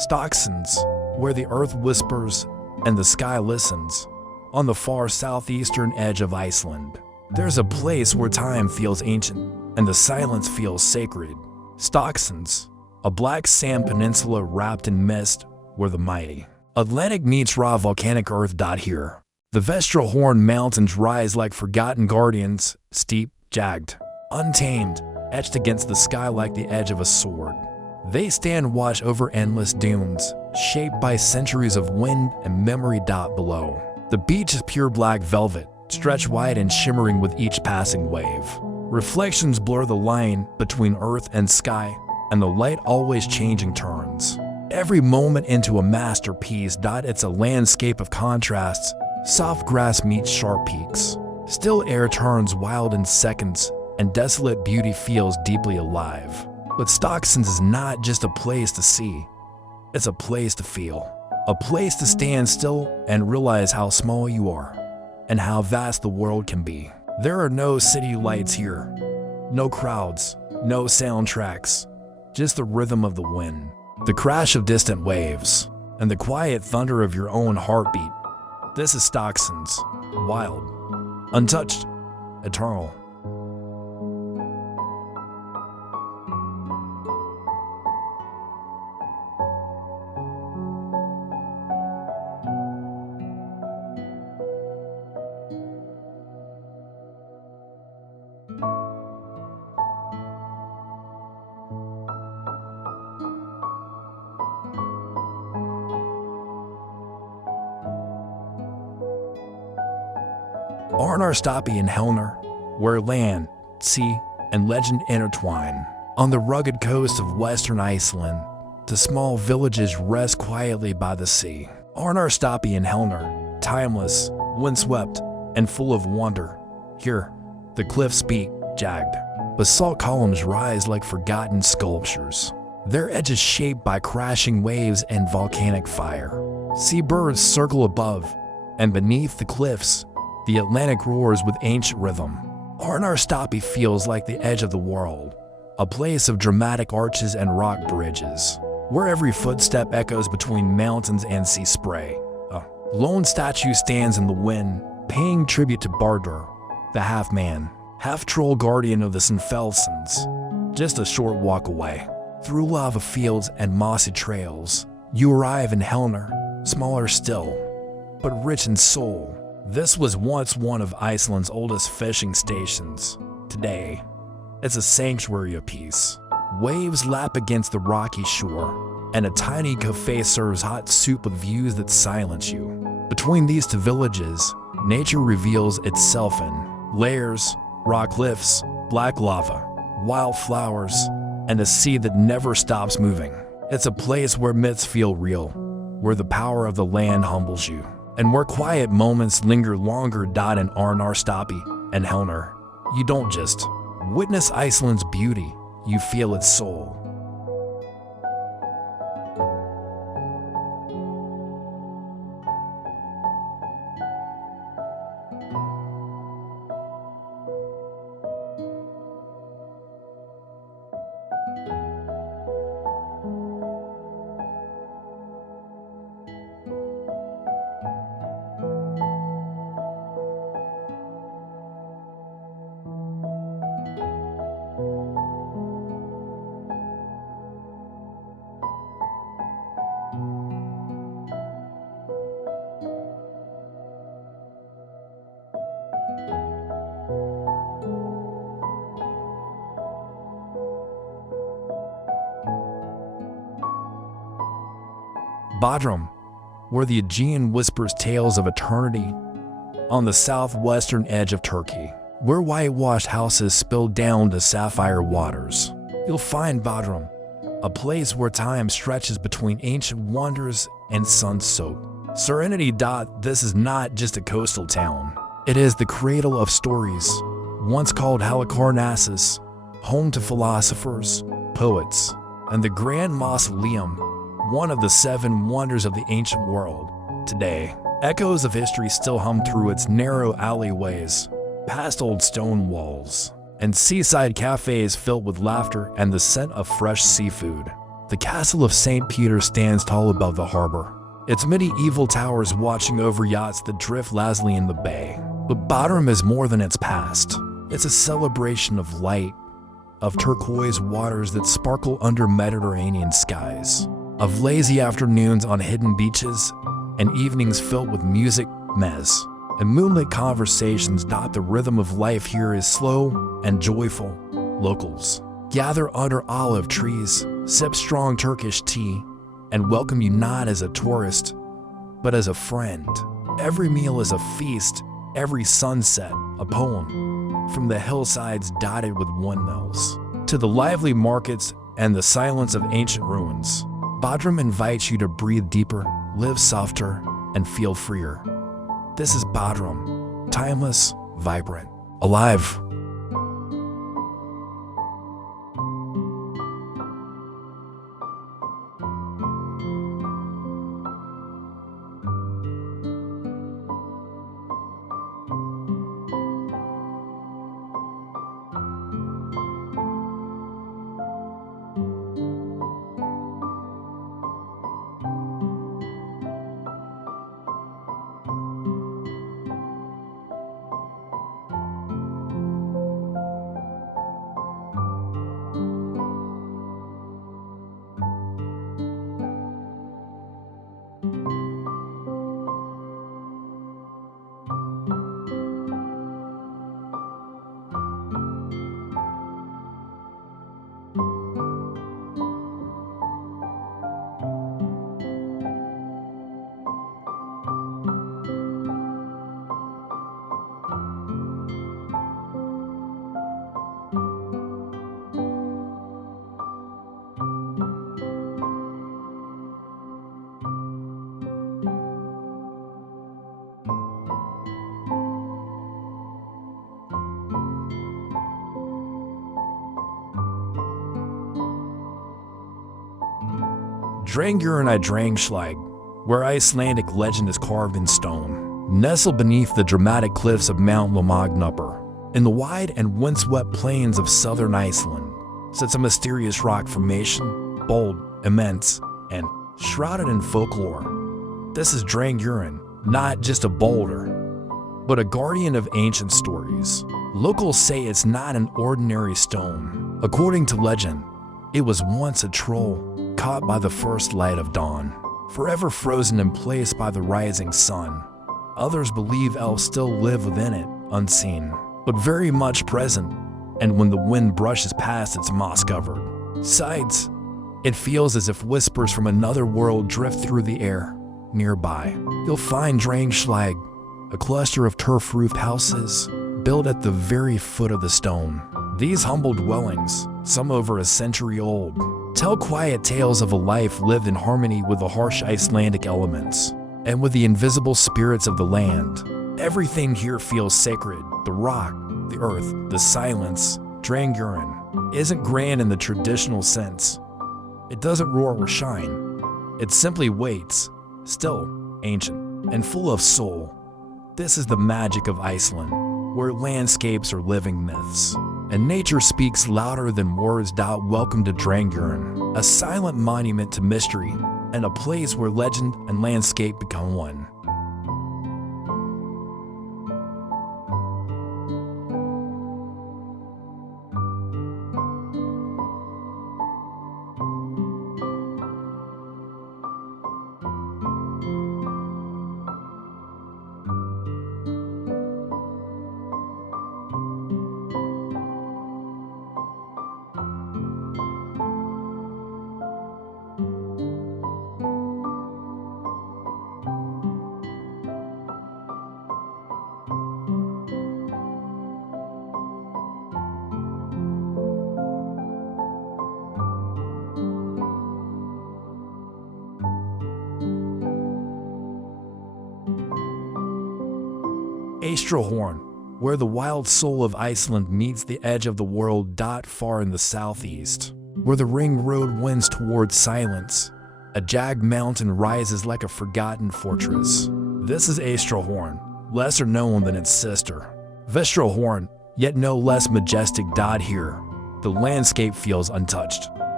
Stocksons, where the earth whispers and the sky listens. On the far southeastern edge of Iceland, there's a place where time feels ancient and the silence feels sacred. Stocksons, a black sand peninsula wrapped in mist where the mighty Atlantic meets raw volcanic earth. Here, the Vestralhorn Mountains rise like forgotten guardians, steep, jagged, untamed, etched against the sky like the edge of a sword. They stand watch over endless dunes, shaped by centuries of wind and memory. Below, the beach is pure black velvet, stretched wide and shimmering with each passing wave. Reflections blur the line between earth and sky, and the light always changing turns every moment into a masterpiece. It's a landscape of contrasts. Soft grass meets sharp peaks. Still air turns wild in seconds, and desolate beauty feels deeply alive. But Stocksons is not just a place to see, it's a place to feel. A place to stand still and realize how small you are, and how vast the world can be. There are no city lights here, no crowds, no soundtracks, just the rhythm of the wind, the crash of distant waves, and the quiet thunder of your own heartbeat. This is Stocksons, wild, untouched, eternal. Arnarstapi and Helnir, where land, sea, and legend intertwine. On the rugged coast of western Iceland, the small villages rest quietly by the sea. Arnarstapi and Helnir, timeless, windswept, and full of wonder. Here, the cliffs speak, jagged. Basalt columns rise like forgotten sculptures, their edges shaped by crashing waves and volcanic fire. Seabirds circle above, and beneath the cliffs, the Atlantic roars with ancient rhythm. Arnarstapi feels like the edge of the world, a place of dramatic arches and rock bridges, where every footstep echoes between mountains and sea spray. A lone statue stands in the wind, paying tribute to Bardur, the half-man, half-troll guardian of the Snæfellsnes. Just a short walk away, through lava fields and mossy trails, you arrive in Helnir, smaller still, but rich in soul. This was once one of Iceland's oldest fishing stations. Today, it's a sanctuary of peace. Waves lap against the rocky shore, and a tiny cafe serves hot soup with views that silence you. Between these two villages, nature reveals itself in layers, rock cliffs, black lava, wildflowers, and a sea that never stops moving. It's a place where myths feel real, where the power of the land humbles you, and where quiet moments linger longer. In Arnarstapi and Helnir, you don't just witness Iceland's beauty, you feel its soul. Bodrum, where the Aegean whispers tales of eternity. On the southwestern edge of Turkey, where whitewashed houses spill down to sapphire waters, you'll find Bodrum, a place where time stretches between ancient wonders and sun-soaked serenity. This is not just a coastal town. It is the cradle of stories, once called Halicarnassus, home to philosophers, poets, and the Grand Mausoleum, one of the 7 wonders of the ancient world. Today, echoes of history still hum through its narrow alleyways, past old stone walls, and seaside cafes filled with laughter and the scent of fresh seafood. The castle of St. Peter stands tall above the harbor, its medieval towers watching over yachts that drift lazily in the bay. But Bodrum is more than its past. It's a celebration of light, of turquoise waters that sparkle under Mediterranean skies, of lazy afternoons on hidden beaches, and evenings filled with music, mez, and moonlit conversations. The rhythm of life here is slow and joyful. Locals gather under olive trees, sip strong Turkish tea, and welcome you not as a tourist, but as a friend. Every meal is a feast, every sunset a poem. From the hillsides dotted with windmills, to the lively markets and the silence of ancient ruins, Bodrum invites you to breathe deeper, live softer, and feel freer. This is Bodrum, timeless, vibrant, alive. Drangurinn I Drangslag, where Icelandic legend is carved in stone, nestled beneath the dramatic cliffs of Mount Lomagnupper. In the wide and windswept plains of southern Iceland sits a mysterious rock formation, bold, immense, and shrouded in folklore. This is Drangurinn, not just a boulder, but a guardian of ancient stories. Locals say it's not an ordinary stone. According to legend, it was once a troll caught by the first light of dawn, forever frozen in place by the rising sun. Others believe elves still live within it, unseen, but very much present, and when the wind brushes past its moss-covered sides, it feels as if whispers from another world drift through the air. Nearby, you'll find Drangslag, a cluster of turf-roofed houses built at the very foot of the stone. These humble dwellings, some over a century old, tell quiet tales of a life lived in harmony with the harsh Icelandic elements and with the invisible spirits of the land. Everything here feels sacred: the rock, the earth, the silence. Drangurinn isn't grand in the traditional sense. It doesn't roar or shine. It simply waits, still, ancient, and full of soul. This is the magic of Iceland, where landscapes are living myths, and nature speaks louder than words. Welcome to Drangurinn, a silent monument to mystery, and a place where legend and landscape become one. Horn, where the wild soul of Iceland meets the edge of the world. Far in the southeast, where the ring road winds towards silence, a jagged mountain rises like a forgotten fortress. This is Horn, lesser known than its sister, Horn, yet no less majestic. Here, the landscape feels untouched.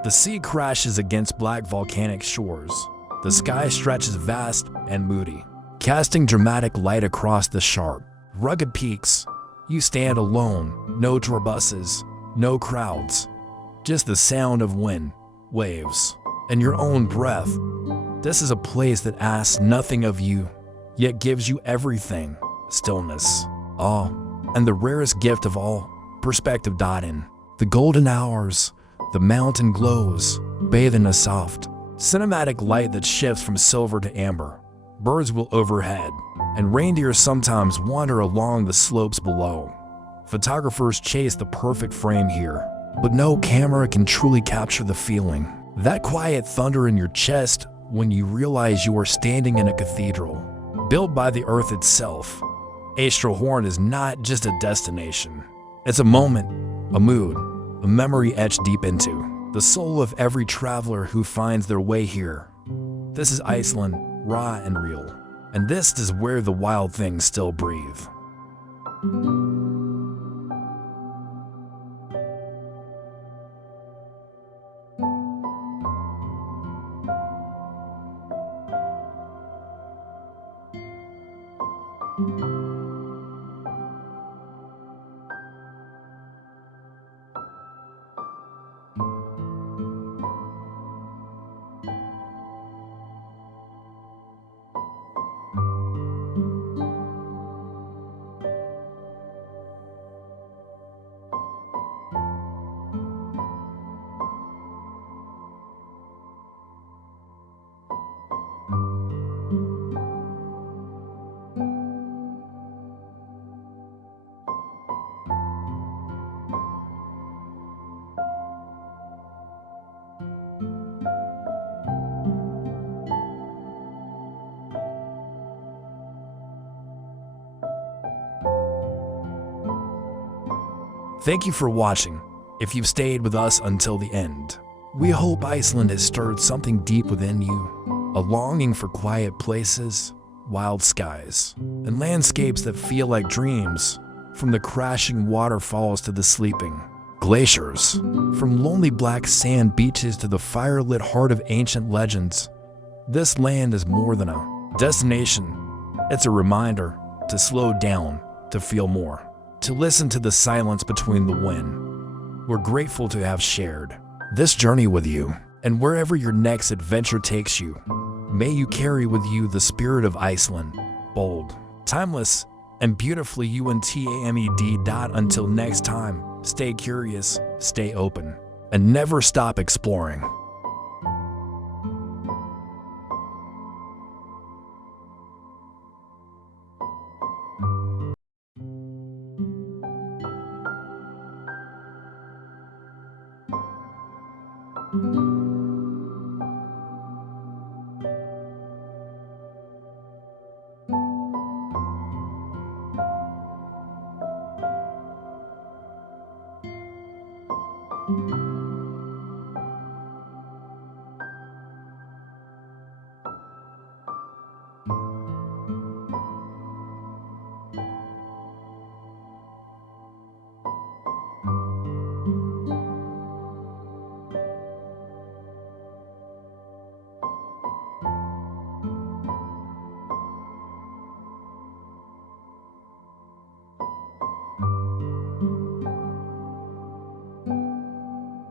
The sea crashes against black volcanic shores. The sky stretches vast and moody, casting dramatic light across the sharp, rugged peaks. You stand alone, no tour buses, no crowds, just the sound of wind, waves, and your own breath. This is a place that asks nothing of you, yet gives you everything: stillness, awe, and the rarest gift of all, perspective. In the golden hours, the mountain glows, bathed in a soft, cinematic light that shifts from silver to amber. Birds will overhead, and reindeer sometimes wander along the slopes below. Photographers chase the perfect frame here, but no camera can truly capture the feeling. That quiet thunder in your chest when you realize you are standing in a cathedral, built by the earth itself. Horn is not just a destination. It's a moment, a mood, a memory etched deep into the soul of every traveler who finds their way here. This is Iceland, raw and real, and this is where the wild things still breathe. Thank you for watching. If you've stayed with us until the end, we hope Iceland has stirred something deep within you, a longing for quiet places, wild skies, and landscapes that feel like dreams. From the crashing waterfalls to the sleeping glaciers, from lonely black sand beaches to the fire-lit heart of ancient legends, this land is more than a destination. It's a reminder to slow down, to feel more, to listen to the silence between the wind. We're grateful to have shared this journey with you, and wherever your next adventure takes you, may you carry with you the spirit of Iceland, bold, timeless, and beautifully untamed. Until next time, stay curious, stay open, and never stop exploring.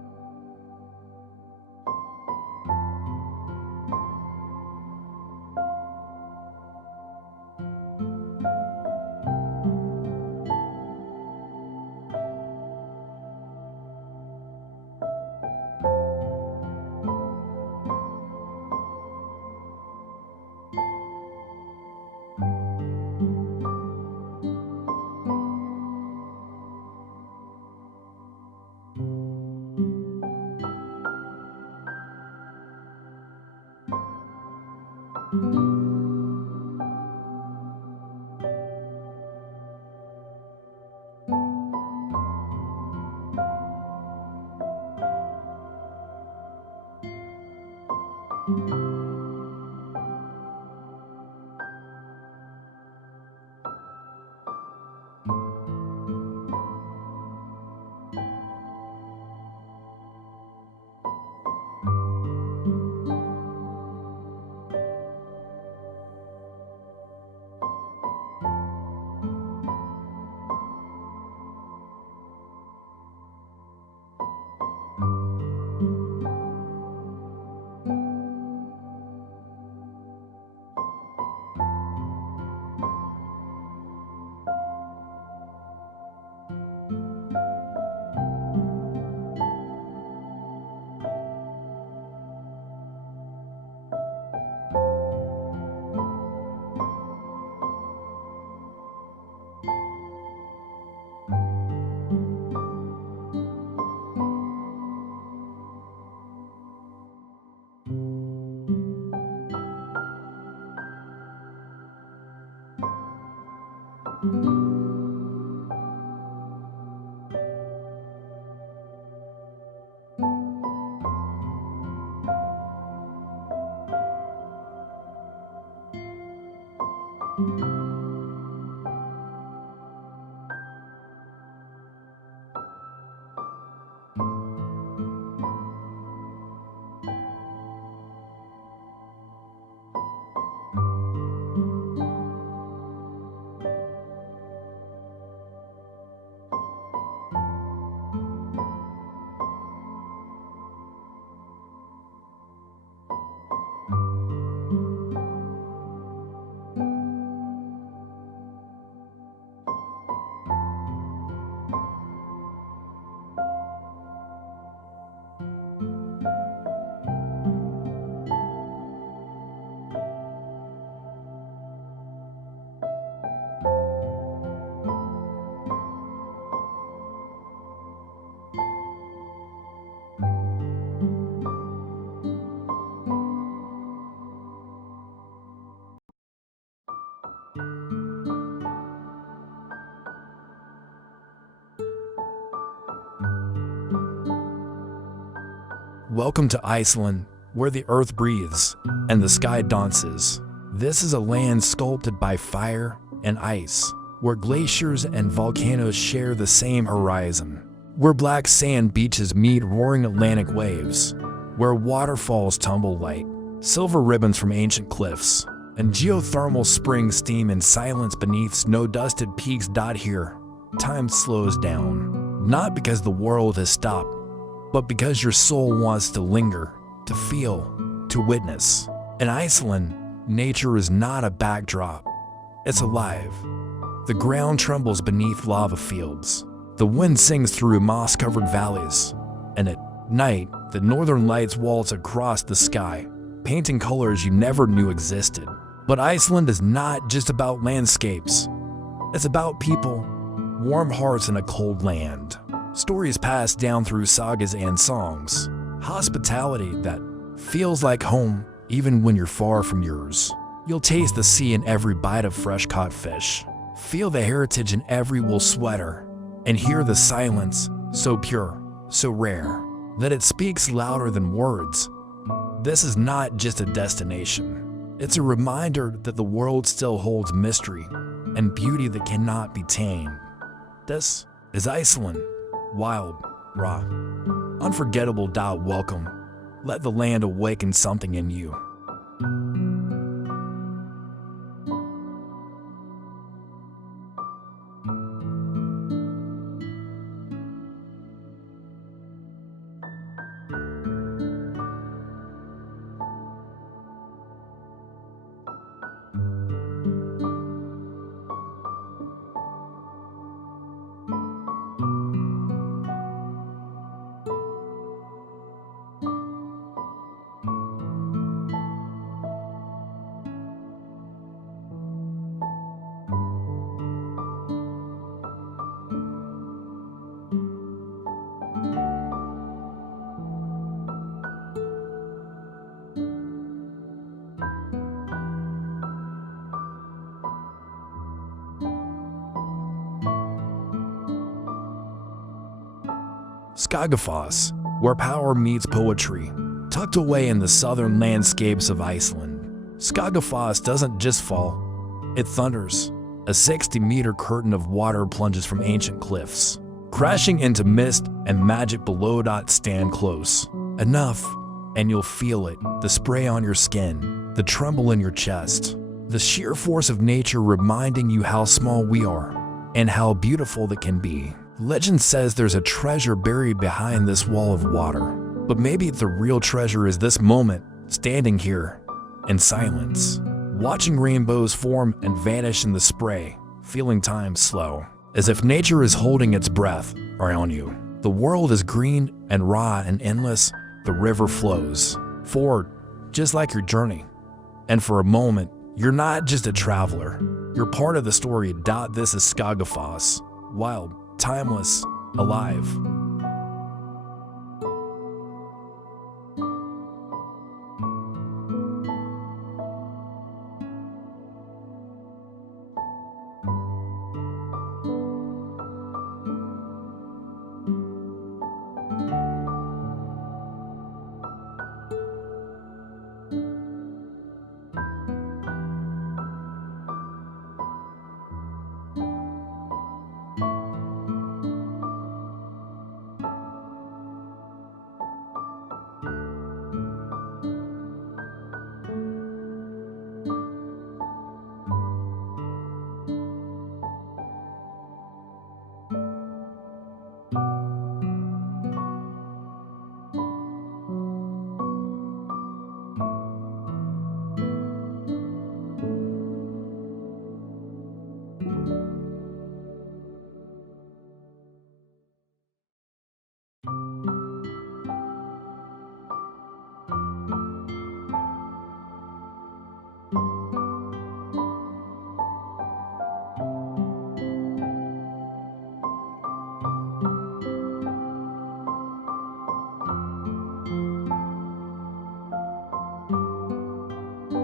Welcome to Iceland, where the earth breathes and the sky dances. This is a land sculpted by fire and ice, where glaciers and volcanoes share the same horizon, where black sand beaches meet roaring Atlantic waves, where waterfalls tumble like silver ribbons from ancient cliffs, and geothermal springs steam in silence beneath snow-dusted peaks. Here, time slows down, not because the world has stopped, but because your soul wants to linger, to feel, to witness. In Iceland, nature is not a backdrop, it's alive. The ground trembles beneath lava fields. The wind sings through moss-covered valleys. And at night, the northern lights waltz across the sky, painting colors you never knew existed. But Iceland is not just about landscapes. It's about people, warm hearts in a cold land. Stories passed down through sagas and songs. Hospitality that feels like home even when you're far from yours. You'll taste the sea in every bite of fresh-caught fish. Feel the heritage in every wool sweater. And hear the silence, so pure, so rare, that it speaks louder than words. This is not just a destination. It's a reminder that the world still holds mystery and beauty that cannot be tamed. This is Iceland. Wild, raw, unforgettable. Welcome. Let the land awaken something in you. Skagafoss, where power meets poetry, tucked away in the southern landscapes of Iceland. Skagafoss doesn't just fall, it thunders. A 60-meter curtain of water plunges from ancient cliffs, crashing into mist and magic below. Stand close enough, and you'll feel it, the spray on your skin, the tremble in your chest, the sheer force of nature reminding you how small we are and how beautiful that can be. Legend says there's a treasure buried behind this wall of water, but maybe the real treasure is this moment, standing here, in silence, watching rainbows form and vanish in the spray, feeling time slow, as if nature is holding its breath around you. The world is green and raw and endless, the river flows forward, just like your journey. And for a moment, you're not just a traveler, you're part of the story. This is Skagafoss, wild, timeless, alive.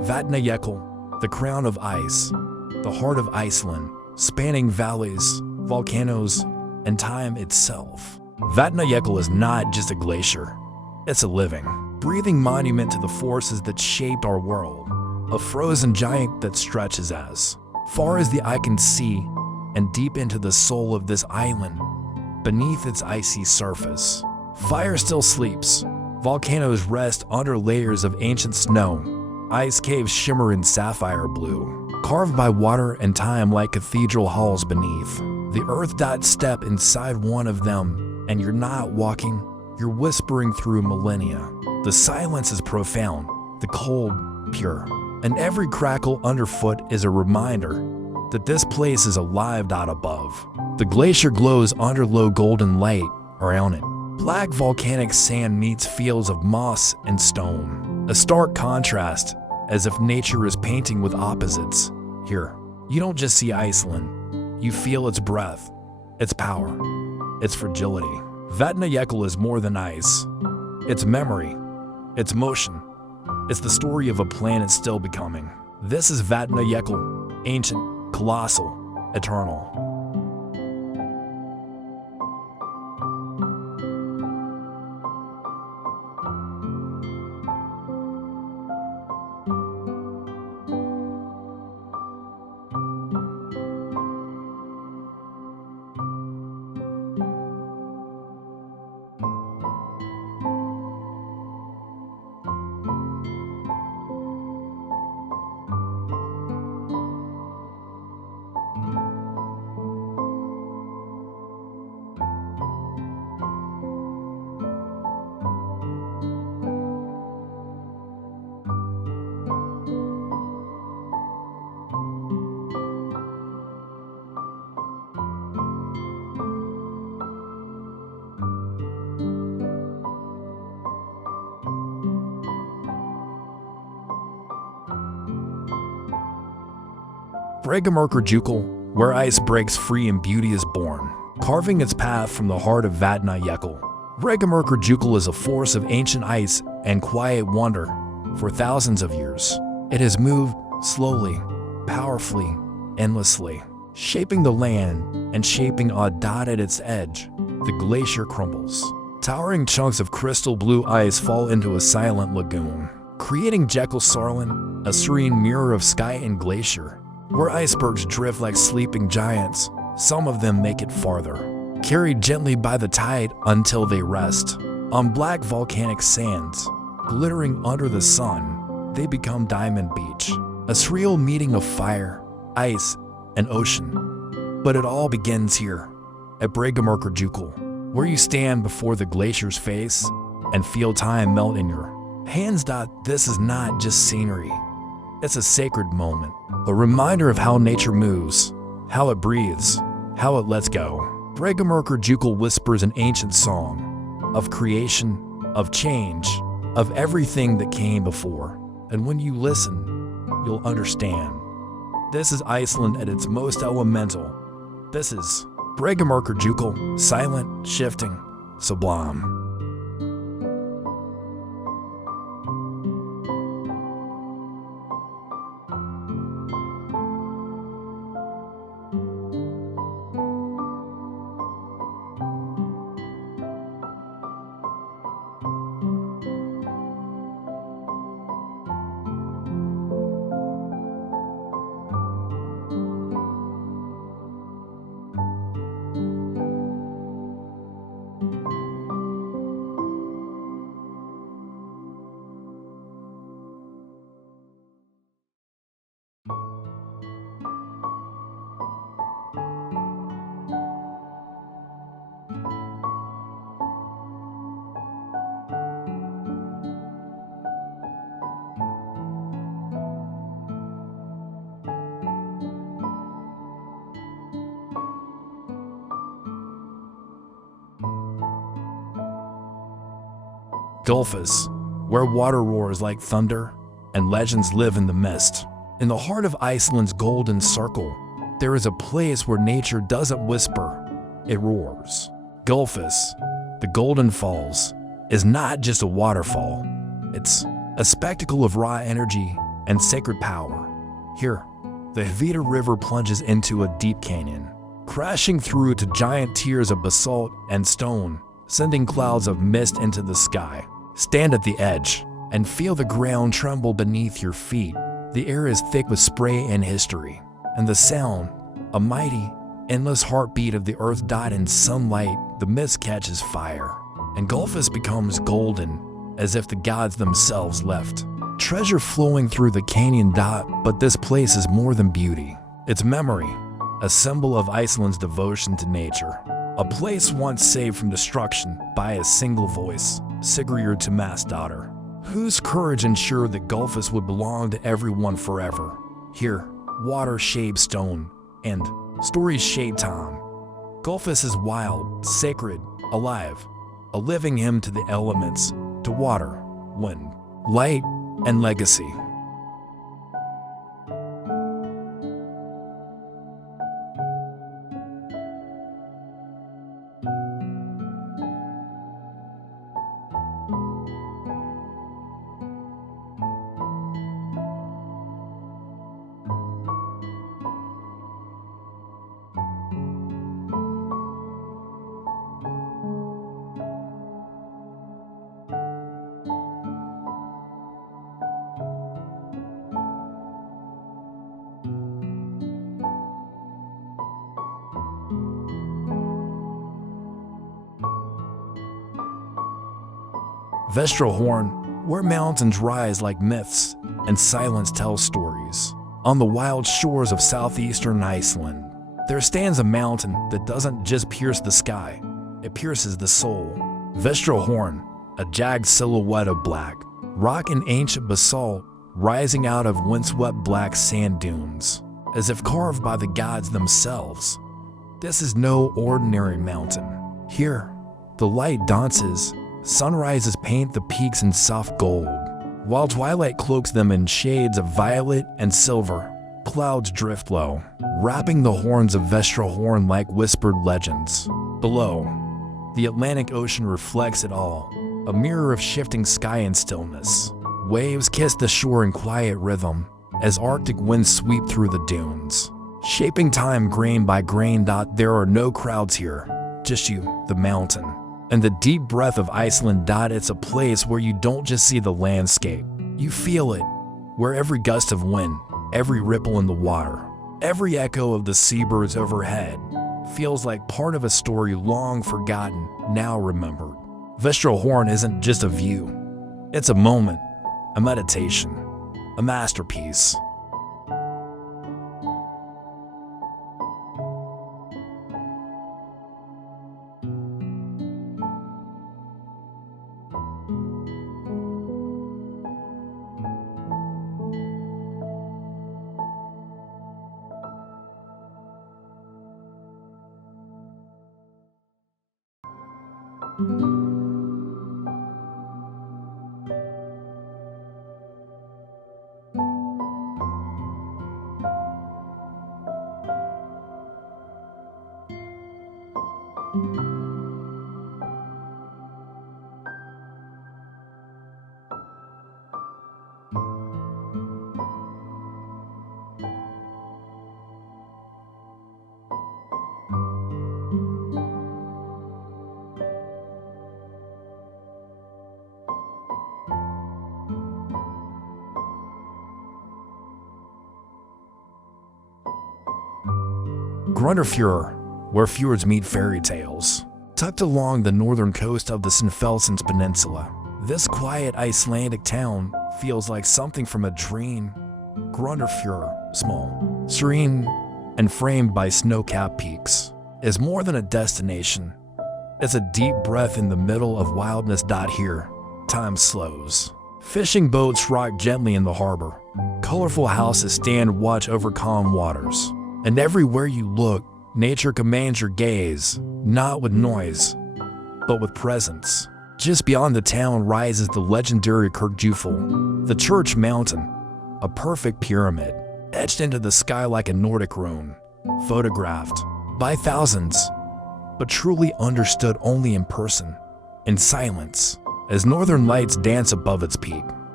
Vatnajökull, the crown of ice, the heart of Iceland, spanning valleys, volcanoes, and time itself. Vatnajökull is not just a glacier. It's a living, breathing monument to the forces that shaped our world, a frozen giant that stretches as far as the eye can see and deep into the soul of this island, beneath its icy surface. Fire still sleeps, volcanoes rest under layers of ancient snow, ice caves shimmer in sapphire blue, carved by water and time like cathedral halls beneath. The earth dot step inside one of them, and you're not walking, you're whispering through millennia. The silence is profound, the cold pure, and every crackle underfoot is a reminder that this place is alive out above. The glacier glows under low golden light around it. Black volcanic sand meets fields of moss and stone, a stark contrast, as if nature is painting with opposites. Here, you don't just see Iceland, you feel its breath, its power, its fragility. Vatnajökull is more than ice. It's memory, it's motion, it's the story of a planet still becoming. This is Vatnajökull, ancient, colossal, eternal. Breathtaking, where ice breaks free and beauty is born, carving its path from the heart of Vatnajökull. Breathtaking is a force of ancient ice and quiet wonder. For thousands of years, it has moved slowly, powerfully, endlessly, shaping the land and shaping a dot at its edge. The glacier crumbles. Towering chunks of crystal blue ice fall into a silent lagoon, creating Jekyll-Sarlan, a serene mirror of sky and glacier. Where icebergs drift like sleeping giants, some of them make it farther, carried gently by the tide until they rest. On black volcanic sands, glittering under the sun, they become Diamond Beach, a surreal meeting of fire, ice, and ocean. But it all begins here, at Breathtaking, where you stand before the glacier's face and feel time melt in your hands. This is not just scenery. It's a sacred moment, a reminder of how nature moves, how it breathes, how it lets go. Breathtaking whispers an ancient song of creation, of change, of everything that came before. And when you listen, you'll understand. This is Iceland at its most elemental. This is Breathtaking, silent, shifting, sublime. Gulfus, where water roars like thunder and legends live in the mist. In the heart of Iceland's golden circle, there is a place where nature doesn't whisper, it roars. Gulfus, the Golden Falls, is not just a waterfall. It's a spectacle of raw energy and sacred power. Here, the Hvida River plunges into a deep canyon, crashing through to giant tiers of basalt and stone, sending clouds of mist into the sky. Stand at the edge and feel the ground tremble beneath your feet. The air is thick with spray and history, and the sound, a mighty, endless heartbeat of the earth dyed in sunlight. The mist catches fire, and Gulfis becomes golden, as if the gods themselves left. Treasure flowing through the canyon dot, but this place is more than beauty. It's memory, a symbol of Iceland's devotion to nature. A place once saved from destruction by a single voice, Sigríður Tómasdóttir, whose courage ensured that Gulfis would belong to everyone forever. Here, water shaped stone, and stories shape time. Gulfis is wild, sacred, alive, a living hymn to the elements, to water, wind, light, and legacy. Vestrahorn, where mountains rise like myths and silence tells stories. On the wild shores of southeastern Iceland, there stands a mountain that doesn't just pierce the sky, it pierces the soul. Vestrahorn, a jagged silhouette of black rock and ancient basalt rising out of windswept black sand dunes, as if carved by the gods themselves. This is no ordinary mountain. Here, the light dances. Sunrises paint the peaks in soft gold, while twilight cloaks them in shades of violet and silver. Clouds drift low, wrapping the horns of Vestrahorn like whispered legends. Below, the Atlantic Ocean reflects it all, a mirror of shifting sky and stillness. Waves kiss the shore in quiet rhythm as Arctic winds sweep through the dunes, shaping time grain by grain. There are no crowds here, just you, the mountain, and the deep breath of Iceland. It's a place where you don't just see the landscape, you feel it, where every gust of wind, every ripple in the water, every echo of the seabirds overhead feels like part of a story long forgotten, now remembered. Vestrahorn isn't just a view, it's a moment, a meditation, a masterpiece. Grundarfjörður, where fjords meet fairy tales. Tucked along the northern coast of the Snæfellsnes Peninsula, this quiet Icelandic town feels like something from a dream. Grundarfjörður, small, serene, and framed by snow-capped peaks, is more than a destination. It's a deep breath in the middle of wildness. Here, time slows. Fishing boats rock gently in the harbor. Colorful houses stand watch over calm waters. And everywhere you look, nature commands your gaze, not with noise, but with presence. Just beyond the town rises the legendary Kirkjufell, the church mountain, a perfect pyramid, etched into the sky like a Nordic rune, photographed by thousands, but truly understood only in person, in silence, as northern lights dance above its peak.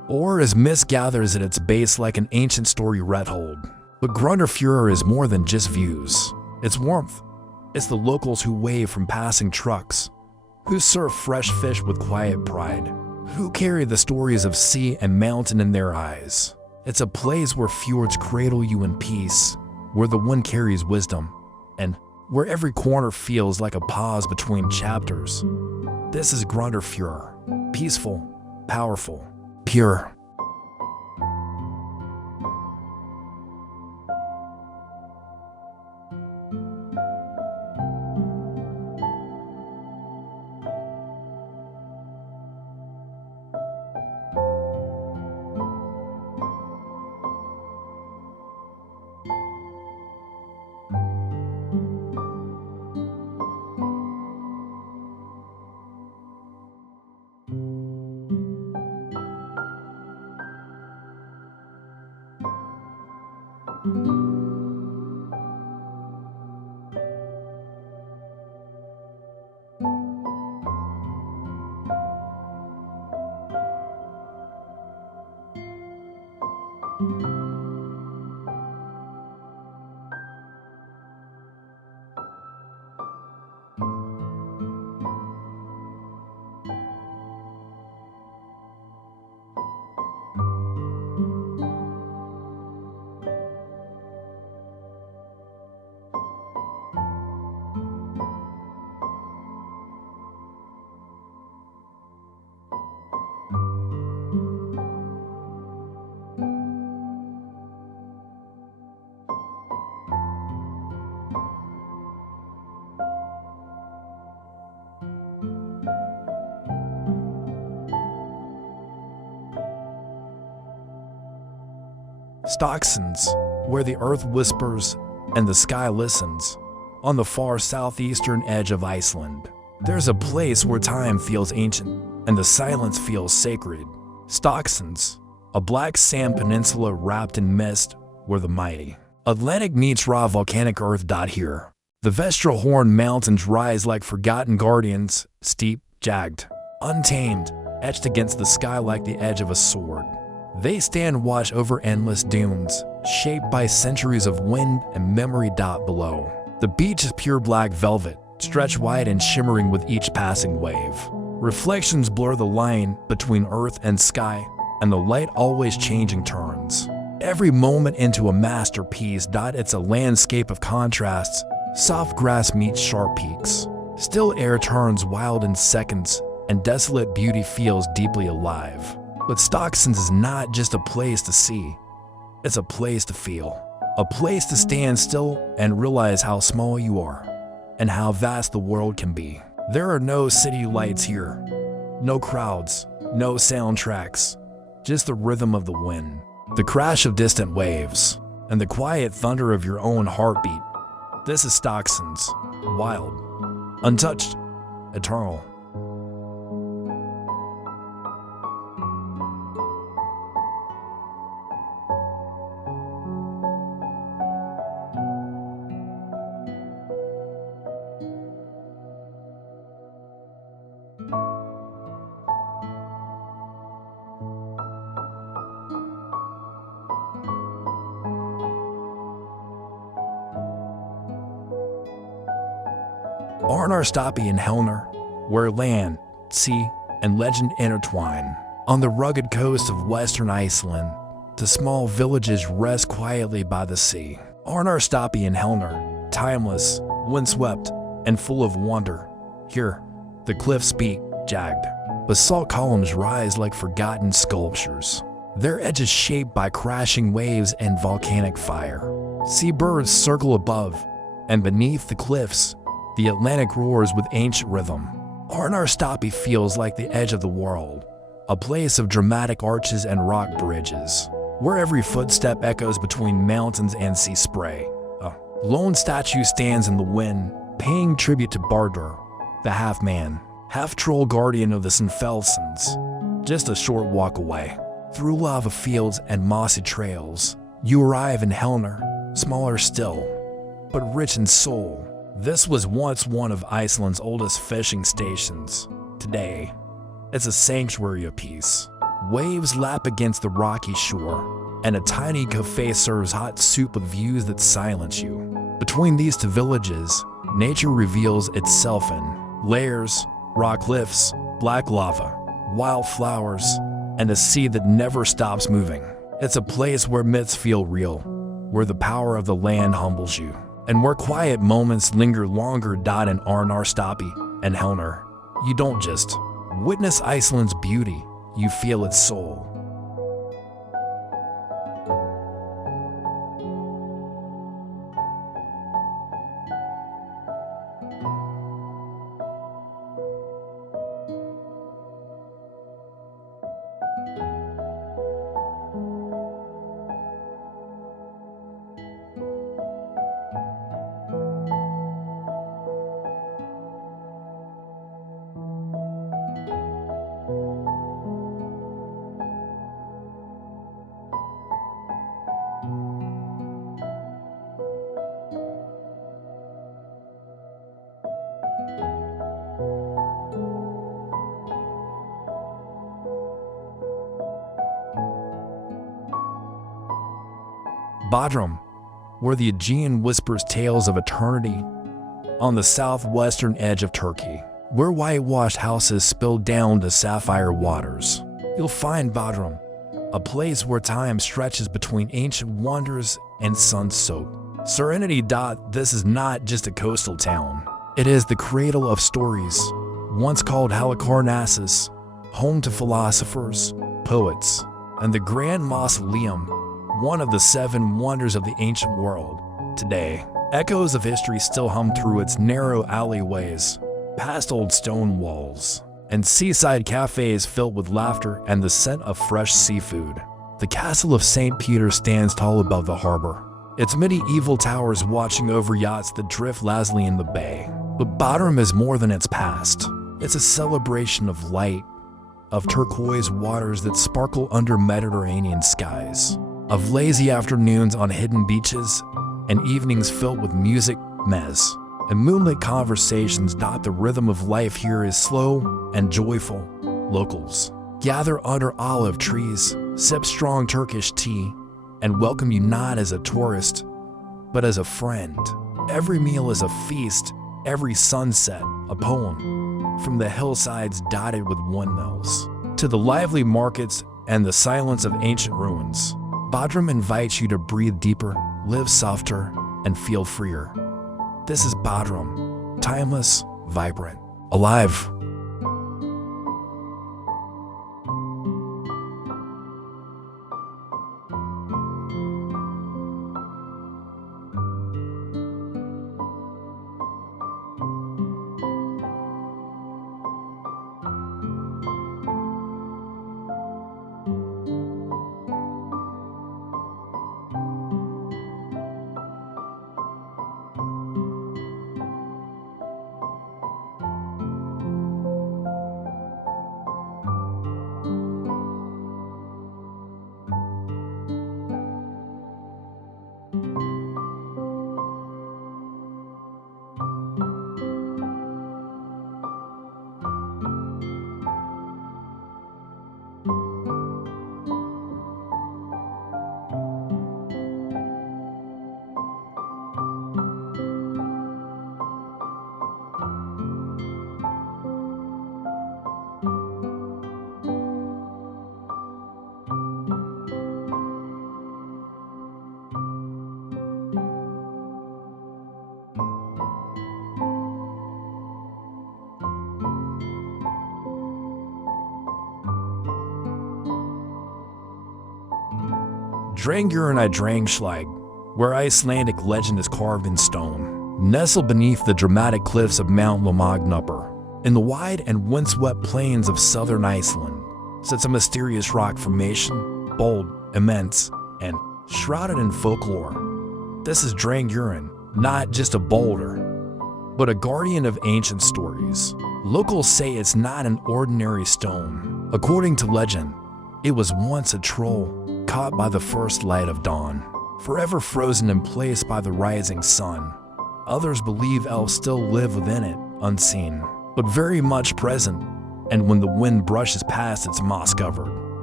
or as mist gathers at its base like an ancient story retold. But Grundarfjörður is more than just views. It's warmth. It's the locals who wave from passing trucks, who serve fresh fish with quiet pride, who carry the stories of sea and mountain in their eyes. It's a place where fjords cradle you in peace, where the wind carries wisdom, and where every corner feels like a pause between chapters. This is Grundarfjörður, peaceful, powerful, pure. Stocksands, where the earth whispers and the sky listens. On the far southeastern edge of Iceland, there's a place where time feels ancient and the silence feels sacred. Stocksands, a black sand peninsula wrapped in mist where the mighty Atlantic meets raw volcanic earth. Here, the Vestrahorn Mountains rise like forgotten guardians, steep, jagged, untamed, etched against the sky like the edge of a sword. They stand watch over endless dunes, shaped by centuries of wind and memory. Below, the beach is pure black velvet, stretched wide and shimmering with each passing wave. Reflections blur the line between earth and sky, and the light always changing turns every moment into a masterpiece. It's a landscape of contrasts. Soft grass meets sharp peaks. Still air turns wild in seconds, and desolate beauty feels deeply alive. But Stocksands is not just a place to see, it's a place to feel. A place to stand still and realize how small you are, and how vast the world can be. There are no city lights here, no crowds, no soundtracks, just the rhythm of the wind, the crash of distant waves, and the quiet thunder of your own heartbeat. This is Stocksands, wild, untouched, eternal. Arnarstapi and Helnir, where land, sea, and legend intertwine. On the rugged coast of western Iceland, the small villages rest quietly by the sea. Arnarstapi and Helnir, timeless, windswept, and full of wonder. Here, the cliffs speak, jagged. Basalt columns rise like forgotten sculptures, their edges shaped by crashing waves and volcanic fire. Seabirds circle above, and beneath the cliffs, the Atlantic roars with ancient rhythm. Arnarstapi feels like the edge of the world, a place of dramatic arches and rock bridges, where every footstep echoes between mountains and sea spray. A lone statue stands in the wind, paying tribute to Bardur, the half-man, half-troll guardian of the Snæfellsnes. Just a short walk away, through lava fields and mossy trails, you arrive in Helnir, smaller still, but rich in soul. This was once one of Iceland's oldest fishing stations. Today, it's a sanctuary of peace. Waves lap against the rocky shore, and a tiny cafe serves hot soup with views that silence you. Between these two villages, nature reveals itself in layers, rock cliffs, black lava, wildflowers, and a sea that never stops moving. It's a place where myths feel real, where the power of the land humbles you, and where quiet moments linger longer. In Arnarstapi and Helner, you don't just witness Iceland's beauty, you feel its soul. Bodrum, where the Aegean whispers tales of eternity, on the southwestern edge of Turkey, where whitewashed houses spill down to sapphire waters. You'll find Bodrum, a place where time stretches between ancient wonders and sun-soaked serenity. This is not just a coastal town. It is the cradle of stories, once called Halicarnassus, home to philosophers, poets, and the Grand Mausoleum, one of the 7 wonders of the ancient world. Today, echoes of history still hum through its narrow alleyways, past old stone walls, and seaside cafes filled with laughter and the scent of fresh seafood. The castle of St. Peter stands tall above the harbor, its medieval towers watching over yachts that drift lazily in the bay. But Bodrum is more than its past. It's a celebration of light, of turquoise waters that sparkle under Mediterranean skies, of lazy afternoons on hidden beaches, and evenings filled with music, mez, and moonlit conversations. The rhythm of life here is slow and joyful. Locals gather under olive trees, sip strong Turkish tea, and welcome you not as a tourist, but as a friend. Every meal is a feast, every sunset a poem, from the hillsides dotted with windmills to the lively markets and the silence of ancient ruins. Bodrum invites you to breathe deeper, live softer, and feel freer. This is Bodrum, timeless, vibrant, alive. Drangurinn I Drangslag, where Icelandic legend is carved in stone, nestled beneath the dramatic cliffs of Mount Lomagnupper. In the wide and windswept plains of southern Iceland sits a mysterious rock formation, bold, immense, and shrouded in folklore. This is Drangurinn, not just a boulder, but a guardian of ancient stories. Locals say it's not an ordinary stone. According to legend, it was once a troll caught by the first light of dawn, forever frozen in place by the rising sun. Others believe elves still live within it, unseen, but very much present, and when the wind brushes past its moss covered,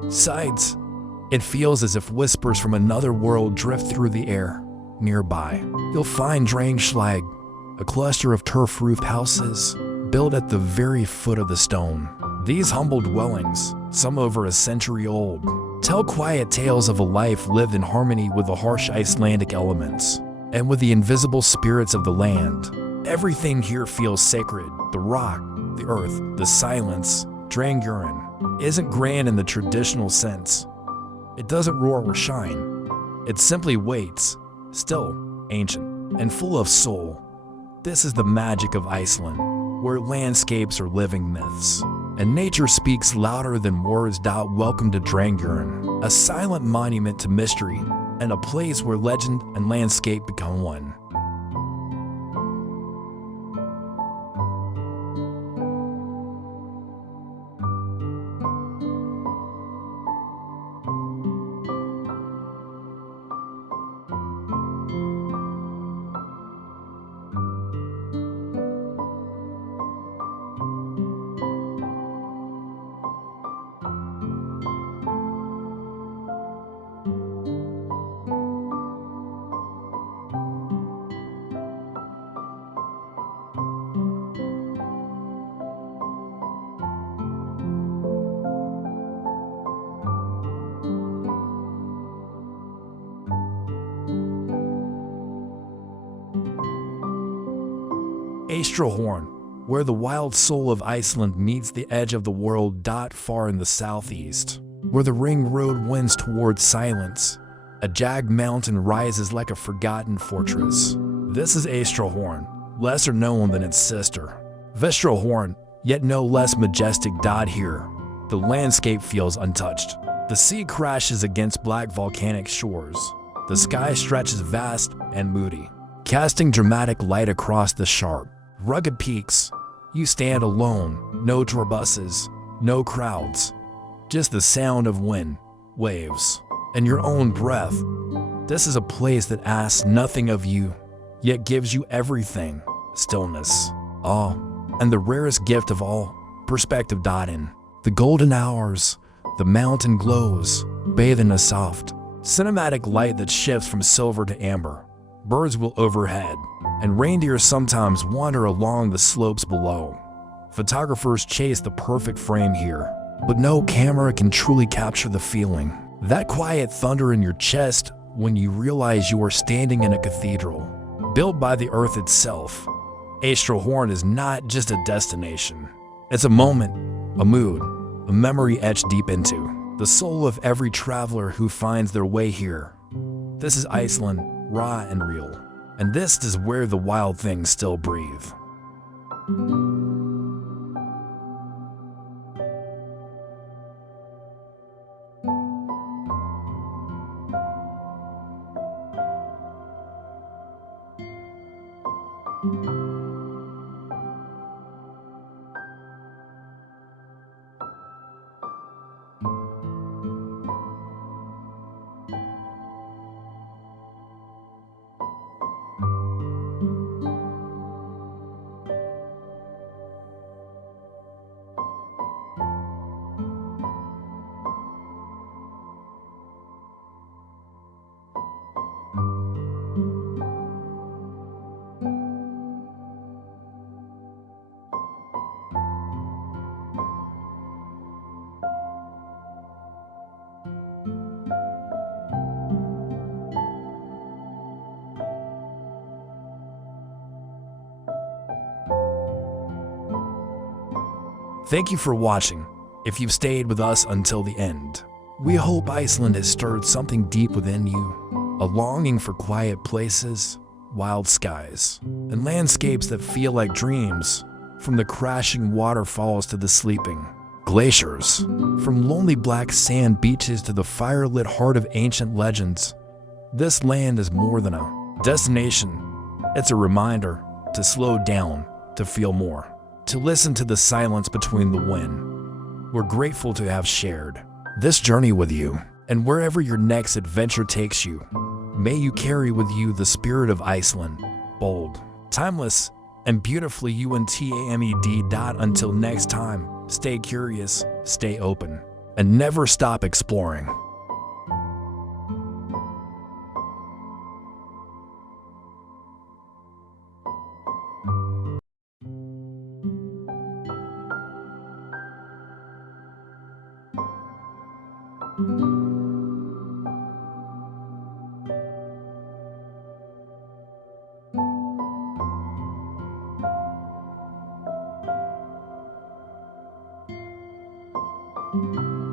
Sights. It feels as if whispers from another world drift through the air. Nearby, you'll find Drangslag, a cluster of turf-roofed houses built at the very foot of the stone. These humble dwellings, some over a century old, tell quiet tales of a life lived in harmony with the harsh Icelandic elements and with the invisible spirits of the land. Everything here feels sacred. The rock, the earth, the silence. Drangurinn isn't grand in the traditional sense. It doesn't roar or shine. It simply waits, still, ancient, and full of soul. This is the magic of Iceland, where landscapes are living myths, and nature speaks louder than words. Welcome to Drangurinn, a silent monument to mystery, and a place where legend and landscape become one. Horn, where the wild soul of Iceland meets the edge of the world. Far in the southeast, where the ring road winds towards silence, a jagged mountain rises like a forgotten fortress. This is Horn, lesser known than its sister, Horn, yet no less majestic. Here, the landscape feels untouched. The sea crashes against black volcanic shores. The sky stretches vast and moody, casting dramatic light across the sharp, rugged peaks. You stand alone, no tour buses, no crowds, just the sound of wind, waves, and your own breath. This is a place that asks nothing of you, yet gives you everything: stillness, awe, and the rarest gift of all, perspective. In the golden hours, the mountain glows, bathed in a soft, cinematic light that shifts from silver to amber. Birds will overhead, and reindeer sometimes wander along the slopes below. Photographers chase the perfect frame here, but no camera can truly capture the feeling. That quiet thunder in your chest when you realize you are standing in a cathedral, built by the earth itself. Horn is not just a destination. It's a moment, a mood, a memory etched deep into the soul of every traveler who finds their way here. This is Iceland, raw and real, and this is where the wild things still breathe. Thank you for watching, if you've stayed with us until the end. We hope Iceland has stirred something deep within you, a longing for quiet places, wild skies, and landscapes that feel like dreams, from the crashing waterfalls to the sleeping glaciers, from lonely black sand beaches to the fire-lit heart of ancient legends. This land is more than a destination. It's a reminder to slow down, to feel more, to listen to the silence between the wind. We're grateful to have shared this journey with you, and wherever your next adventure takes you, may you carry with you the spirit of Iceland, bold, timeless, and beautifully untamed. Until next time, stay curious, stay open, and never stop exploring.